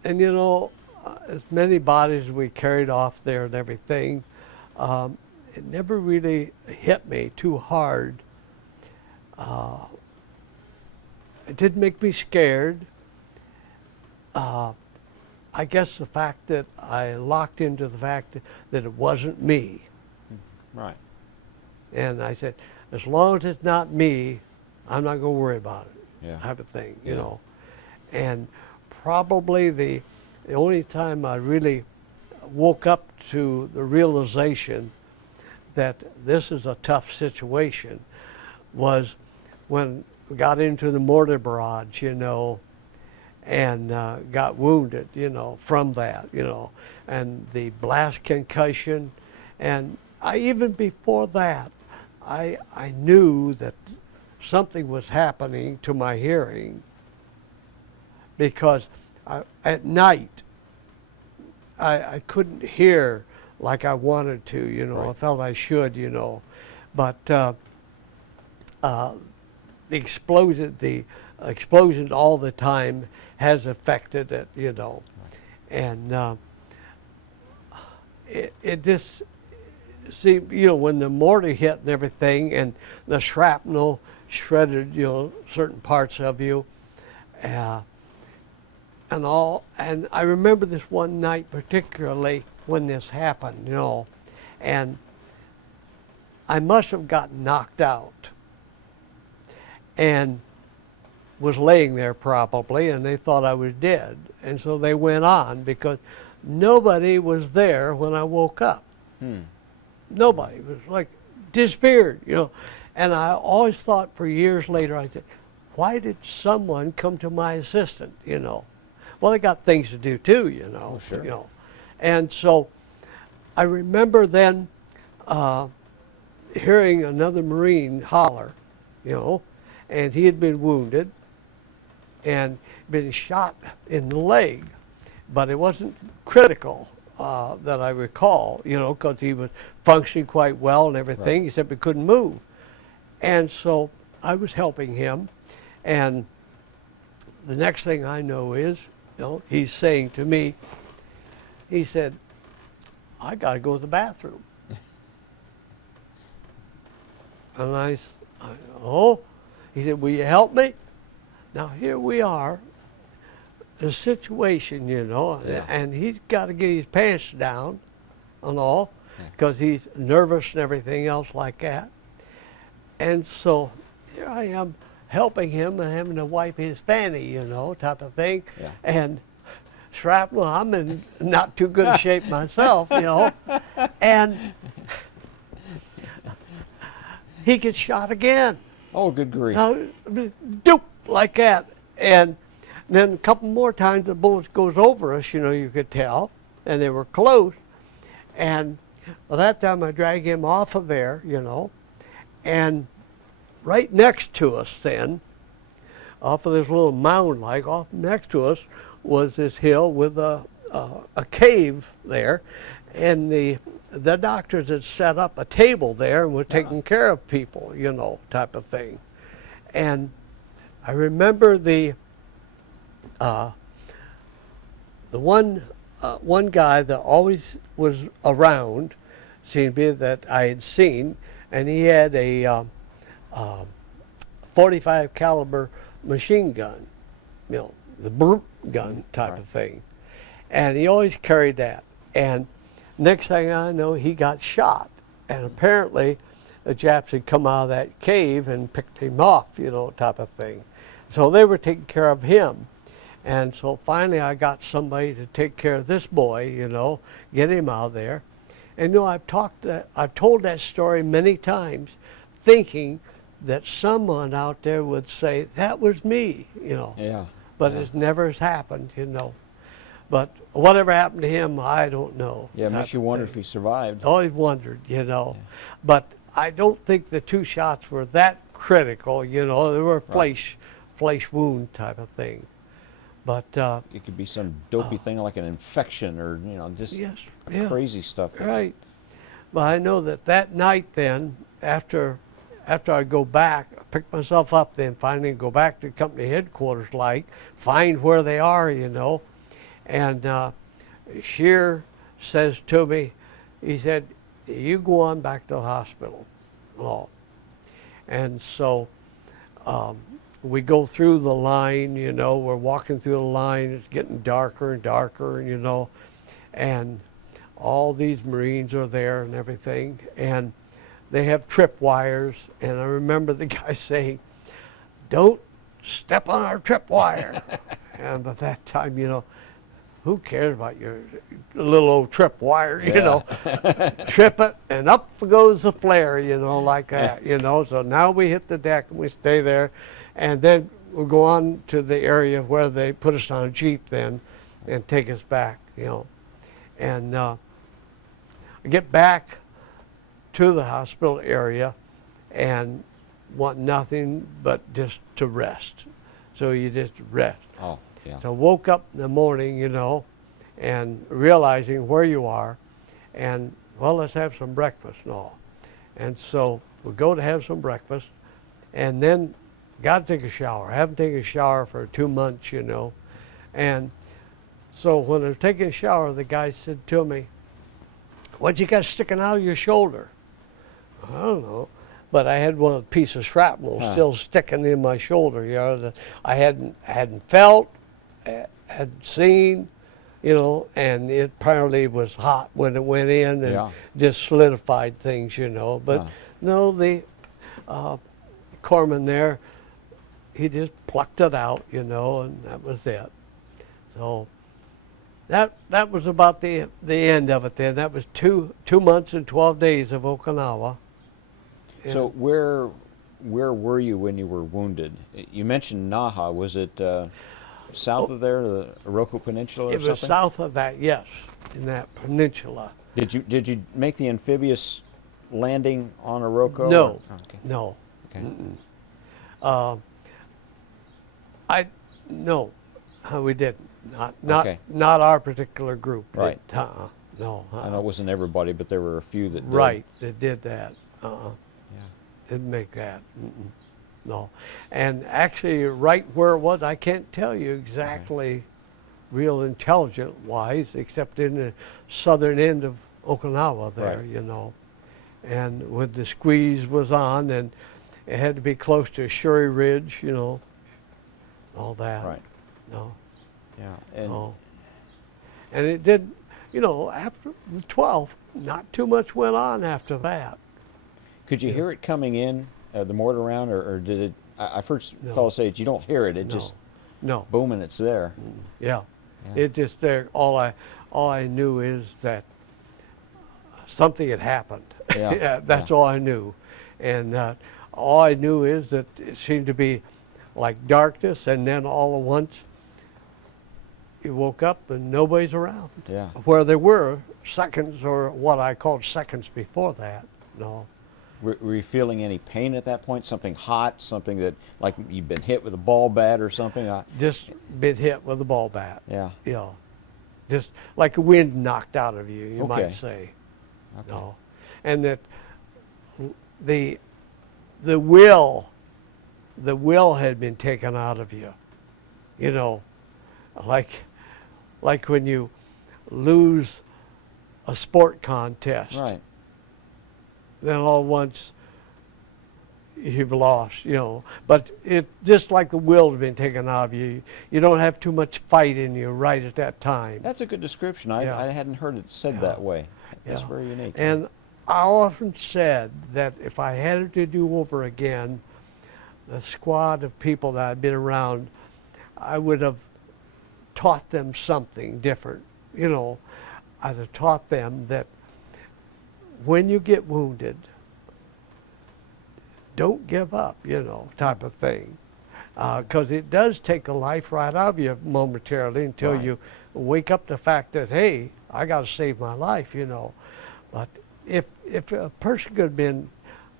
you know, as many bodies as we carried off there and everything, it never really hit me too hard. It did make me scared. I guess the fact that I locked into the fact that it wasn't me. Right. And I said, as long as it's not me, I'm not going to worry about it, Yeah. type of thing, Yeah. you know. And probably the only time I really woke up to the realization that this is a tough situation was when we got into the mortar barrage, you know, and got wounded, you know, from that, you know, and the blast concussion. And even before that, I knew that something was happening to my hearing, because at night I couldn't hear like I wanted to, you know. Right. I felt I should, you know, but the explosion all the time has affected it, you know. And it just seemed, you know, when the mortar hit and everything, and the shrapnel shredded, you know, certain parts of you, and all. And I remember this one night particularly when this happened, you know, and I must have gotten knocked out and was laying there probably, and they thought I was dead. And so they went on, because nobody was there when I woke up. Nobody. It was like disappeared, you know. And I always thought for years later, I said, why did someone come to my assistant, you know? Well, they got things to do too, you know. Oh, sure. You know. And so I remember then hearing another Marine holler, you know, and he had been wounded and been shot in the leg, but it wasn't critical that I recall, you know, because he was functioning quite well and everything, Right. except he couldn't move. And so I was helping him, and the next thing I know is, you know, he's saying to me, he said, I got to go to the bathroom. And oh, he said, will you help me? Now here we are, a situation, you know, Yeah. and he's got to get his pants down and all, Yeah. because he's nervous and everything else like that. And so here I am helping him and having to wipe his fanny, you know, type of thing. Yeah. And shrapnel, I'm in not too good a shape myself, you know. And he gets shot again. Oh, good grief. Now, doop, like that. And then a couple more times the bullet goes over us, you know, you could tell. And they were close. And well, that time I drag him off of there, you know. And right next to us then, off of this little mound like, off next to us was this hill with a cave there. And the doctors had set up a table there and were taking care of people, you know, type of thing. And I remember the one guy that always was around, seemed to be that I had seen, and he had a 45 caliber machine gun, you know, the brute gun type Right. of thing. And he always carried that. And next thing I know, he got shot. And apparently the Japs had come out of that cave and picked him off, you know, type of thing. So they were taking care of him. And so finally I got somebody to take care of this boy, you know, get him out of there. And you know, I've told that story many times, thinking that someone out there would say, that was me, you know. Yeah. But yeah. it never has happened, you know. But whatever happened to him, I don't know. Yeah, it makes you wonder if he survived. Always wondered, you know. Yeah. But I don't think the 2 shots were that critical, you know. They were flesh wound type of thing. But It could be some dopey thing like an infection or, you know, just yes, yeah, crazy stuff. right. But I know that night then, after I go back, I pick myself up then, finally go back to company headquarters, like, find where they are, you know. And Shear says to me, he said, you go on back to the hospital. Oh. And so we go through the line, you know, we're walking through the line, it's getting darker and darker, you know, and all these Marines are there and everything, and they have trip wires, and I remember the guy saying, don't step on our trip wire. And at that time, you know, who cares about your little old trip wire, you know? Trip it, and up goes the flare, you know, like that, you know. So now we hit the deck, and we stay there, and then we'll go on to the area where they put us on a Jeep then and take us back, you know. And I get back to the hospital area and want nothing but just to rest. So you just rest. Oh, yeah. So woke up in the morning, you know, and realizing where you are, and well, let's have some breakfast and all. And so we go to have some breakfast, and then got to take a shower. I haven't taken a shower for 2 months, you know. And so when I was taking a shower, the guy said to me, what you got sticking out of your shoulder? I don't know. But I had one piece of shrapnel still sticking in my shoulder, you know, that I hadn't felt, hadn't seen, you know, and it apparently was hot when it went in and just solidified things, you know. But no, the corpsman there, he just plucked it out, you know, and that was it. So that was about the end of it then. That was 2 months and 12 days of Okinawa. So where were you when you were wounded? You mentioned Naha. Was it south of there, the Iroko Peninsula or something? It was south of that, yes, in that peninsula. Did you make the amphibious landing on Iroko? No, or? Okay. no. Okay. No, we didn't. Not our particular group. Right. No. I know it wasn't everybody, but there were a few that did. Right, that did that. Yeah. Didn't make that. No. And actually, right where it was, I can't tell you exactly, real intelligent-wise, except in the southern end of Okinawa there, you know. And when the squeeze was on, and it had to be close to Shuri Ridge, you know, all that. Right. No. Yeah. And And it did, you know, after the 12th, not too much went on after that. could you hear it coming in, the mortar round, or did it? I've heard fellows say you don't hear it; it just boom, and it's there. Yeah. It just there. All I knew is that something had happened. That's all I knew, and all I knew is that it seemed to be like darkness, and then all at once you woke up and nobody's around. Yeah. Where there were seconds, or what I called seconds before that. No. Were you feeling any pain at that point? Something hot, something that, like you've been hit with a ball bat or something? Just been hit with a ball bat. Yeah. Yeah. Just like the wind knocked out of you, you might say. Okay. No. And that the will had been taken out of you. You know, like when you lose a sport contest. Right. Then all at once you've lost, you know. But it just like the will had been taken out of you. You don't have too much fight in you right at that time. That's a good description. I hadn't heard it said that way. That's very unique. And I often said that if I had it to do over again, the squad of people that I'd been around, I would have taught them something different. You know, I'd have taught them that when you get wounded, don't give up, you know, type of thing. Because it does take the life right out of you momentarily until Right. you wake up to the fact that, hey, I got to save my life, you know. But if a person could have been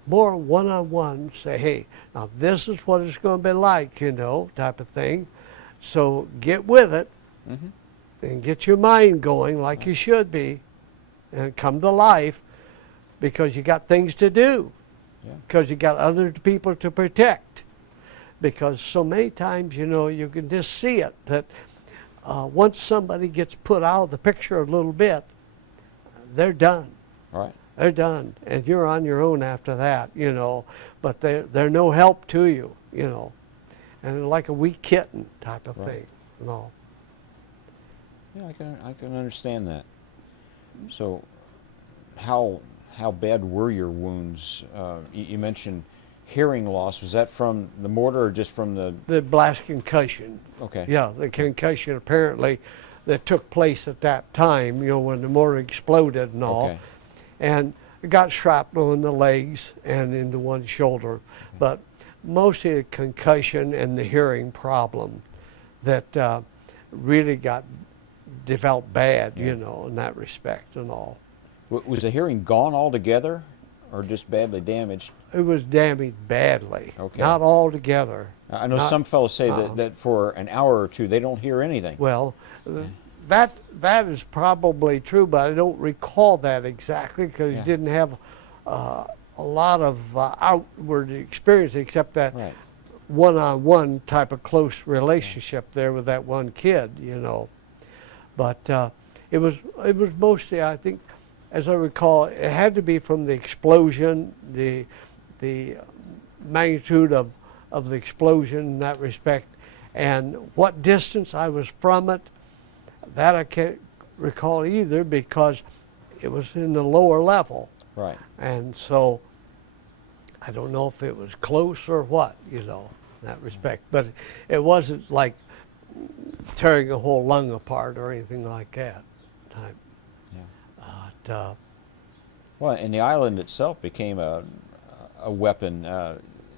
more one-on-one, say, hey, now this is what it's going to be like, you know, type of thing. So get with it and get your mind going like you should be and come to life because you got things to do, because you got other people to protect. Because so many times, you know, you can just see it that once somebody gets put out of the picture a little bit, they're done. Right. They're done, and you're on your own after that, you know. But they're no help to you, you know, and they're like a weak kitten type of thing, you know. Yeah, I can understand that. So, how bad were your wounds? You mentioned hearing loss. Was that from the mortar or just from the blast concussion? Okay. Yeah, the concussion apparently that took place at that time, you know, when the mortar exploded and all. Okay. And it got shrapnel in the legs and into one shoulder. But mostly the concussion and the hearing problem that really developed bad, you know, in that respect and all. Was the hearing gone altogether or just badly damaged? It was damaged badly, Okay. not altogether. I know Not- some fellows say that for an hour or two they don't hear anything. Well, that is probably true, but I don't recall that exactly because Yeah. he didn't have a lot of outward experience except that Right. one-on-one type of close relationship there with that one kid, you know. But it was mostly, I think, as I recall, it had to be from the explosion, the magnitude of the explosion in that respect, and what distance I was from it. That I can't recall either because it was in the lower level. Right. And so I don't know if it was close or what, you know, in that respect. But it wasn't like tearing a whole lung apart or anything like that. Type. Yeah. Well, and the island itself became a weapon.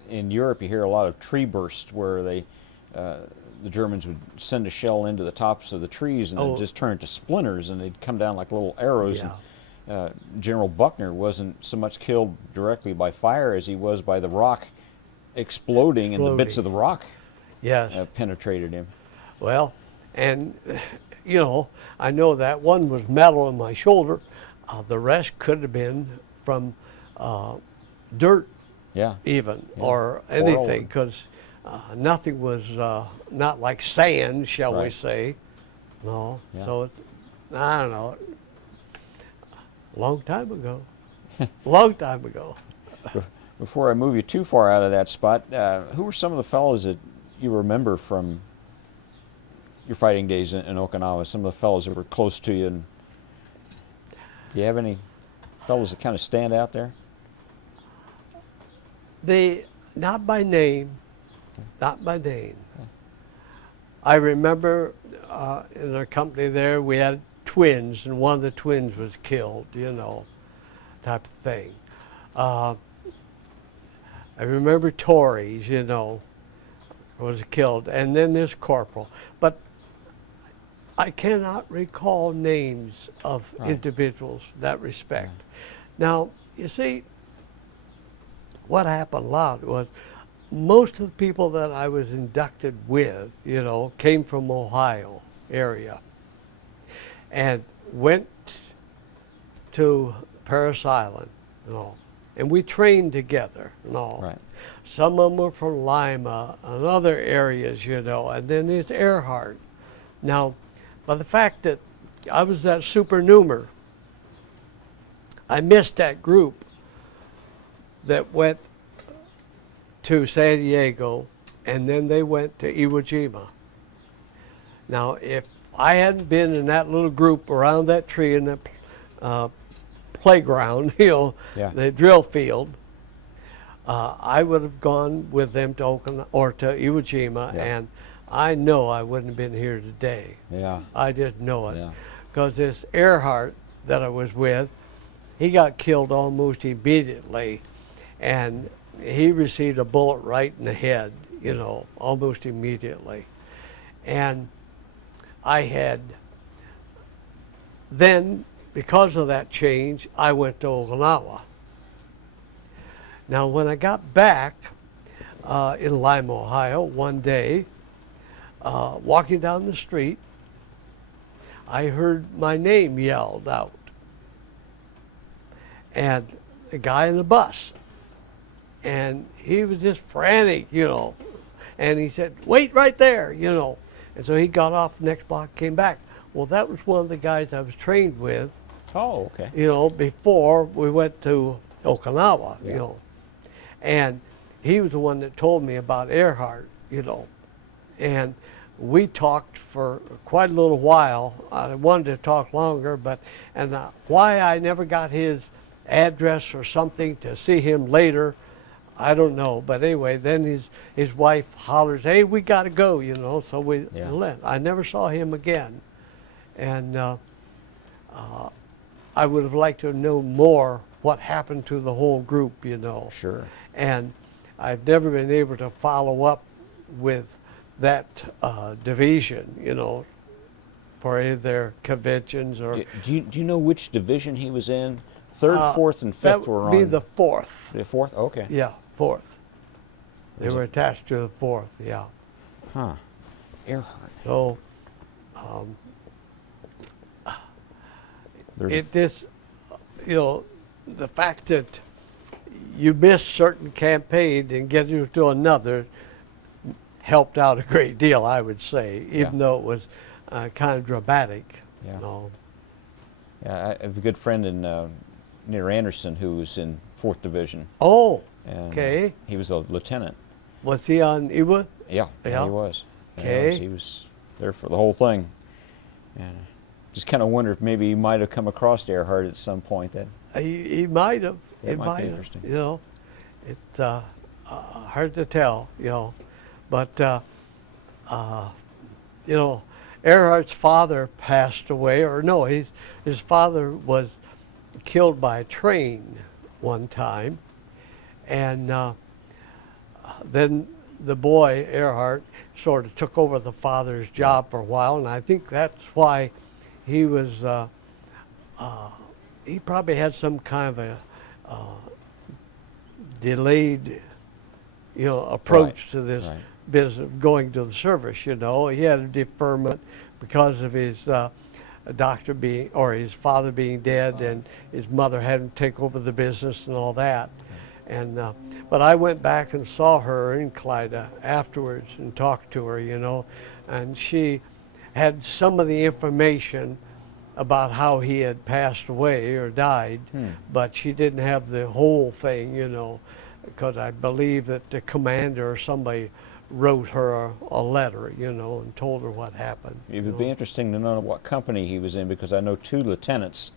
In Europe, you hear a lot of tree bursts where the Germans would send a shell into the tops of the trees and then just turn it to splinters, and they'd come down like little arrows. Yeah. And, General Buckner wasn't so much killed directly by fire as he was by the rock exploding. And the bits of the rock Yes. penetrated him. Well, and you know, I know that one was metal in my shoulder. The rest could have been from dirt, Yeah. even, Yeah. or anything, because nothing was not like sand, shall we Right. say. No. Yeah. So I don't know. Long time ago. Long time ago. Before I move you too far out of that spot, who were some of the fellows that you remember from your fighting days in Okinawa? Some of the fellows that were close to you. And do you have any fellows that kind of stand out there? Not by name, not by name. I remember in our company there, we had twins, and one of the twins was killed, you know, type of thing. I remember Doris, you know, was killed, and then this corporal. But I cannot recall names of individuals in that respect. Now, you see, what happened a lot was most of the people that I was inducted with, you know, came from Ohio area and went to Parris Island, you know, and we trained together, you know. Right. Some of them were from Lima and other areas, you know, and then there's Earhart. Now, by the fact that I was that supernumer, I missed that group that went to San Diego, and then they went to Iwo Jima. Now, if I hadn't been in that little group around that tree in the playground, you know, the drill field, I would have gone with them to Okinawa or to Iwo Jima, and I know I wouldn't have been here today. Yeah. I just know it. Yeah. Because this Earhart that I was with, he got killed almost immediately, and he received a bullet right in the head, you know, almost immediately. And I had, then, because of that change, I went to Okinawa. Now, when I got back in Lima, Ohio, one day, walking down the street, I heard my name yelled out. And a guy in the bus. And he was just frantic, you know. And he said, wait right there, you know. And so he got off the next block, came back. Well, that was one of the guys I was trained with, Oh, okay. you know, before we went to Okinawa, you know. And he was the one that told me about Earhart, you know. And we talked for quite a little while. I wanted to talk longer, but, and why I never got his address or something to see him later, I don't know. But anyway, then his wife hollers, hey, we got to go, you know. So we left. I never saw him again. And I would have liked to know more what happened to the whole group, you know. Sure. And I've never been able to follow up with that division, you know, for any of their conventions or. Do you know which division he was in? Third, fourth, and fifth were on. That would be the fourth. The fourth? Okay. Yeah, fourth. They were attached to the fourth, yeah. Huh. Earhart. So There's this, you know, the fact that you miss certain campaign and get into another helped out a great deal, I would say, even though it was kind of dramatic. Yeah. You know. Yeah, I have a good friend in near Anderson who was in 4th Division. Oh, And, okay. he was a lieutenant. Was he on Iwa? Yeah, Yeah. he was. Okay. He was there for the whole thing. And just kind of wonder if maybe he might have come across Earhart at some point. That He might have. That It might be might have, interesting. you know. It's hard to tell, you know. But, you know, Earhart's father passed away, or no, his father was killed by a train one time. And then the boy, Earhart, sort of took over the father's job for a while, and I think that's why he was, he probably had some kind of a delayed, you know, approach to this business of going to the service, you know. He had a deferment because of his doctor being, or his father being dead, and his mother had to take over the business and all that. And but I went back and saw her in Clyda afterwards and talked to her, you know, and she had some of the information about how he had passed away or died, but she didn't have the whole thing, you know, because I believe that the commander or somebody wrote her a letter, you know, and told her what happened. It would be interesting to know what company he was in, because I know 2 lieutenants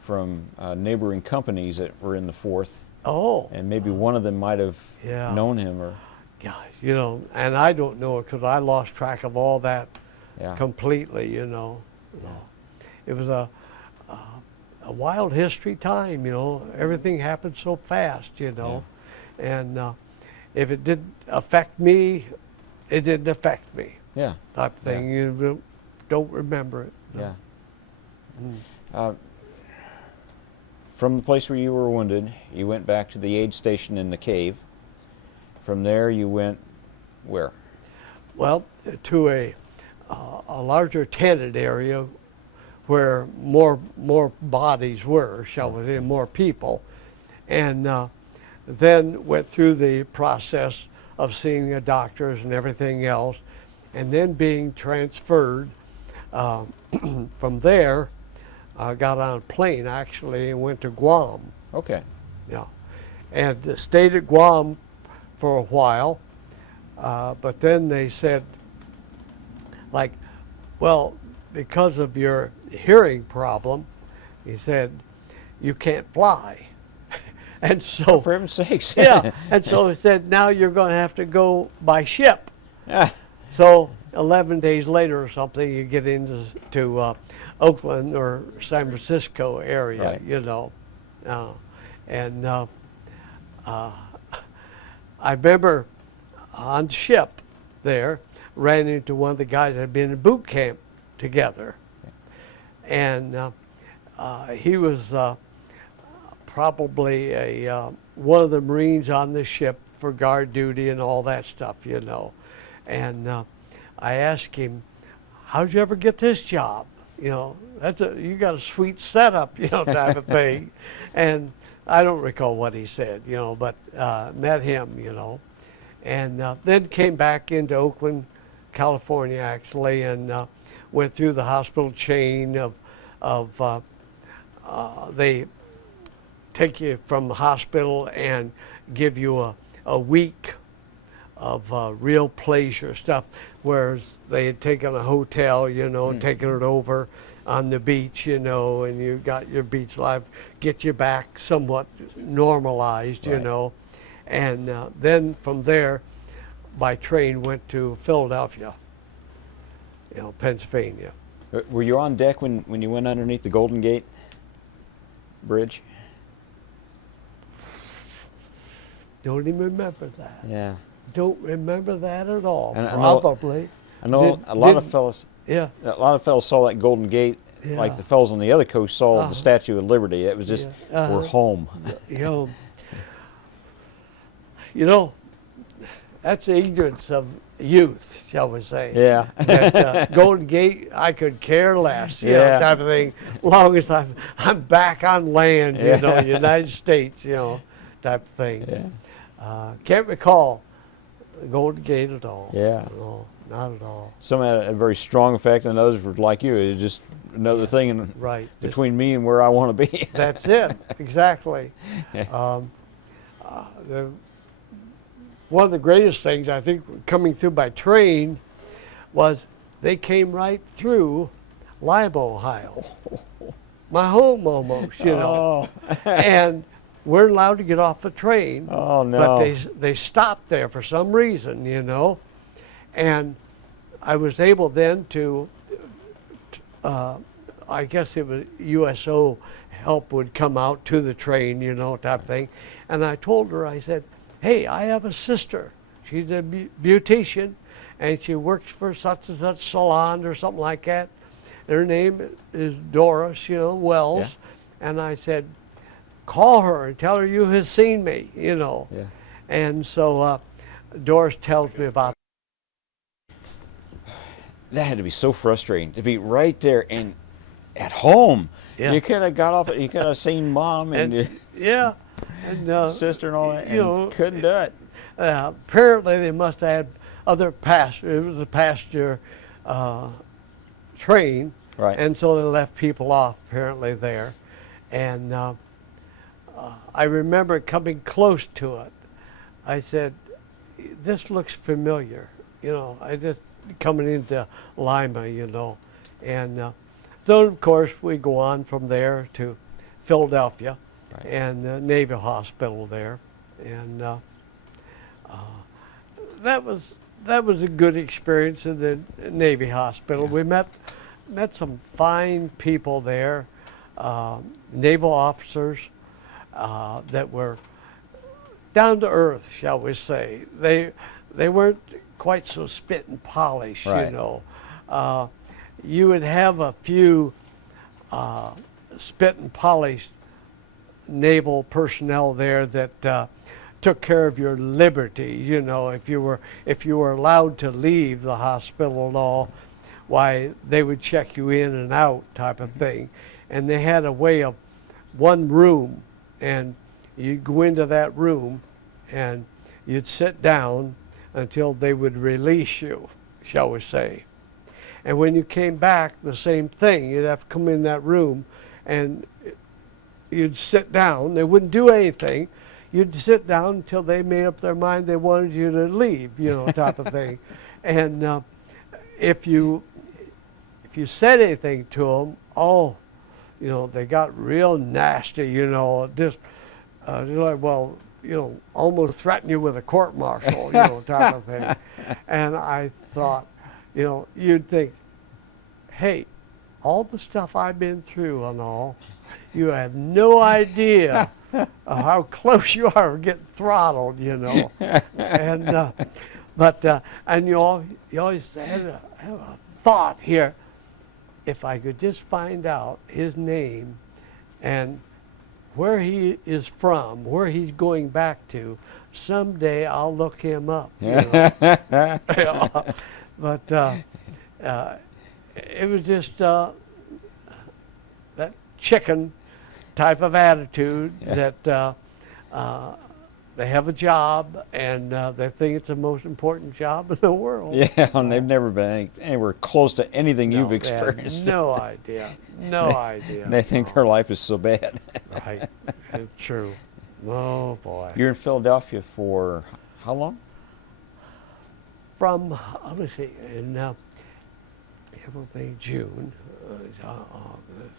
from neighboring companies that were in the 4th. Oh. And maybe one of them might have known him, or. Yeah, you know, and I don't know it because I lost track of all that completely, you know. It was a wild history time, you know. Everything happened so fast, you know. And if it didn't affect me, it didn't affect me. Yeah. Type of thing. You don't remember it. Yeah. From the place where you were wounded, you went back to the aid station in the cave. From there, you went where? Well, to a larger tented area where more bodies were, shall we say, more people, and then went through the process of seeing the doctors and everything else, and then being transferred from there. I got on a plane actually and went to Guam. Okay. Yeah, and stayed at Guam for a while, but then they said, like, well, because of your hearing problem, he said, you can't fly. And so, Oh, for heaven's sakes. yeah, and so he said, now you're going to have to go by ship. So 11 days later or something, you get into Oakland or San Francisco area, Right. you know. And I remember on ship there, ran into one of the guys that had been in boot camp together. And he was probably one of the Marines on the ship for guard duty and all that stuff, you know. And I asked him, how'd you ever get this job? You know, you got a sweet setup, you know, type of thing. And I don't recall what he said, you know, but met him, you know. And then came back into Oakland, California, actually, and went through the hospital chain of they take you from the hospital and give you a week of real pleasure stuff, whereas they had taken a hotel, you know, and taken it over on the beach, you know, and you got your beach life, get you back somewhat normalized, you Right. know. And then from there, by train, went to Philadelphia, you know, Pennsylvania. Were you on deck when you went underneath the Golden Gate Bridge? Don't even remember that. Yeah. Don't remember that at all. And I know- Probably. I know a lot of fellas. Yeah. A lot of fellas saw that Golden Gate, like Yeah. the fellas on the other coast saw Uh-huh. the Statue of Liberty. It was just, Yeah. we're home. You know, that's the ignorance of youth, shall we say. Yeah. That, Golden Gate, I could care less, you know, Yeah. type of thing. Long as I'm back on land, you know, Yeah. United States, you know, type of thing. Yeah. Can't recall the Golden Gate at all. Yeah. No, not at all. Some had a very strong effect, and others were like you. It was just another thing Right. between me and where I want to be. That's it, exactly. Yeah. One of the greatest things, I think, coming through by train was they came right through Lima, Ohio. My home almost, you know. And we're allowed to get off the train. Oh, no. But they stopped there for some reason, you know. And I was able then to, I guess it was USO help would come out to the train, you know, type of thing. And I told her, I said, hey, I have a sister. She's a beautician, and she works for such and such salon or something like that. Her name is Doris, you know, Wells. Yeah. And I said, call her and tell her you have seen me, you know. Yeah. And so Doris tells me about That had to be so frustrating to be right there and at home. Yeah. You could have got off. You could have seen mom and, your yeah, and sister and all that, and you know, couldn't do it. apparently they must have had other passengers. It was a passenger train, Right. and so they left people off apparently there. And I remember coming close to it. I said, "This looks familiar," you know. I just coming into Lima, you know, and so of course we go on from there to Philadelphia, Right. and the Navy Hospital there, and that was a good experience in the Navy Hospital. Yeah. We met some fine people there, naval officers that were down to earth, shall we say. They weren't quite so spit and polish, Right. you know. You would have a few spit and polished naval personnel there that took care of your liberty. You know, if you were allowed to leave the hospital and all, why they would check you in and out, type of thing. And they had a way of one room, and you'd go into that room, and you'd sit down until they would release you, shall we say. And when you came back, the same thing. You'd have to come in that room, and you'd sit down. They wouldn't do anything. You'd sit down until they made up their mind they wanted you to leave, you know, type of thing. And if you said anything to them, oh, you know, they got real nasty, you know, just they're like, well, you know, almost threaten you with a court martial, you know, type of thing. And I thought, you'd think, hey, all the stuff I've been through and all, you have no idea how close you are to getting throttled, And and you always have a thought here. If I could just find out his name and where he is from, where he's going back to, someday I'll look him up. But it was just that chicken type of attitude that they have a job and they think it's the most important job in the world. Yeah, and they've never been anywhere close to anything you've They experienced. have no idea. No idea. They think their life is so bad. Right. It's true. Oh, boy. You're in Philadelphia for how long? From, let me see, in April, May, June, August,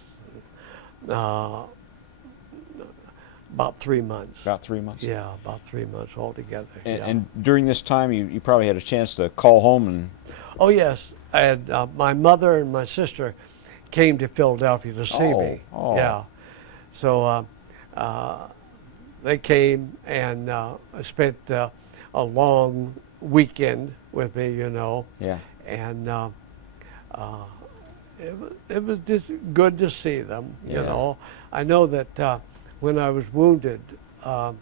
about 3 months. About 3 months. Yeah, about 3 months altogether. And, yeah. and during this time, you probably had a chance to call home and. Oh, yes. I had, my mother and my sister came to Philadelphia to see me. Oh. Yeah. So they came and spent a long weekend with me, Yeah. And it was just good to see them, Yeah. I know that when I was wounded, I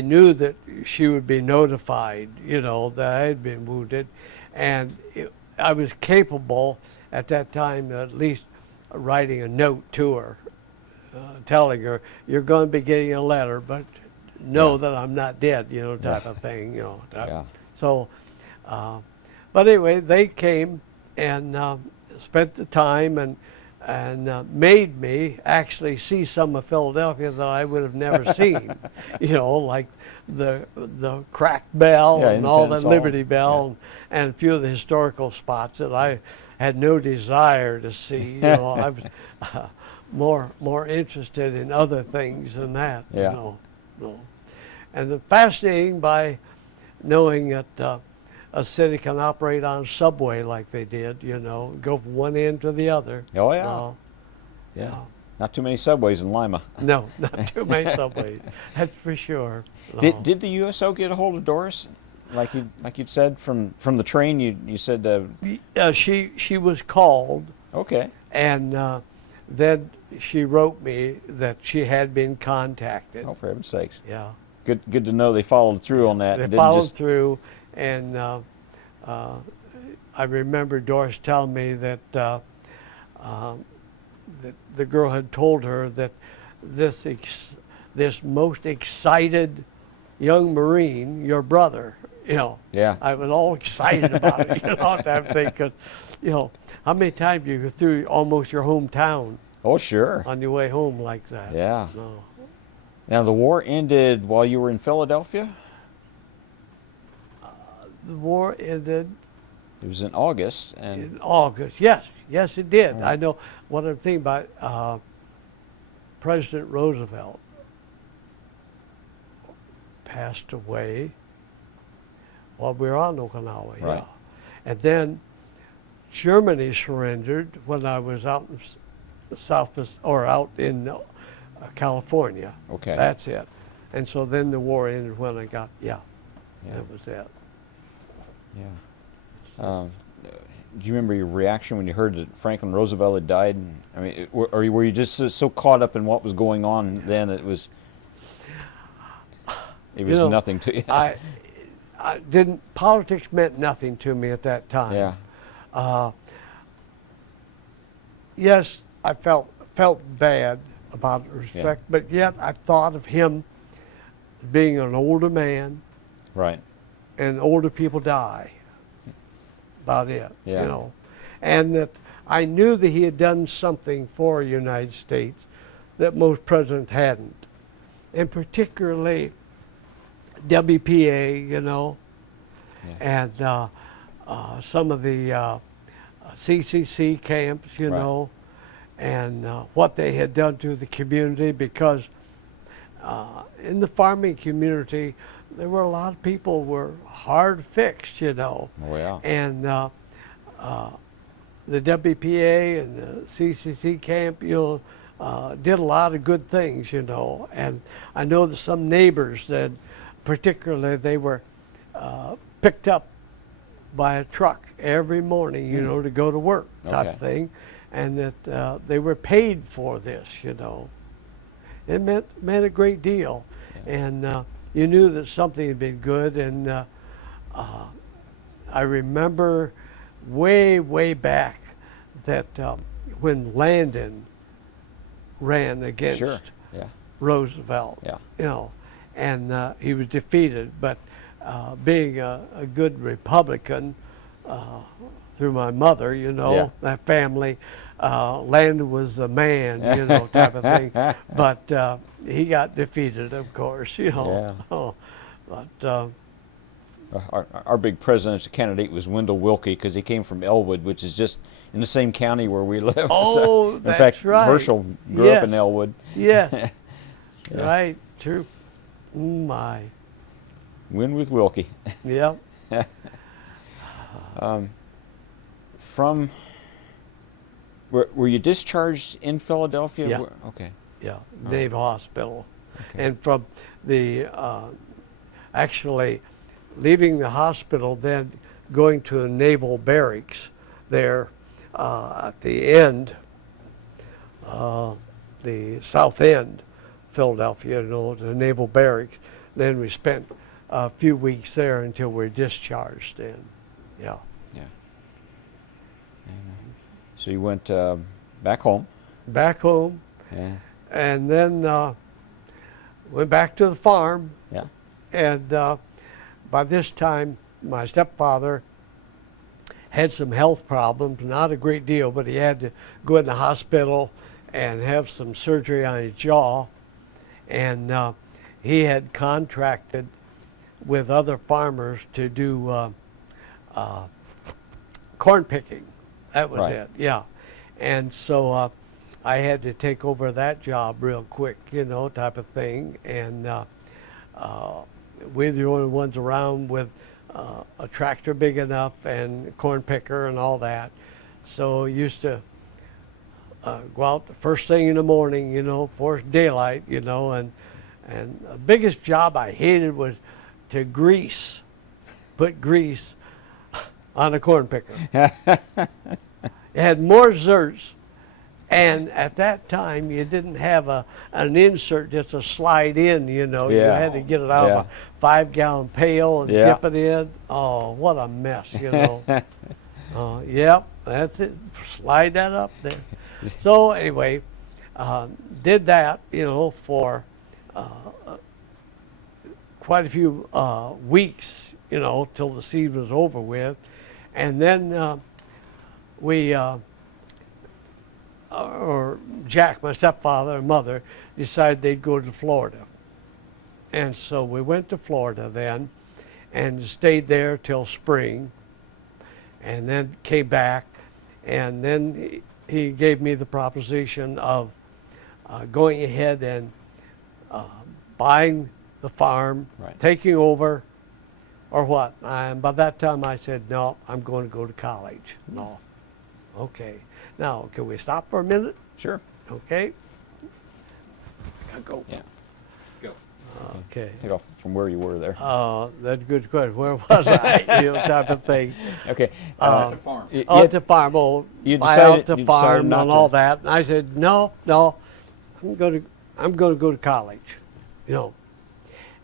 knew that she would be notified, that I had been wounded, and I was capable at that time at least writing a note to her, telling her, you're going to be getting a letter, but know that I'm not dead, type of thing, Yeah. So, but anyway, they came and spent the time and made me actually see some of Philadelphia that I would have never seen, like the Crack Bell Yeah, and all the Independence Hall. Liberty Bell and a few of the historical spots that I had no desire to see. I was more interested in other things than that. Yeah. And the fascinating by knowing that a city can operate on a subway like they did, go from one end to the other. Oh, yeah. Yeah. Not too many subways in Lima. No, not too many subways. That's for sure. Did the USO get a hold of Doris? Like you'd said from the train, you said. She was called. Okay. And then she wrote me that she had been contacted. Oh, for heaven's sakes. Yeah. Good to know they followed through on that. They and didn't followed just, through, and I remember Doris telling me that that the girl had told her that this most excited young Marine, your brother, Yeah. I was all excited about it, that thing, because, how many times you go through almost your hometown Oh, sure. on your way home like that? Yeah. No. Now the war ended while you were in Philadelphia. The war ended It was in August, and in August. Yes, it did. Right. I know what I'm thinking about. President Roosevelt passed away while we were on Okinawa. Right. Yeah. And then Germany surrendered when I was out in out in California. okay. That's it. And so then the war ended when I got, Yeah. that was it. Yeah. Do you remember your reaction when you heard that Franklin Roosevelt had died? I mean, or were you just so caught up in what was going on then it was nothing to you? I didn't, politics meant nothing to me at that time. Yeah. Yes, I felt bad about respect, but yet I thought of him being an older man, Right. and older people die. About it, Yeah. And that I knew that he had done something for the United States that most presidents hadn't, and particularly WPA, Yeah. and some of the CCC camps, Right. And what they had done to the community, because in the farming community, there were a lot of people were hard fixed, you know. Oh, yeah. And the WPA and the CCC camp, you know, did a lot of good things, you know. And I know that some neighbors that, particularly, they were picked up by a truck every morning, you know, to go to work type of thing, and that they were paid for this, you know. It meant a great deal, and you knew that something had been good. And I remember way back that when Landon ran against Roosevelt, you know, and he was defeated, but being a good Republican through my mother, you know, that family, Landon was the man, you know, type of thing. But he got defeated, of course, you know. Oh, but our big presidential candidate was Wendell Willkie, because he came from Elwood, which is just in the same county where we live. Oh, so, that's in fact, right. Herschel grew up in Elwood. Yeah. Right, true. My. Win with Willkie. Yep. From, were you discharged in Philadelphia? Yeah. Okay. Yeah, Naval Hospital. Okay. And from the, actually leaving the hospital, then going to a naval barracks there at the end, the south end, Philadelphia, you know, the naval barracks. Then we spent a few weeks there until we were discharged. And yeah. So you went back home. Back home. Yeah. And then went back to the farm. Yeah. And by this time, my stepfather had some health problems, not a great deal, but he had to go in the hospital and have some surgery on his jaw. And he had contracted with other farmers to do corn picking. That was it, yeah. And so I had to take over that job real quick, you know, type of thing. And we're the only ones around with a tractor big enough and corn picker and all that. So used to go out the first thing in the morning, you know, before daylight, you know, and the biggest job I hated was to put grease on a corn picker. It had more zerts, and at that time you didn't have an insert just to slide in, you know. You had to get it out of a 5-gallon pail and dip it in. Oh, what a mess, you know. Yep, that's it. Slide that up there. So anyway, did that, you know, for quite a few weeks, you know, till the season was over with. And then we, or Jack, my stepfather and mother, decided they'd go to Florida. And so we went to Florida then and stayed there till spring, and then came back. And then he gave me the proposition of going ahead and buying the farm, taking over, or what. And by that time I said, no, I'm going to go to college. No. Okay. Now, can we stop for a minute? Sure. Okay. Gotta go. Yeah. Go. Okay. Take off from where you were there. That's a good question. Where was I? You know, type of thing. Okay. At the farm. Out to farm. Oh, you buy decided- out the you decided farm not and to- all that. And I said, no, I'm going to go to college, you know.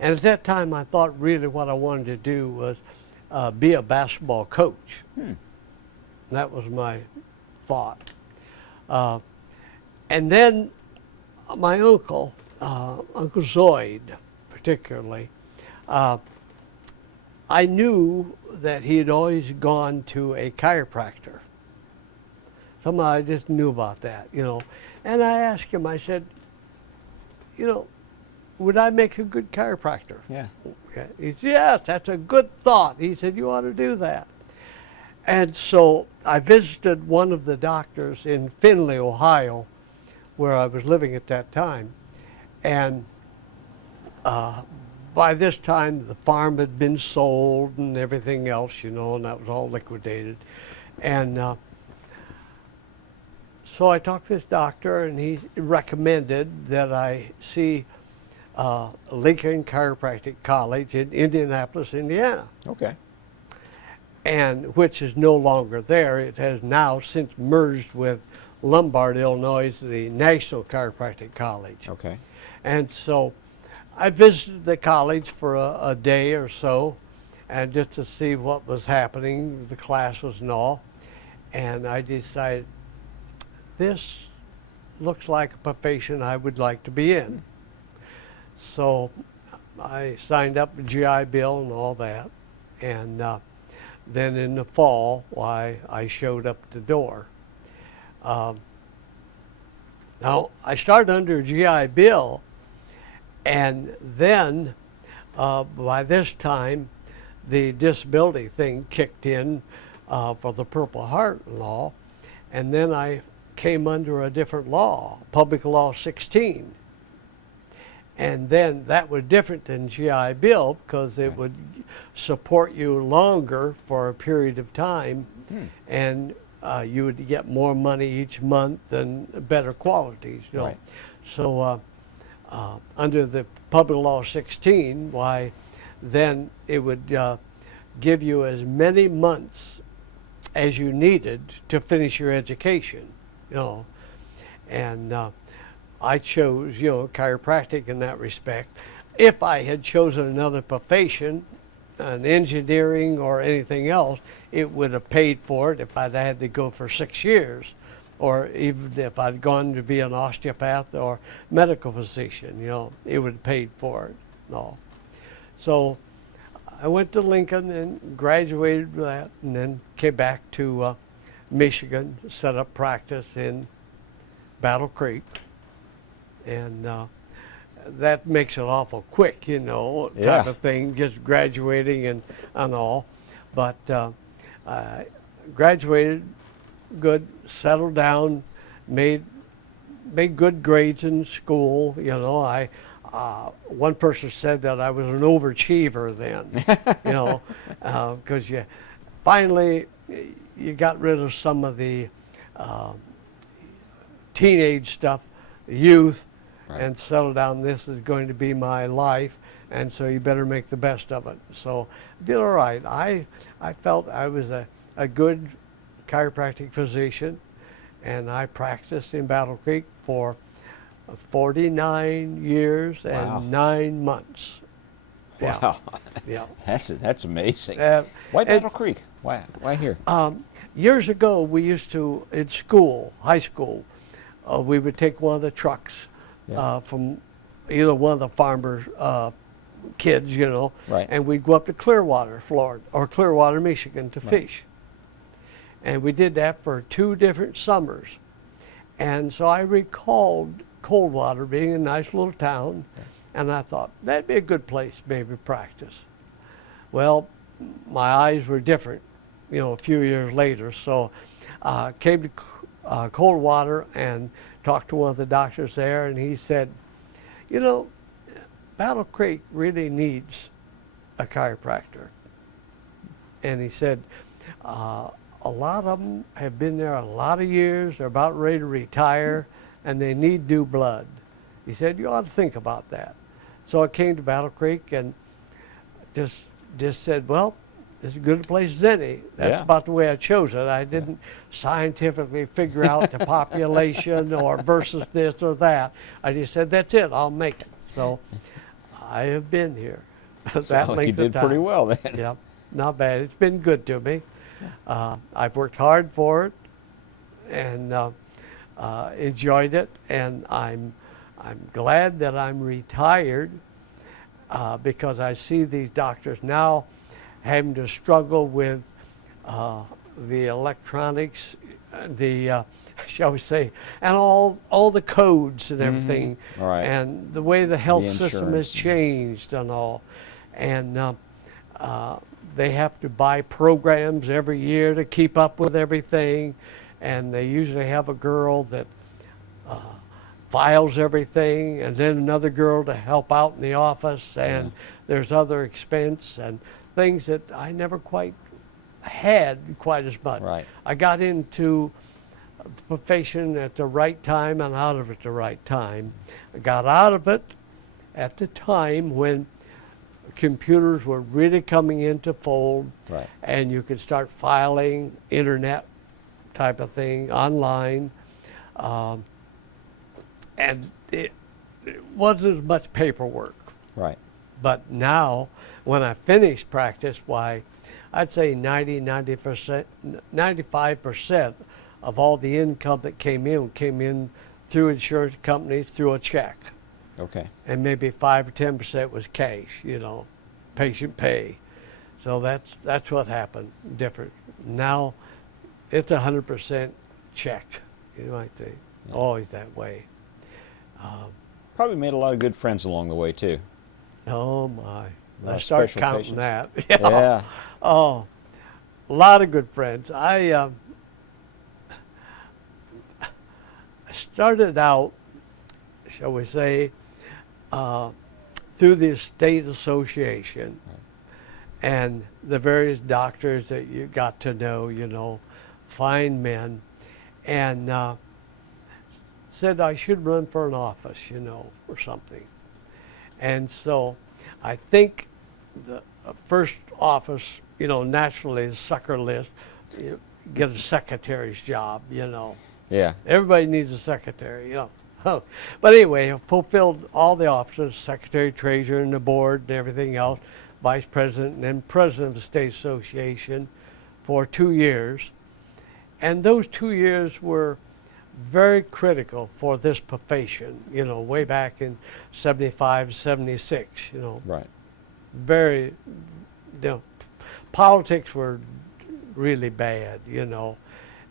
And at that time, I thought really what I wanted to do was be a basketball coach. That was my thought. And then my uncle, Uncle Zoid particularly, I knew that he had always gone to a chiropractor. Somehow I just knew about that, you know. And I asked him, I said, you know, would I make a good chiropractor? Yeah. Okay. He said, yes, that's a good thought. He said, you ought to do that. And so I visited one of the doctors in Findlay, Ohio, where I was living at that time. And by this time, the farm had been sold and everything else, you know, and that was all liquidated. And so I talked to this doctor, and he recommended that I see Lincoln Chiropractic College in Indianapolis, Indiana. Okay. And which is no longer there. It has now since merged with Lombard, Illinois, the National Chiropractic College. Okay. And so I visited the college for a day or so, and just to see what was happening, the classes and all. And I decided, this looks like a profession I would like to be in. So I signed up the GI Bill and all that. And then in the fall, I showed up at the door. Now, I started under a GI Bill, and then by this time, the disability thing kicked in for the Purple Heart law, and then I came under a different law, Public Law 16. And then that was different than GI Bill because it would support you longer for a period of time, and you would get more money each month and better qualities, you know. Right. So under the Public Law 16, then it would give you as many months as you needed to finish your education, you know. And I chose, you know, chiropractic in that respect. If I had chosen another profession, an engineering or anything else, it would have paid for it if I'd had to go for 6 years, or even if I'd gone to be an osteopath or medical physician, you know, it would have paid for it. No. So I went to Lincoln and graduated with that, and then came back to Michigan, set up practice in Battle Creek. And that makes it awful quick, you know, type of thing, just graduating and all. But I graduated good, settled down, made good grades in school. You know, one person said that I was an overachiever then, you know, because you finally you got rid of some of the teenage stuff, youth, and settle down. This is going to be my life, and so you better make the best of it. So I did all right. I felt I was a good chiropractic physician, and I practiced in Battle Creek for 49 years and 9 months. Wow. Yeah. That's amazing. Why Battle Creek? Why here? Years ago, we used to, in school, high school, we would take one of the trucks from either one of the farmers' kids, you know, and we'd go up to Clearwater, Florida, or Clearwater, Michigan, to fish. And we did that for 2 different summers. And so I recalled Coldwater being a nice little town, and I thought, that'd be a good place maybe to practice. Well, my eyes were different, you know, a few years later. So came to Coldwater and talked to one of the doctors there, and he said, you know, Battle Creek really needs a chiropractor. And he said, a lot of them have been there a lot of years, they're about ready to retire, and they need new blood. He said, you ought to think about that. So I came to Battle Creek and just said, well, it's as good a place as any. That's about the way I chose it. I didn't scientifically figure out the population or versus this or that. I just said, that's it, I'll make it. So I have been here. Sounds like you did pretty well then. Yeah, not bad. It's been good to me. I've worked hard for it and enjoyed it, and I'm glad that I'm retired because I see these doctors now having to struggle with the electronics, the shall we say, and all the codes and everything, and the way the health system has changed and all, and they have to buy programs every year to keep up with everything, and they usually have a girl that files everything, and then another girl to help out in the office, and there's other expense and things that I never quite had quite as much. Right. I got into the profession at the right time and out of it at the right time. I got out of it at the time when computers were really coming into fold, Right. and you could start filing internet type of thing online, and it wasn't as much paperwork. Right. But now, when I finished practice, why, I'd say 95% of all the income that came in through insurance companies through a check. Okay. And maybe 5 or 10% was cash, patient pay. So that's what happened, different. Now, it's 100% check, I think, always that way. Probably made a lot of good friends along the way, too. Oh, my. lot I of start special counting patients. that. Yeah. Oh, a lot of good friends. I started out, shall we say, through the state association and the various doctors that you got to know, fine men, and said I should run for an office, or something. And so I think the first office, naturally is sucker list, get a secretary's job, Yeah. Everybody needs a secretary, But anyway, I fulfilled all the offices, secretary, treasurer, and the board and everything else, vice president, and then president of the state association for 2 years. And those 2 years were very critical for this profession, way back in 75, 76, Right. Very, politics were really bad,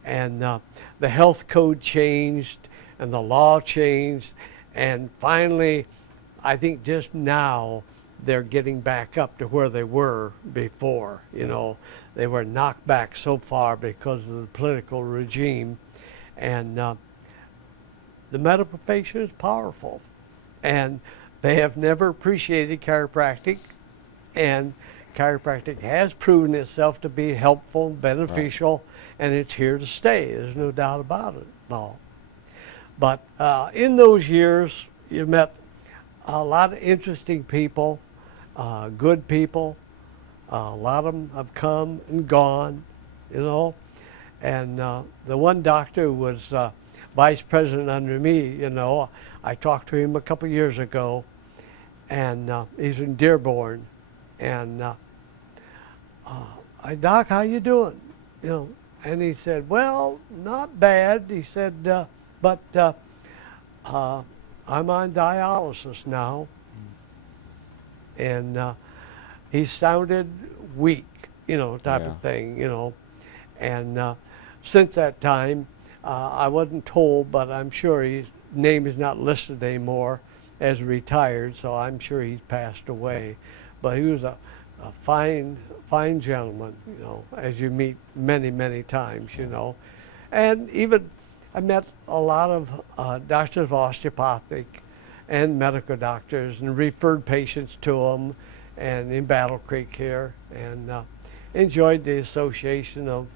and the health code changed and the law changed, and finally, I think just now they're getting back up to where they were before, They were knocked back so far because of the political regime, and the medical profession is powerful, and they have never appreciated chiropractic, and chiropractic has proven itself to be helpful, beneficial, and it's here to stay. There's no doubt about it. No. But in those years, you met a lot of interesting people, good people. A lot of them have come and gone, And the one doctor who was vice president under me, I talked to him a couple years ago, and he's in Dearborn, and Doc, how you doing? And he said, well, not bad. He said, but I'm on dialysis now. And he sounded weak, type of thing, And since that time, I wasn't told, but I'm sure his name is not listed anymore as retired, so I'm sure he's passed away. But he was a fine gentleman, as you meet many, many times, And even I met a lot of doctors of osteopathic and medical doctors and referred patients to them, and in Battle Creek here, and enjoyed the association of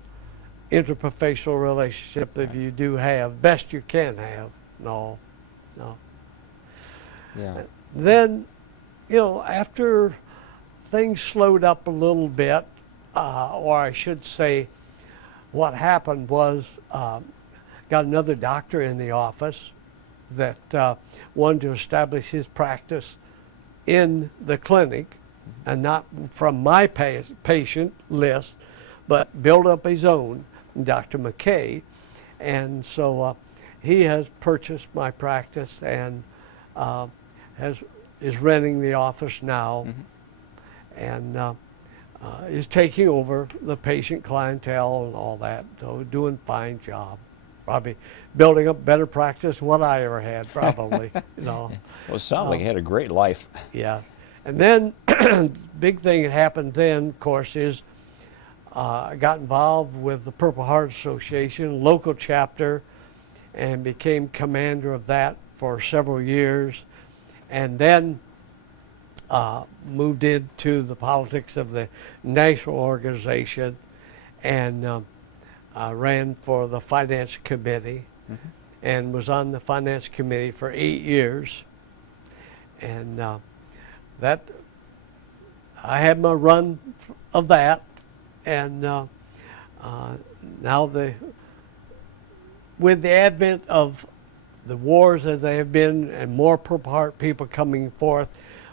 interprofessional relationship that you do have, best you can have. No. Yeah. Then, after things slowed up a little bit, or I should say, what happened was, got another doctor in the office that wanted to establish his practice in the clinic, and not from my patient list, but build up his own, Dr. McKay. And so he has purchased my practice and is renting the office now, and is taking over the patient clientele and all that. So doing a fine job. Probably building up better practice than what I ever had, probably. Well, it sounds like you had a great life. Yeah. And then, big thing that happened then, of course, is I got involved with the Purple Heart Association, local chapter, and became commander of that for several years. And then moved into the politics of the national organization, and ran for the finance committee, and was on the finance committee for 8 years. And that I had my run of that, and now with the advent of the wars as they have been, and more Purple Heart people coming forth,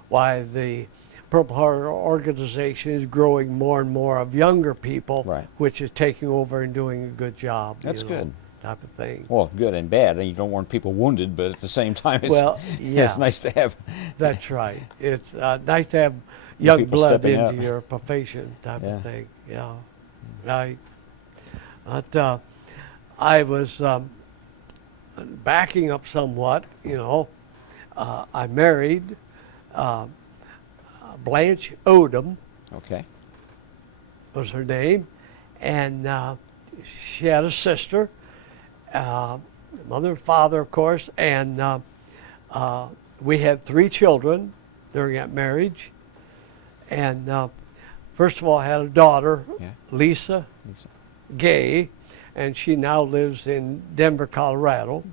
why the Purple Heart organization is growing more and more of younger people, Right. which is taking over and doing a good job. That's good. Type of thing. Well, good and bad. And you don't want people wounded, but at the same time, it's, Well, yeah. it's nice to have. That's right. It's nice to have young people blood stepping into up. your profession, type Yeah. of thing. Yeah, right. But I was backing up somewhat. I married Blanche Odom, Okay. was her name, and she had a sister, mother and father, of course, and we had 3 children during that marriage. And first of all, I had a daughter, Yeah. Lisa Gay, and she now lives in Denver, Colorado.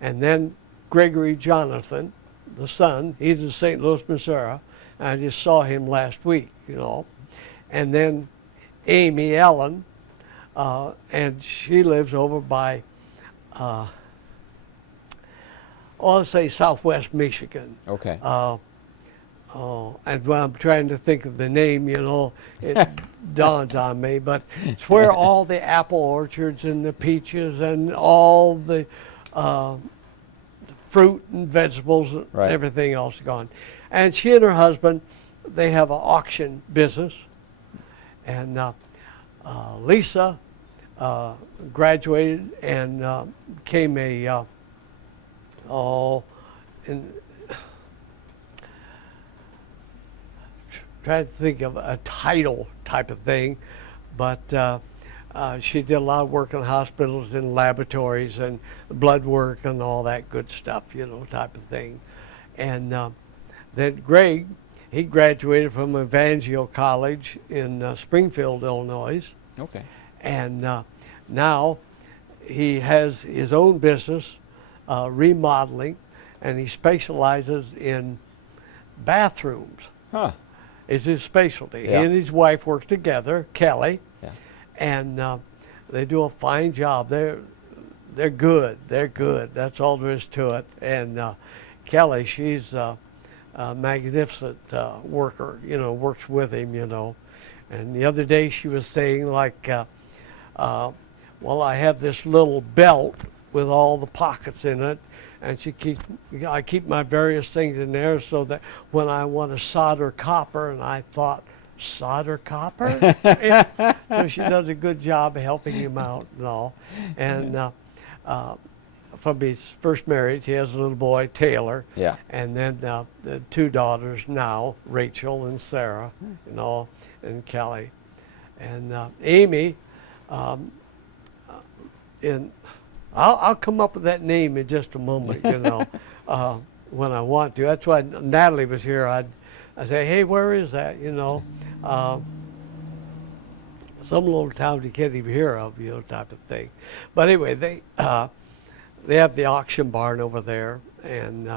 And then Gregory Jonathan, the son, he's in St. Louis, Missouri. I just saw him last week, And then Amy Ellen, and she lives over by, let's say Southwest Michigan. Okay. And when I'm trying to think of the name, it dawns on me, but it's where all the apple orchards and the peaches and all the fruit and vegetables and Right. everything else gone. And she and her husband, they have an auction business. And Lisa graduated and became a, trying to think of a title type of thing, but she did a lot of work in hospitals and laboratories and blood work and all that good stuff, type of thing. And then Greg, he graduated from Evangel College in Springfield, Illinois. Okay. And now he has his own business, remodeling, and he specializes in bathrooms. Huh. Is his specialty. Yeah. He and his wife work together, Kelly, Yeah. and they do a fine job. They're good. They're good. That's all there is to it. And Kelly, she's a magnificent worker. Works with him. And the other day she was saying like, well, I have this little belt with all the pockets in it. And I keep my various things in there so that when I want to solder copper, and I thought, solder copper? So she does a good job of helping him out and all. And from his first marriage, he has a little boy, Taylor. Yeah. And then the 2 daughters now, Rachel and Sarah, and Kelly. And Amy, I'll come up with that name in just a moment, when I want to. That's why Natalie was here. I'd say, hey, where is that? Some little towns you can't even hear of, type of thing. But anyway, they have the auction barn over there and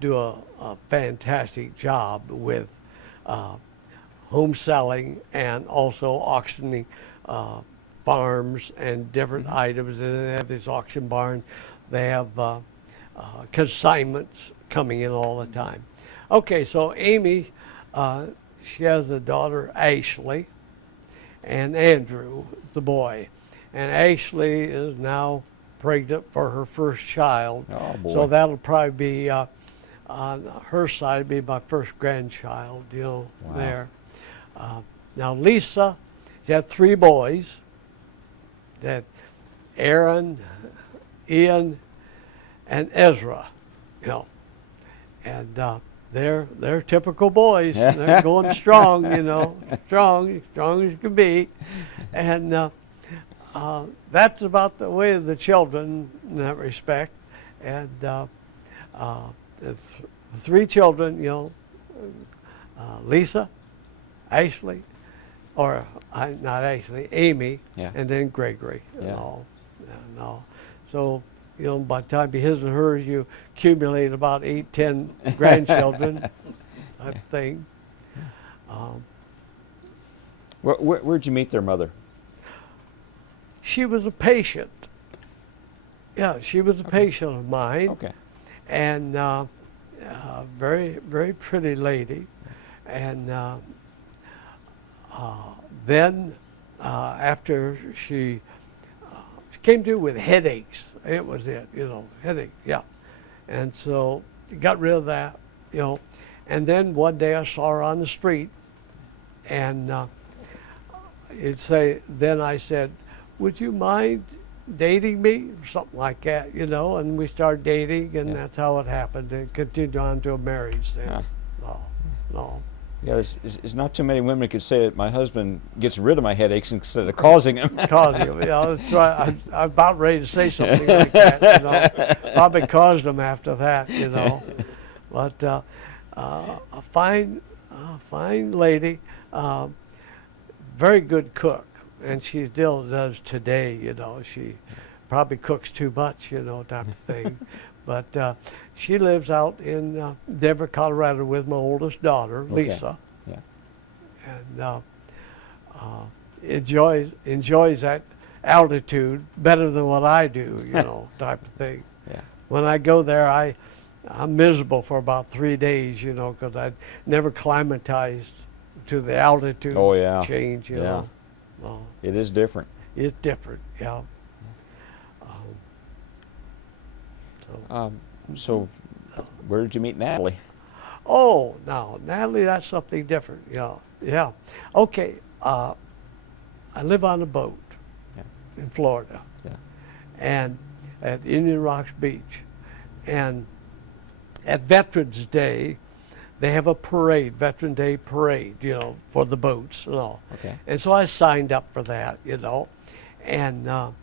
do a fantastic job with home selling and also auctioning farms and different items. And they have this auction barn. They have consignments coming in all the time. Okay, so Amy, she has a daughter, Ashley, and Andrew, the boy. And Ashley is now pregnant for her first child. Oh, boy. So that'll probably be, on her side, be my first grandchild, Wow. there. Now Lisa, she had 3 boys. That Aaron, Ian, and Ezra, and they're typical boys. They're going strong, strong as you can be, and that's about the way of the children in that respect. And 3 children, Lisa, Ashley, or not Ashley, Amy, Yeah. and then Gregory. Yeah. And all. So, by the time his and hers, you accumulate about 8, 10 grandchildren type thing. Where'd you meet their mother? She was a patient. Yeah, she was a patient of mine. Okay. And very, very pretty lady. And then after she came to with headaches, it was it, headache, yeah. And so got rid of that, And then one day I saw her on the street, and then I said, would you mind dating me? Or something like that, and we started dating, and that's how it happened. It continued on to a marriage then. Huh. No. Yeah, there's not too many women who could say that my husband gets rid of my headaches instead of causing them. That's right. I'm about ready to say something like that, Probably caused them after that, But a fine lady, very good cook, and she still does today, She probably cooks too much, type of thing. But she lives out in Denver, Colorado with my oldest daughter, Lisa. Yeah. And enjoys that altitude better than what I do, type of thing. Yeah. When I go there, I'm miserable for about 3 days, because I'd never climatized to the altitude change, Yeah. Oh, It is different. it's different, yeah. So where did you meet Natalie? Oh, now, Natalie, that's something different, yeah. Okay, I live on a boat in Florida, and at Indian Rocks Beach. And at Veterans Day, they have a parade, Veteran Day parade, for the boats and all. Okay. And so I signed up for that, and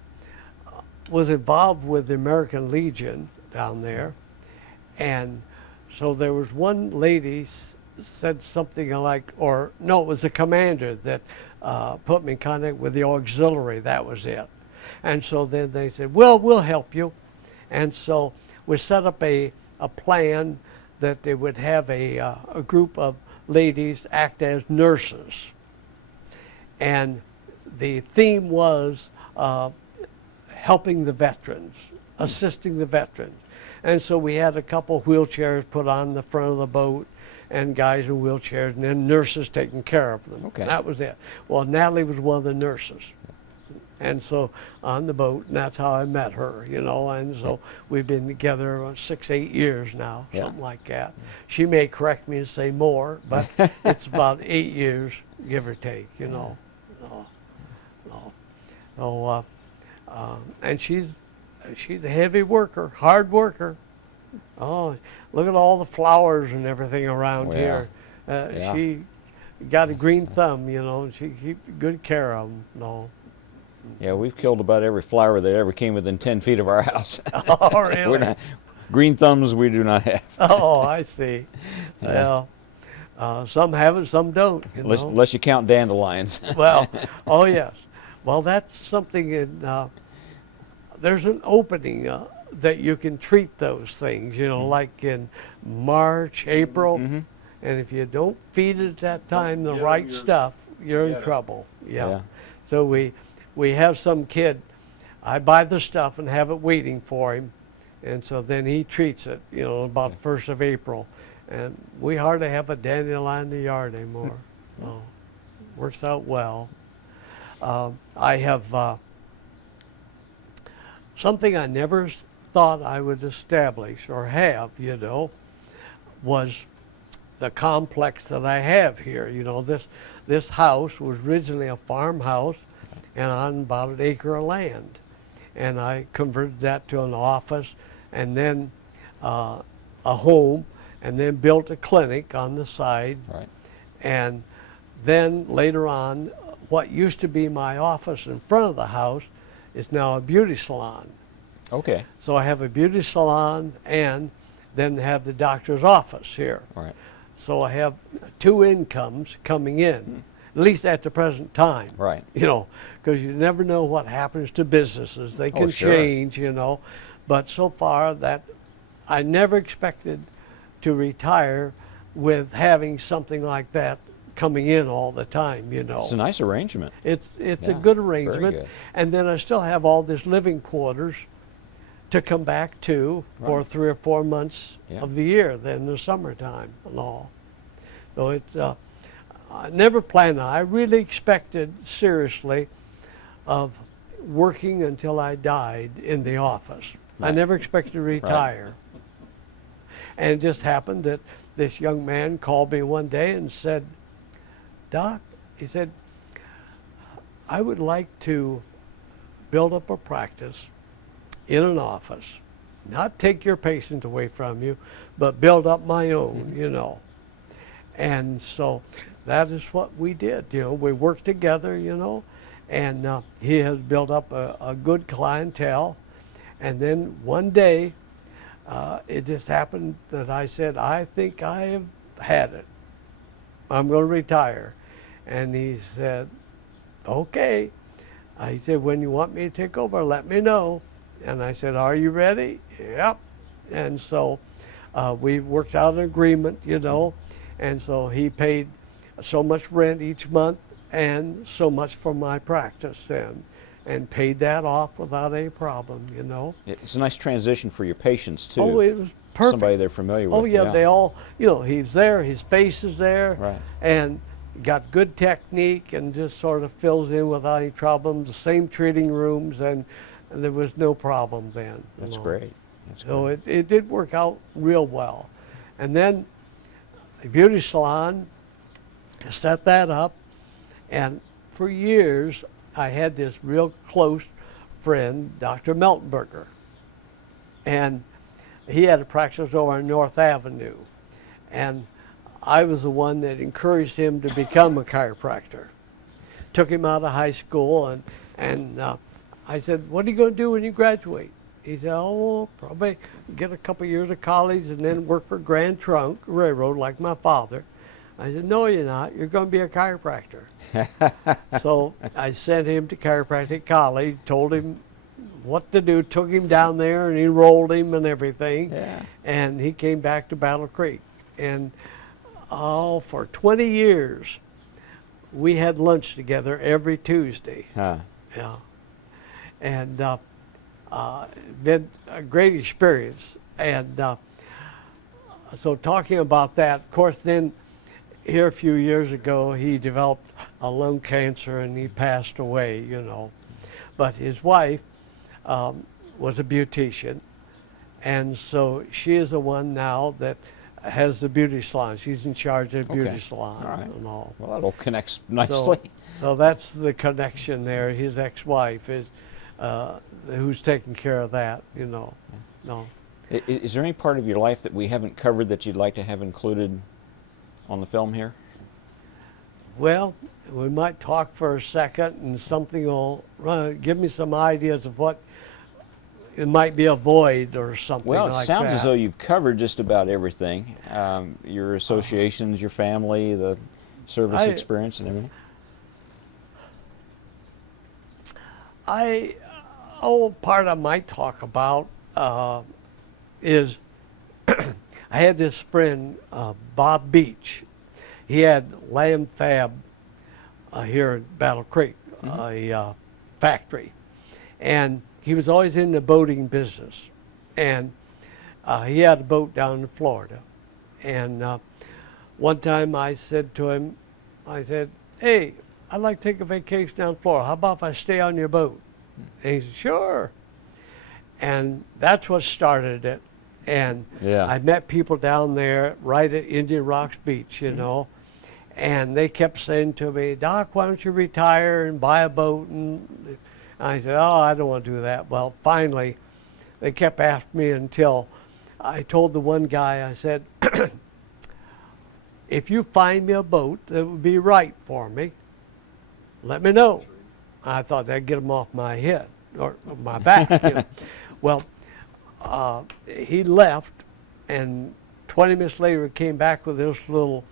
was involved with the American Legion down there. And so there was one lady said something like, it was the commander that put me in contact with the auxiliary, that was it. And so then they said, well, we'll help you. And so we set up a plan that they would have a group of ladies act as nurses. And the theme was helping the veterans, assisting the veterans. And so we had a couple wheelchairs put on the front of the boat, and guys in wheelchairs, and then nurses taking care of them. Okay. That was it. Well, Natalie was one of the nurses. And so on the boat, and that's how I met her, and so we've been together 6, 8 years now, something like that. She may correct me and say more, but it's about 8 years, give or take, and she's a heavy worker, hard worker. Oh, look at all the flowers and everything around here. She got a green thumb, she keeps good care of them. Yeah, we've killed about every flower that ever came within 10 feet of our house. Oh, really? Green thumbs we do not have. Oh, I see. Well, some have it, some don't. Unless you count dandelions. Well, oh yes. Well, that's something there's an opening that you can treat those things, like in March, April. Mm-hmm. And if you don't feed it at that time the right stuff, you're in trouble. Yeah. So we have some kid, I buy the stuff and have it waiting for him. And so then he treats it, about the 1st of April. And we hardly have a dandelion in the yard anymore. So works out well. I have something I never thought I would establish or have, was the complex that I have here. This house was originally a farmhouse and on about an acre of land. And I converted that to an office and then a home, and then built a clinic on the side. Right. And then later on, what used to be my office in front of the house is now a beauty salon. Okay. So I have a beauty salon and then have the doctor's office here. Right. So I have 2 incomes coming in, at least at the present time. Right. You know, because you never know what happens to businesses. They can sure. change, you know. But so far that I never expected to retire with having something like that coming in all the time, you know. It's a nice arrangement. It's Yeah, a good very arrangement. good. And then I still have all this living quarters to come back to for Right. 3 or 4 months Yeah. of the year, then the summertime and all. So it's, I never planned on. I really expected seriously of working until I died in the office. I Right. never expected to retire. And it just happened that this young man called me one day and said, Doc, he said, I would like to build up a practice in an office, not take your patient away from you, but build up my own, you know. And so that is what we did, you know. We worked together, you know, and he has built up a good clientele. And then one day, it just happened that I said, I think I have had it. I'm going to retire. And he said, okay. He said, when you want me to take over, let me know. And I said, are you ready? Yep. And so we worked out an agreement, you know. And so he paid so much rent each month and so much for my practice then, and paid that off without any problem, you know. It's a nice transition for your patients, too. Oh, it was perfect. Somebody they're familiar with. Oh, yeah, they all, you know, he's there, his face is there, Right. and got good technique and just sort of fills in without any problems, the same treating rooms, and there was no problem then. you That's know. great. That's So great. it did work out real well. And then a beauty salon, set that up, and for years I had this real close friend, Dr. Meltenberger, and he had a practice over on North Avenue, and I was the one that encouraged him to become a chiropractor. Took him out of high school, and I said, what are you going to do when you graduate? He said, oh, probably get a couple years of college and then work for Grand Trunk Railroad like my father. I said, no, you're not. You're going to be a chiropractor. So I sent him to chiropractic college, told him what to do, took him down there and enrolled him and everything. Yeah. And he came back to Battle Creek. And for 20 years, we had lunch together every Tuesday. Huh. Yeah. And been a great experience. And so talking about that, of course, then here a few years ago, he developed a lung cancer and he passed away, you know. But his wife was a beautician. And so she is the one now that has the beauty salon. She's in charge of the beauty Okay. salon All right. and all. Well, that all connects nicely. So that's the connection there. His ex-wife is who's taking care of that, you know. No. Is there any part of your life that we haven't covered that you'd like to have included on the film here? Well, we might talk for a second and something will give me some ideas of what it might be a void or something Well, it like sounds that. as though you've covered just about everything. Your associations, your family, the service experience and everything. Part I might talk about is I had this friend, Bob Beach. He had Lamb Fab here at Battle Creek, a factory. And he was always in the boating business. And he had a boat down in Florida. And one time I said to him, I said, hey, I'd like to take a vacation down in Florida. How about if I stay on your boat? And he said, sure. And that's what started it. And Yeah. I met people down there right at Indian Rocks Beach, you know, and they kept saying to me, Doc, why don't you retire and buy a boat? And I said, oh, I don't want to do that. Well, finally, they kept asking me until I told the one guy, I said, if you find me a boat that would be right for me, let me know. I thought that'd get him off my head or my back. You know. Well, he left, And 20 minutes later, he came back with this little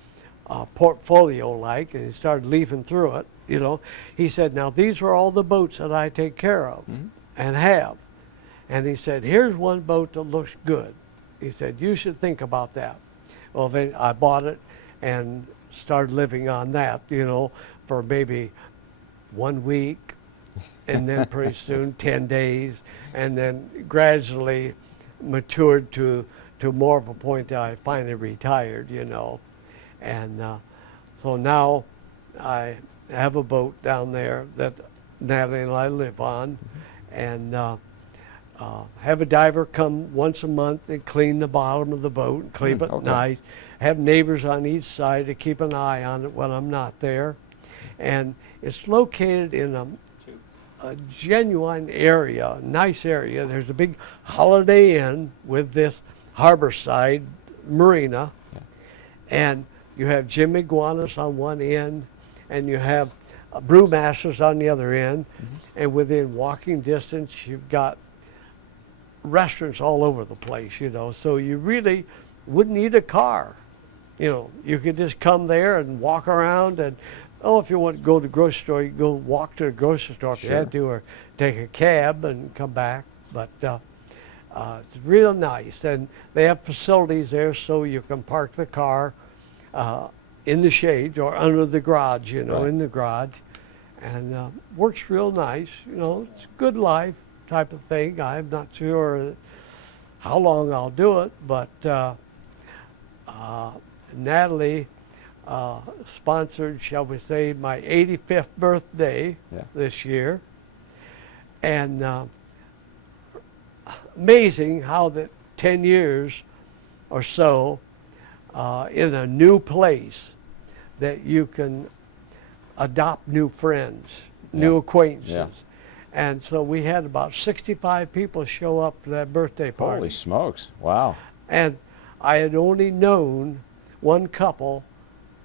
portfolio like, and he started leafing through it, you know. He said, now these are all the boats that I take care of and have. And he said, here's one boat that looks good. He said, you should think about that. Well, then I bought it and started living on that, you know, for maybe 1 week, and then pretty soon 10 days, and then gradually matured to more of a point that I finally retired, you know. And so now I have a boat down there that Natalie and I live on, and have a diver come once a month and clean the bottom of the boat and keep it nice. Have neighbors on each side to keep an eye on it when I'm not there. And it's located in a genuine area, nice area. There's a big Holiday Inn with this harborside marina, and you have Jim Iguanas on one end, and you have Brewmasters on the other end, and within walking distance you've got restaurants all over the place, you know, so you really wouldn't need a car. You know, you could just come there and walk around, and if you want to go to the grocery store, you can go walk to the grocery store if you had to, or take a cab and come back. But it's real nice, and they have facilities there so you can park the car in the shade or under the garage, you know, in the garage, and works real nice. You know, it's a good life type of thing. I'm not sure how long I'll do it, but Natalie sponsored, shall we say, my 85th birthday this year, and amazing how that 10 years or so in a new place that you can adopt new friends, new acquaintances. And so we had about 65 people show up to that birthday party. Holy smokes, wow. And I had only known one couple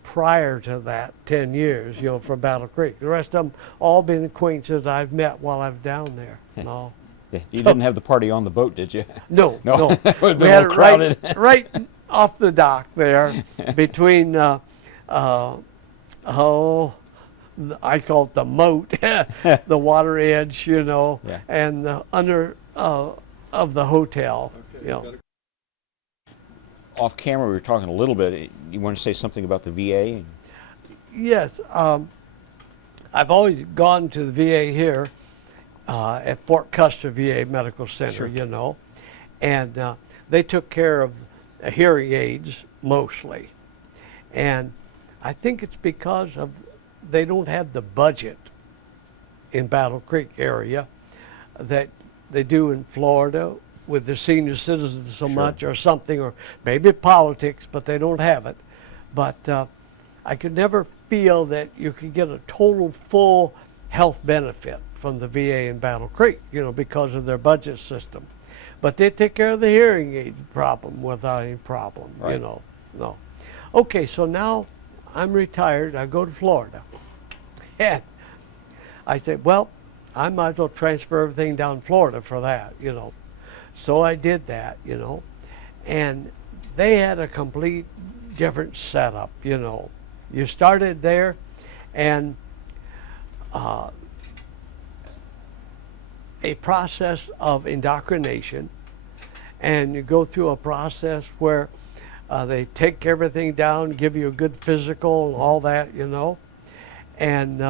prior to that 10 years, you know, from Battle Creek. The rest of them all been acquaintances I've met while I was down there. No. You didn't have the party on the boat, did you? No. That would have We been had a it little crowded. right off the dock there between, I call it the moat, the water edge, you know, and the under of the hotel, you know. Off camera, we were talking a little bit. You want to say something about the VA? Yes, I've always gone to the VA here at Fort Custer VA Medical Center, you know, and they took care of hearing aids mostly. And I think it's because of they don't have the budget in Battle Creek area that they do in Florida with the senior citizens so much, or something, or maybe politics, but they don't have it. But I could never feel that you could get a total full health benefit from the VA in Battle Creek, you know, because of their budget system. But they take care of the hearing aid problem without any problem, you know. No. Okay, so now I'm retired, I go to Florida. And I said, well, I might as well transfer everything down to Florida for that, you know. So I did that, you know, and they had a complete different setup, you know. You started there, and a process of indoctrination, and you go through a process where they take everything down, give you a good physical and all that, you know. And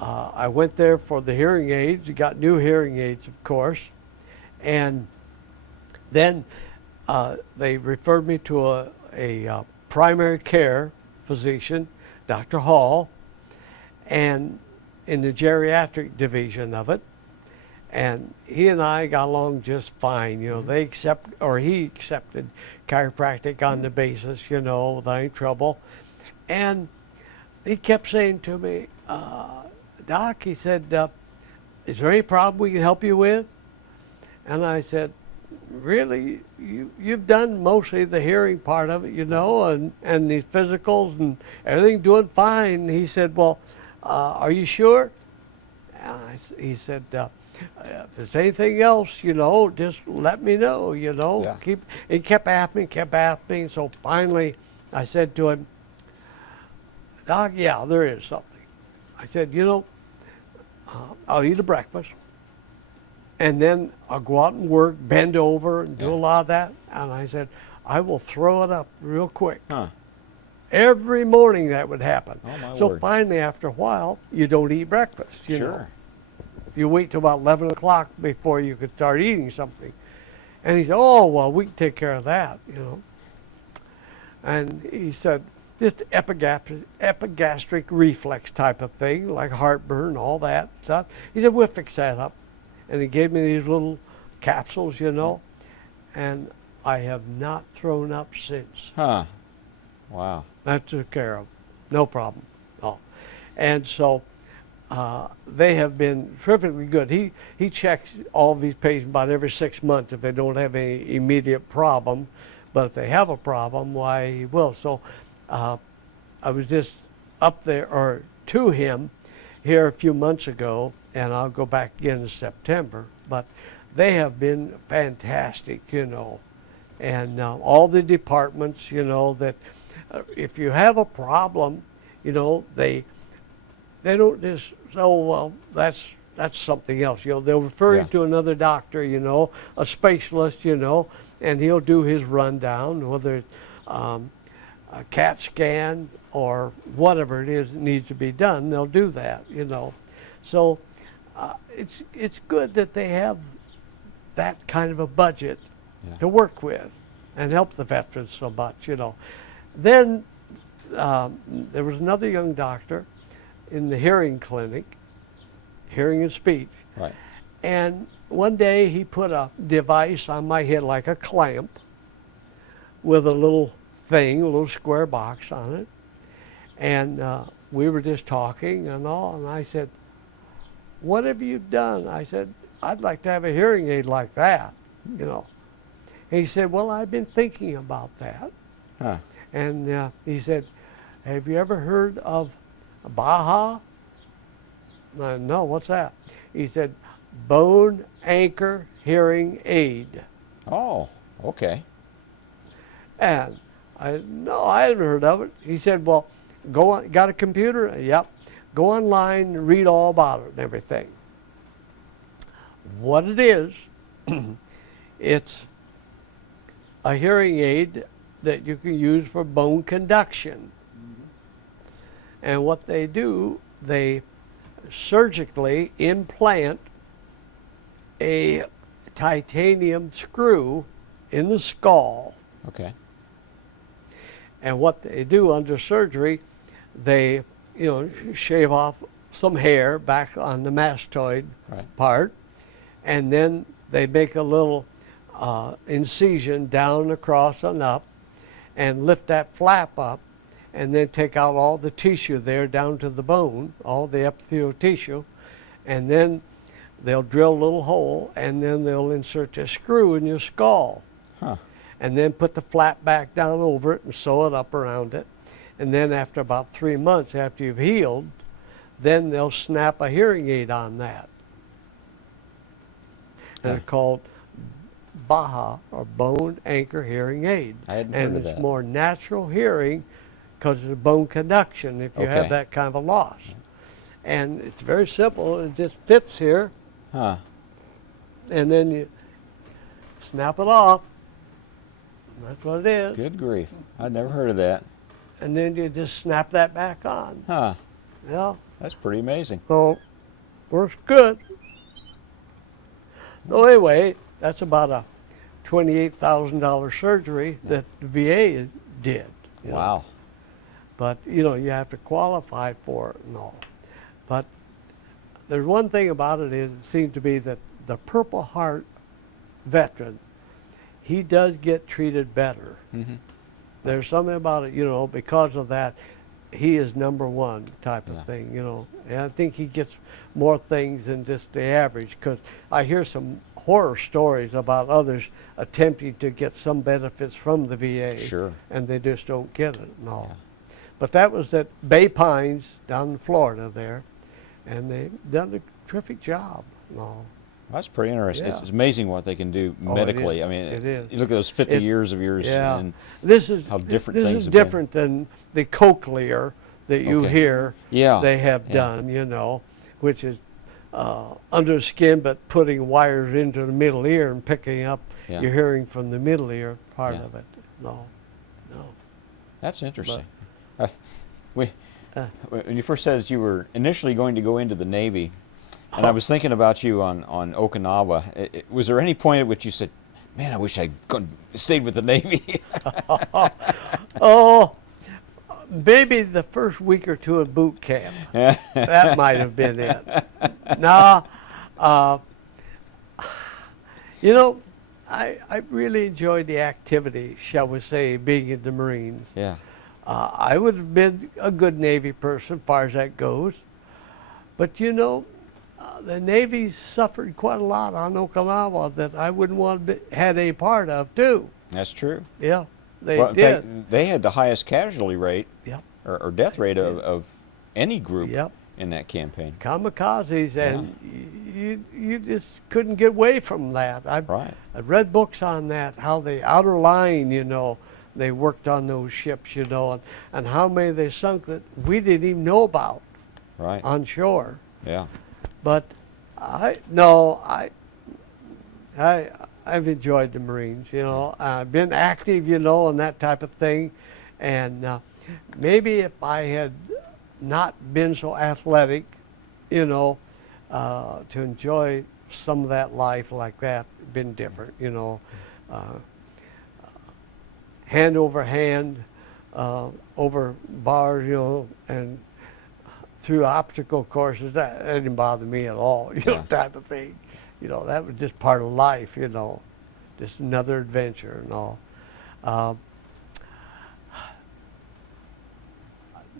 I went there for the hearing aids, got new hearing aids, of course. And then they referred me to a primary care physician, Dr. Hall, and in the geriatric division of it. And he and I got along just fine. You know, he accepted chiropractic on the basis, you know, without any trouble. And he kept saying to me, Doc, he said, is there any problem we can help you with? And I said, really, you've done mostly the hearing part of it, you know, and the physicals and everything doing fine. And he said, well, are you sure? And I he said, if there's anything else, just let me know, Yeah. He kept after me. So finally I said to him, Doc, yeah, there is something. I said, I'll eat a breakfast, and then I'll go out and work, bend over and do a lot of that. And I said, I will throw it up real quick. Huh. Every morning that would happen. Oh, my So word. finally, after a while, you don't eat breakfast. You know. Sure. You wait till about 11 o'clock before you could start eating something. And he said, oh, well, we can take care of that, And he said, just epigastric reflex type of thing, like heartburn, all that stuff. He said, we'll fix that up. And he gave me these little capsules, and I have not thrown up since. Huh. Wow. That took care of. No problem. Oh. And so they have been terrifically good. He checks all of these patients about every 6 months if they don't have any immediate problem. But if they have a problem, why, he will. So I was just up there, or to him, here a few months ago, and I'll go back again in September. But they have been fantastic, And all the departments, that if you have a problem, they don't just say, oh, well, that's something else. They'll refer you to another doctor, a specialist, and he'll do his rundown, whether it's a CAT scan or whatever it is that needs to be done, they'll do that, So it's good that they have that kind of a budget to work with and help the veterans so much, Then there was another young doctor in the hearing clinic, hearing and speech. Right. And one day he put a device on my head like a clamp with a little thing, a little square box on it. And we were just talking and all, and I said, what have you done? I said, I'd like to have a hearing aid like that, And he said, well, I've been thinking about that. Huh. And he said, have you ever heard of BAHA? No, what's that? He said, bone anchor hearing aid. Oh, okay. And I hadn't heard of it. He said, well, go on, got a computer? Yep. Go online and read all about it and everything. What it is, it's a hearing aid that you can use for bone conduction. And what they do, they surgically implant a titanium screw in the skull. Okay. And what they do under surgery, they shave off some hair back on the mastoid part, and then they make a little incision down across and up, and lift that flap up, and then take out all the tissue there down to the bone, all the epithelial tissue, and then they'll drill a little hole, and then they'll insert a screw in your skull. Huh. And then put the flap back down over it and sew it up around it. And then after about 3 months after you've healed, then they'll snap a hearing aid on that. And it's called BAHA, or bone anchor hearing aid. I hadn't and heard of it's that. more natural hearing because of bone conduction if you have that kind of a loss. And it's very simple. It just fits here. Huh. And then you snap it off. That's what it is. Good grief. I'd never heard of that. And then you just snap that back on. Huh. Yeah. That's pretty amazing. So, works good. So anyway, that's about a $28,000 surgery that the VA did. Wow. But, you have to qualify for it and all. But there's one thing about it is it seems to be that the Purple Heart veteran, he does get treated better. Mm-hmm. There's something about it, because of that, he is #1 type of thing, And I think he gets more things than just the average, because I hear some horror stories about others attempting to get some benefits from the VA. Sure. And they just don't get it and all. Yeah. But that was at Bay Pines down in Florida there. and they've done a terrific job. No. That's pretty interesting. Yeah. It's amazing what they can do Oh, it medically. is. I mean, It is. you look at those 50 years of yours Yeah. and This is how different this things is have been. different than the cochlear that you Okay. hear Yeah. they have Yeah. done, which is under the skin, but putting wires into the middle ear and picking up Yeah. your hearing from the middle ear part Yeah. of it. No. That's interesting. Uh, When you first said that you were initially going to go into the Navy, and I was thinking about you on Okinawa, was there any point at which you said, man, I wish I'd stayed with the Navy? Oh, maybe the first week or two of boot camp. That might have been it. No, I really enjoyed the activity, shall we say, being in the Marines. Yeah. I would have been a good Navy person as far as that goes. But the Navy suffered quite a lot on Okinawa that I wouldn't want to had a part of too. That's true. Yeah, they Well, in did. fact, they had the highest casualty rate Yep. or death rate of any group Yep. in that campaign. Kamikazes, and you just couldn't get away from that. Right. I've read books on that, how the outer line, they worked on those ships, and how many they sunk that we didn't even know about Right. on shore. Yeah. But I've enjoyed the Marines, I've been active, and that type of thing. And maybe if I had not been so athletic, to enjoy some of that life like that, been different, hand over hand, over bars, and through obstacle courses. That didn't bother me at all, type of thing. That was just part of life, just another adventure and all.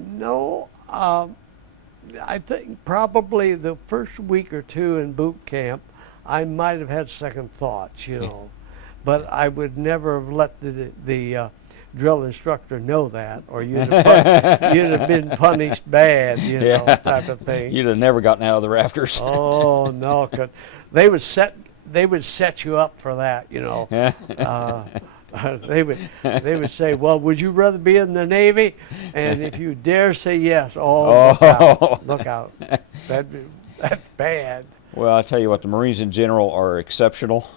No, I think probably the first week or two in boot camp, I might have had second thoughts, but I would never have let the drill instructor know that, or you'd have been punished bad, type of thing. You'd have never gotten out of the rafters. Oh no, 'cause they would set you up for that, They would say, well, would you rather be in the Navy? And if you dare say yes, look out. That's bad. Well, I tell you what, the Marines in general are exceptional,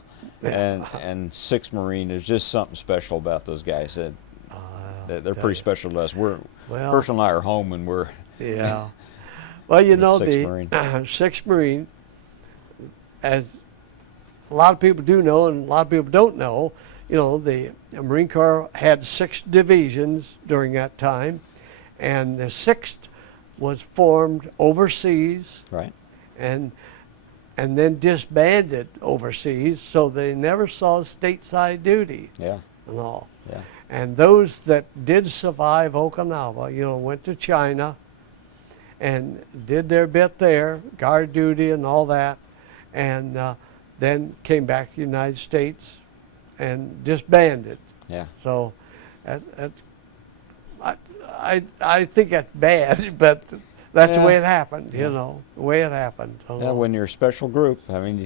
Yeah. and 6th Marine, there's just something special about those guys. They're tell pretty you. special to us. Well- Herschel and I are home when we're Yeah. Well, The the 6th Marine. 6th Marine, as a lot of people do know and a lot of people don't know, the Marine Corps had 6 divisions during that time, and the 6th was formed overseas right. and then disbanded overseas, so they never saw stateside duty Yeah. and all. Yeah. And those that did survive Okinawa, went to China and did their bit there, guard duty and all that, and then came back to the United States and disbanded. Yeah. So I think that's bad, but that's the way it happened, the way it happened. Yeah. When you're a special group, I mean,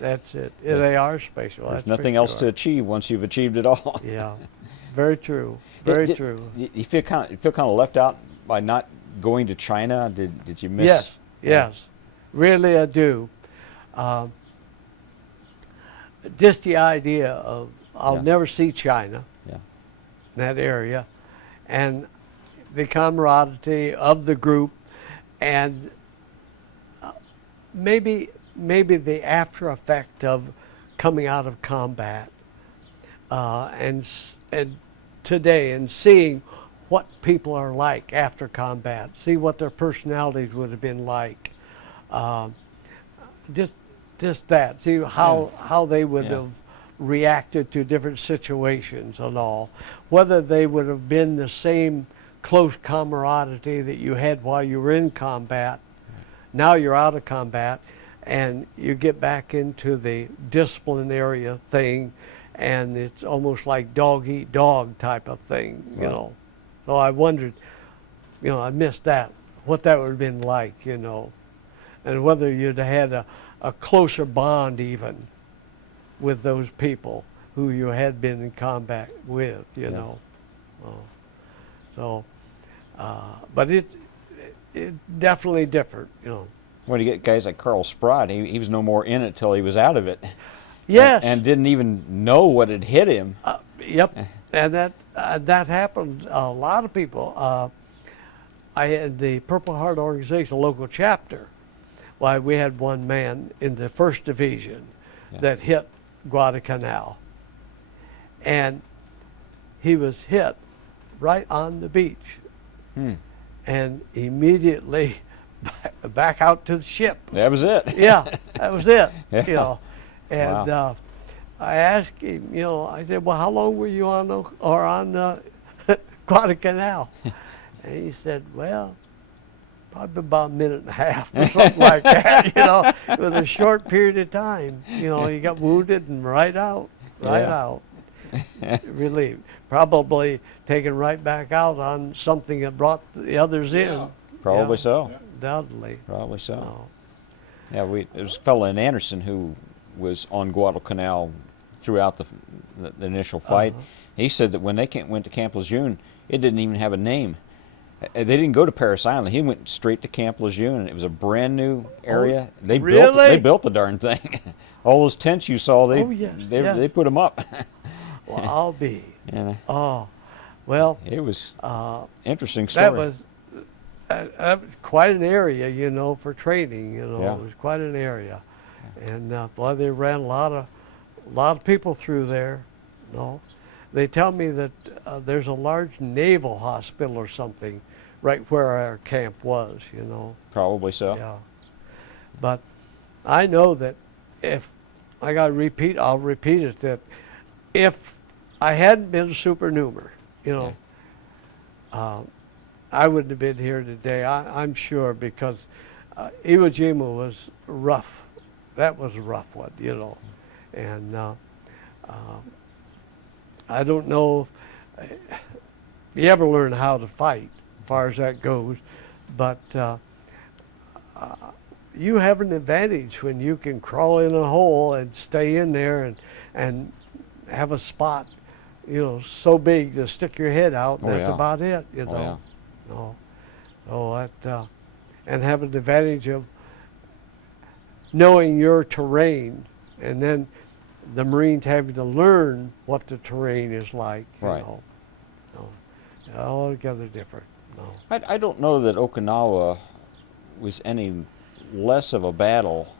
That's it. Yeah, they are special. there's That's nothing for else to sure. achieve once you've achieved it all. Yeah, very true. Very true. You feel kind of left out by not going to China. Did you miss? Yes, Yeah. yes, really I do. Just the idea of I'll Yeah. never see China, Yeah. that area, and the camaraderie of the group, and maybe the after effect of coming out of combat, and today, and seeing what people are like after combat, see what their personalities would have been like, just that, see how they would Yeah. have reacted to different situations and all, whether they would have been the same close camaraderie that you had while you were in combat. Now you're out of combat and you get back into the disciplinary thing, and it's almost like dog eat dog type of thing, Right. So I wondered, I missed that, what that would have been like, and whether you'd had a closer bond even with those people who you had been in combat with, you know. So, but it definitely different, you know. When you get guys like Carl Sprott, he was no more in it till he was out of it. Yes. And didn't even know what had hit him. Yep. And that happened. A lot of people. I had the Purple Heart organization, local chapter. Why, we had one man in the 1st Division that hit Guadalcanal. And he was hit right on the beach. And immediately back out to the ship. That was it. Yeah, that was it. Yeah. You know, and I asked him, you know, I said, well, how long were you on Guadalcanal? And he said, well, probably about a minute and a half or something like that. You know, it was a short period of time. You know, he got wounded and right out. Relieved. Probably taken right back out on something that brought the others in. Probably so. Undoubtedly. Probably so. Oh. Yeah, there was a fellow in Anderson who was on Guadalcanal throughout the initial fight. He said that when they went to Camp Lejeune, it didn't even have a name. They didn't go to Paris Island. He went straight to Camp Lejeune, and it was a brand new area. They built the darn thing. All those tents you saw, they put them up. Well, I'll be. Yeah. Oh, well. It was interesting story. That was quite an area, you know, for training. You know, Yeah. it was quite an area, and boy, they ran a lot of people through there. You know, they tell me that there's a large naval hospital or something right where our camp was. You know. Probably so. Yeah. But I know that if I got to repeat, I'll repeat it, that if I hadn't been a supernumer, you know, I wouldn't have been here today, I'm sure, because Iwo Jima was rough. That was a rough one, you know. And I don't know if you ever learn how to fight, as far as that goes, but you have an advantage when you can crawl in a hole and stay in there and have a spot, you know, so big to stick your head out, and that's about it, you know. And have an advantage of knowing your terrain, and then the Marines having to learn what the terrain is like, you know. Altogether different. No. I don't know that Okinawa was any less of a battle,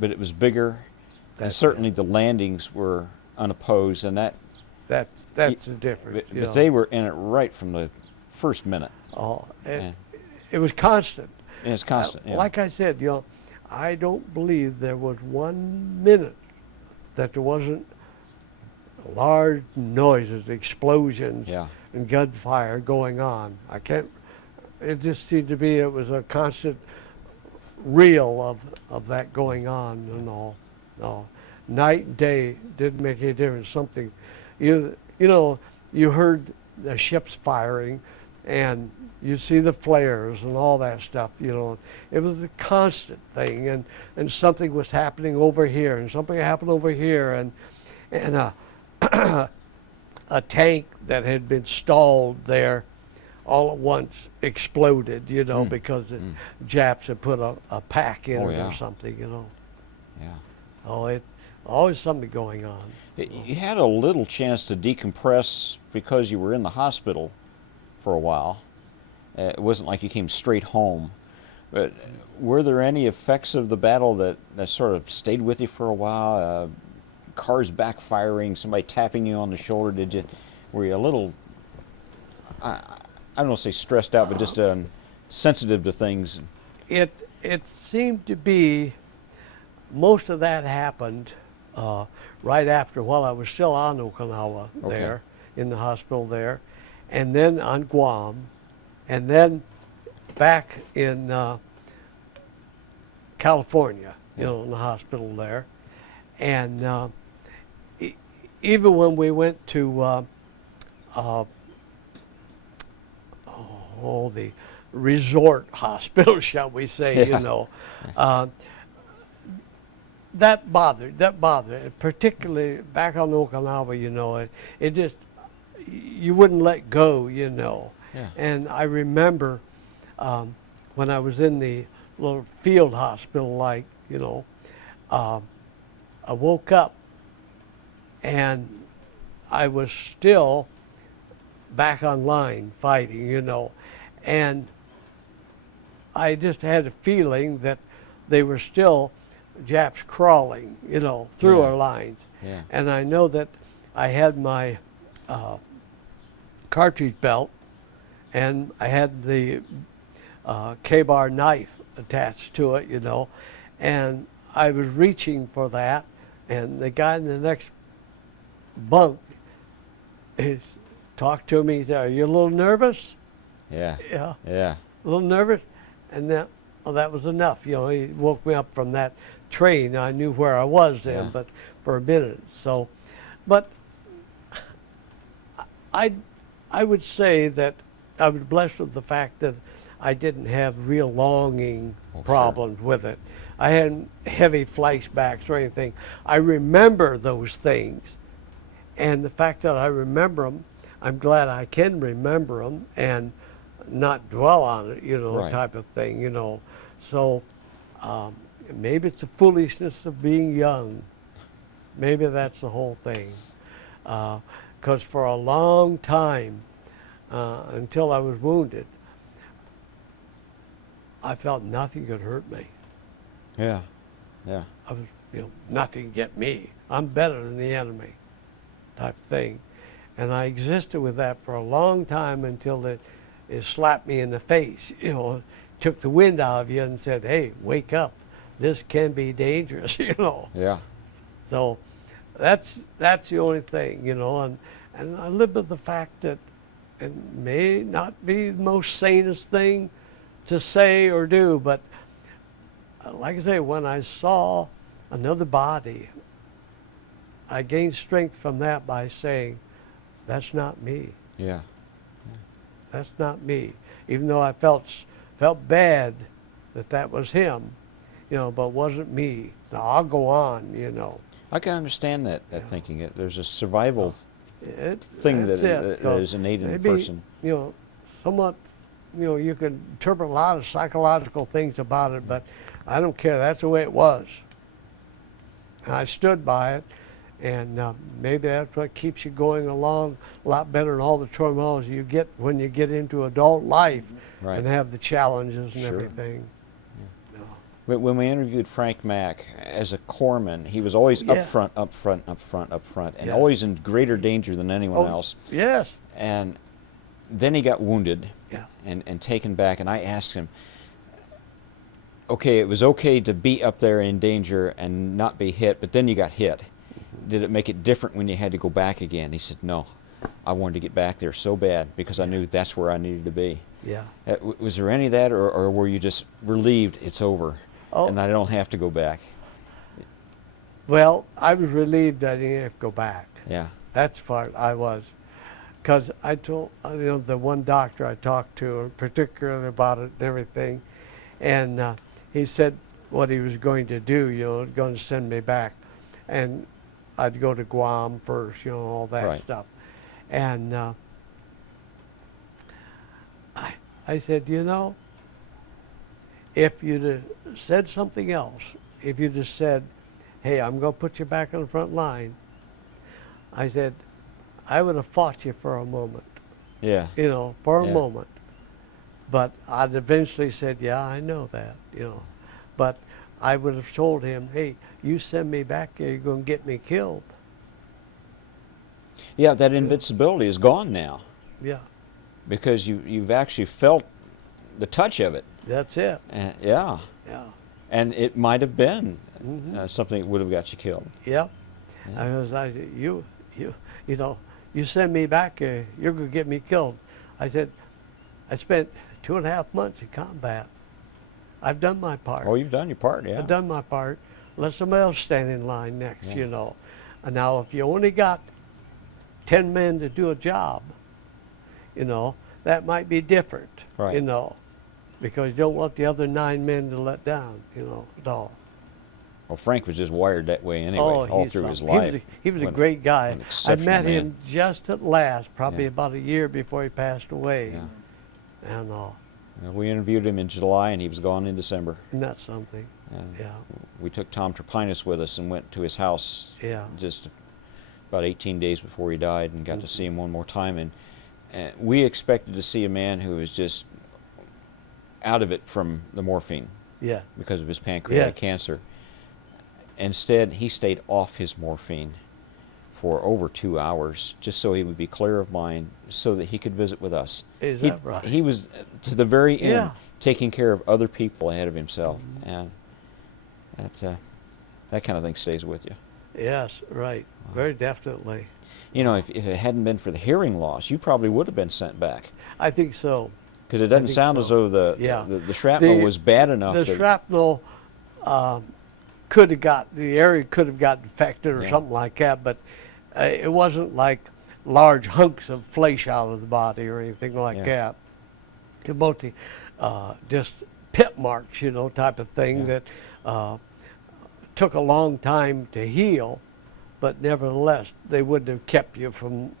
but it was bigger, and certainly the landings were unopposed, and that's the difference. But they were in it right from the first minute. Oh, it was constant. And it's constant. Like I said, you know, I don't believe there was 1 minute that there wasn't large noises, explosions, and gunfire going on. It just seemed to be, it was a constant reel of that going on and all. No, night and day didn't make any difference. Something, you know, you heard the ships firing, and you see the flares and all that stuff, you know. It was a constant thing, and something was happening over here, and something happened over here, and a tank that had been stalled there all at once exploded, you know, because the Japs had put a pack in it or something, you know. It always something going on. You had a little chance to decompress because you were in the hospital for a while. It wasn't like you came straight home. But were there any effects of the battle that sort of stayed with you for a while? Cars backfiring, somebody tapping you on the shoulder? Were you a little, I don't want to say stressed out, but just sensitive to things? It seemed to be, most of that happened right after, while I was still on Okinawa there, in the hospital there, and then on Guam, and then back in California, you know, in the hospital there. And even when we went to resort hospital, shall we say, Yeah. you know. That bothered, particularly back on Okinawa, you know, it just, you wouldn't let go, you know. Yeah. And I remember when I was in the little field hospital, like, you know, I woke up and I was still back online fighting, you know, and I just had a feeling that they were still Japs crawling, you know, through Yeah. our lines. Yeah. And I know that I had my cartridge belt, and I had the K-bar knife attached to it, you know, and I was reaching for that, and the guy in the next bunk talked to me. He said, "Are you a little nervous?" Yeah. Yeah, Yeah. a little nervous. And then, well, that was enough. You know, he woke me up from that train. I knew where I was then, Yeah. but for a minute. So, but I would say that I was blessed with the fact that I didn't have real longing sure. problems with it. I hadn't heavy flashbacks or anything. I remember those things, and the fact that I remember them, I'm glad I can remember them and not dwell on it, you know, Right. type of thing, you know. So maybe it's the foolishness of being young. Maybe that's the whole thing. Because for a long time, until I was wounded, I felt nothing could hurt me. Yeah. Yeah. I was, you know, nothing can get me. I'm better than the enemy, type thing. And I existed with that for a long time until it slapped me in the face, you know, took the wind out of you and said, "Hey, wake up. This can be dangerous," you know. Yeah. So that's the only thing, you know, and I live with the fact that it may not be the most sanest thing to say or do, but like I say, when I saw another body, I gained strength from that by saying, "That's not me. Yeah. That's not me." Even though I felt bad that was him, you know, but it wasn't me. Now I'll go on, you know. I can understand that Yeah. thinking. There's a survival thing That's that it. that is innate in the Maybe, person. you know, somewhat, you know, you could interpret a lot of psychological things about it, but I don't care. That's the way it was. And I stood by it, and maybe that's what keeps you going along a lot better than all the turmoils you get when you get into adult life Right. and have the challenges and Sure. everything. When we interviewed Frank Mack as a corpsman, he was always Yeah. up front, and Yeah. always in greater danger than anyone else. Yes. And then he got wounded Yeah. and taken back, and I asked him, okay, it was okay to be up there in danger and not be hit, but then you got hit. Did it make it different when you had to go back again? He said, no, I wanted to get back there so bad because I knew that's where I needed to be. Yeah. Was there any of that, or were you just relieved it's over Oh. and I don't have to go back? Well, I was relieved I didn't have to go back. Yeah. That's part I was. Because I told, you know, the one doctor I talked to, particularly about it and everything, and he said what he was going to do, you know, going to send me back. And I'd go to Guam first, you know, all that Right. stuff. And I said, you know, if you'd have said something else, if you just said, "Hey, I'm going to put you back on the front line," I said, I would have fought you for a moment, Yeah. you know, for a Yeah. moment. But I'd eventually said, "Yeah, I know that," you know. But I would have told him, "Hey, you send me back there, you're going to get me killed." Yeah, that invincibility is gone now Yeah, because you've actually felt the touch of it. that's it. Yeah. Yeah. And it might have been Mhm. something that would have got you killed. Yep. Yeah. I said, you know, you send me back there, you're going to get me killed. I said, I spent 2.5 months in combat. I've done my part. Oh, you've done your part, yeah. I've done my part. Let somebody else stand in line next, Yeah. you know. And now, if you only got 10 men to do a job, you know, that might be different, Right. you know. because you don't want the other 9 men to let down, you know, at all. Well, Frank was just wired that way anyway, Oh, all he's through his something. life. He was a What great guy. an I exceptional met man. him just at last, probably Yeah. about a year before he passed away. Yeah. And We interviewed him in July, and he was gone in December. isn't that something? And Yeah. we took Tom Trapinus with us and went to his house Yeah. just about 18 days before he died, and got to see him one more time. And we expected to see a man who was just out of it from the morphine Yeah. because of his pancreatic Yes. cancer. Instead, he stayed off his morphine for over 2 hours just so he would be clear of mind, so that he could visit with us. Is that right? He was, to the very end, Yeah. taking care of other people ahead of himself. And that kind of thing stays with you. Yes, right. Very definitely. You know, if it hadn't been for the hearing loss, you probably would have been sent back. I think so. Because it doesn't think sound so. as though Yeah. the shrapnel was bad enough. The that, shrapnel could have got, the area could have got infected or Yeah. something like that, but it wasn't like large hunks of flesh out of the body or anything like Yeah. that. It mostly just pit marks, you know, type of thing Yeah. that took a long time to heal, but nevertheless, they wouldn't have kept you from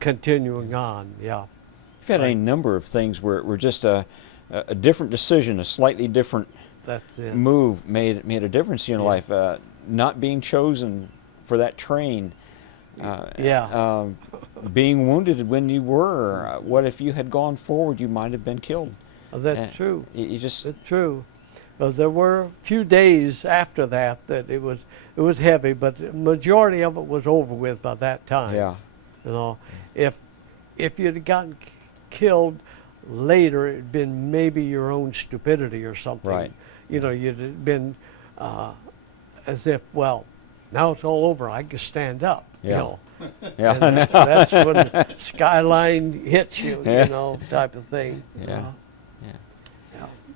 continuing on. Yeah. You've had any number of things where just a different decision, a slightly different That's it. move made a difference in your Yeah. life. Not being chosen for that train. Yeah. Being wounded when you were. What if you had gone forward? You might have been killed. That's true. You just It's true. Because there were a few days after that it was heavy, but the majority of it was over with by that time. yeah. You know, if you'd have gotten killed later, it'd been maybe your own stupidity or something. Right. You know, you'd have been as if, well, now it's all over. I can stand up. Yeah. You know. Yeah. And that's when the skyline hits you. Yeah. You know, type of thing. Yeah. Yeah.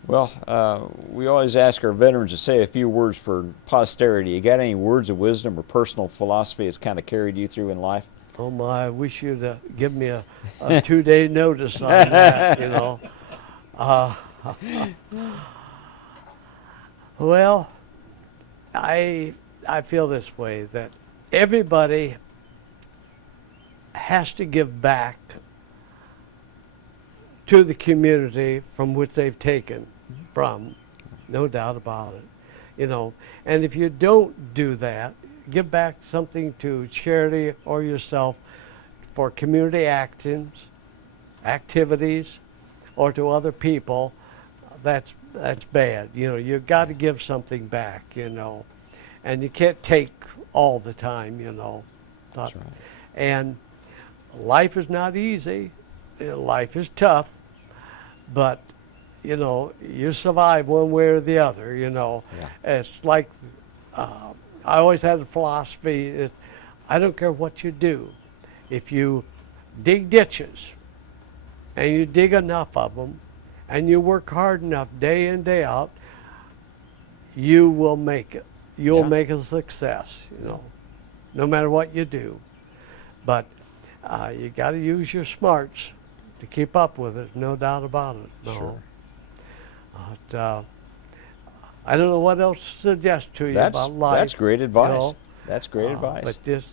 Well, we always ask our veterans to say a few words for posterity. You got any words of wisdom or personal philosophy that's kind of carried you through in life? Oh my, I wish you'd give me a 2-day notice on that, you know. Well, I feel this way, that everybody has to give back to the community from which they've taken from, no doubt about it. You know, and if you don't do that, give back something to charity or yourself for community activities, or to other people, that's bad. You know, you've got to give something back, you know, and you can't take all the time, you know. That's right. And life is not easy. Life is tough, but you know, you survive one way or the other, you know. Yeah. It's like, I always had a philosophy that I don't care what you do. If you dig ditches and you dig enough of them and you work hard enough day in, day out, you will make it. You'll Yeah. make a success, you know, no matter what you do. But you got to use your smarts to keep up with it, no doubt about it. No. Sure. But, I don't know what else to suggest to you about life. That's great advice. know. That's great advice. But just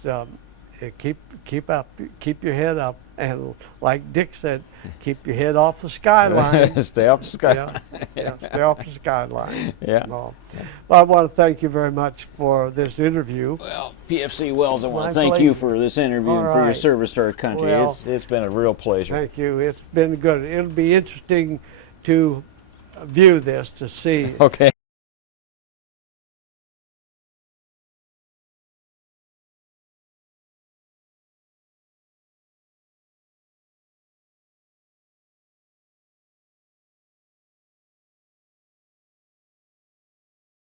keep your head up, and like Dick said, keep your head off the skyline. Stay up the sky. Yeah, stay off the skyline. Yeah. No. Well, I want to thank you very much for this interview. Well, PFC Wells, I want My to thank you pleasure. for this interview All and for your right. service to our country. Well, It's been a real pleasure. Thank you. It's been good. It'll be interesting to view this to see Okay.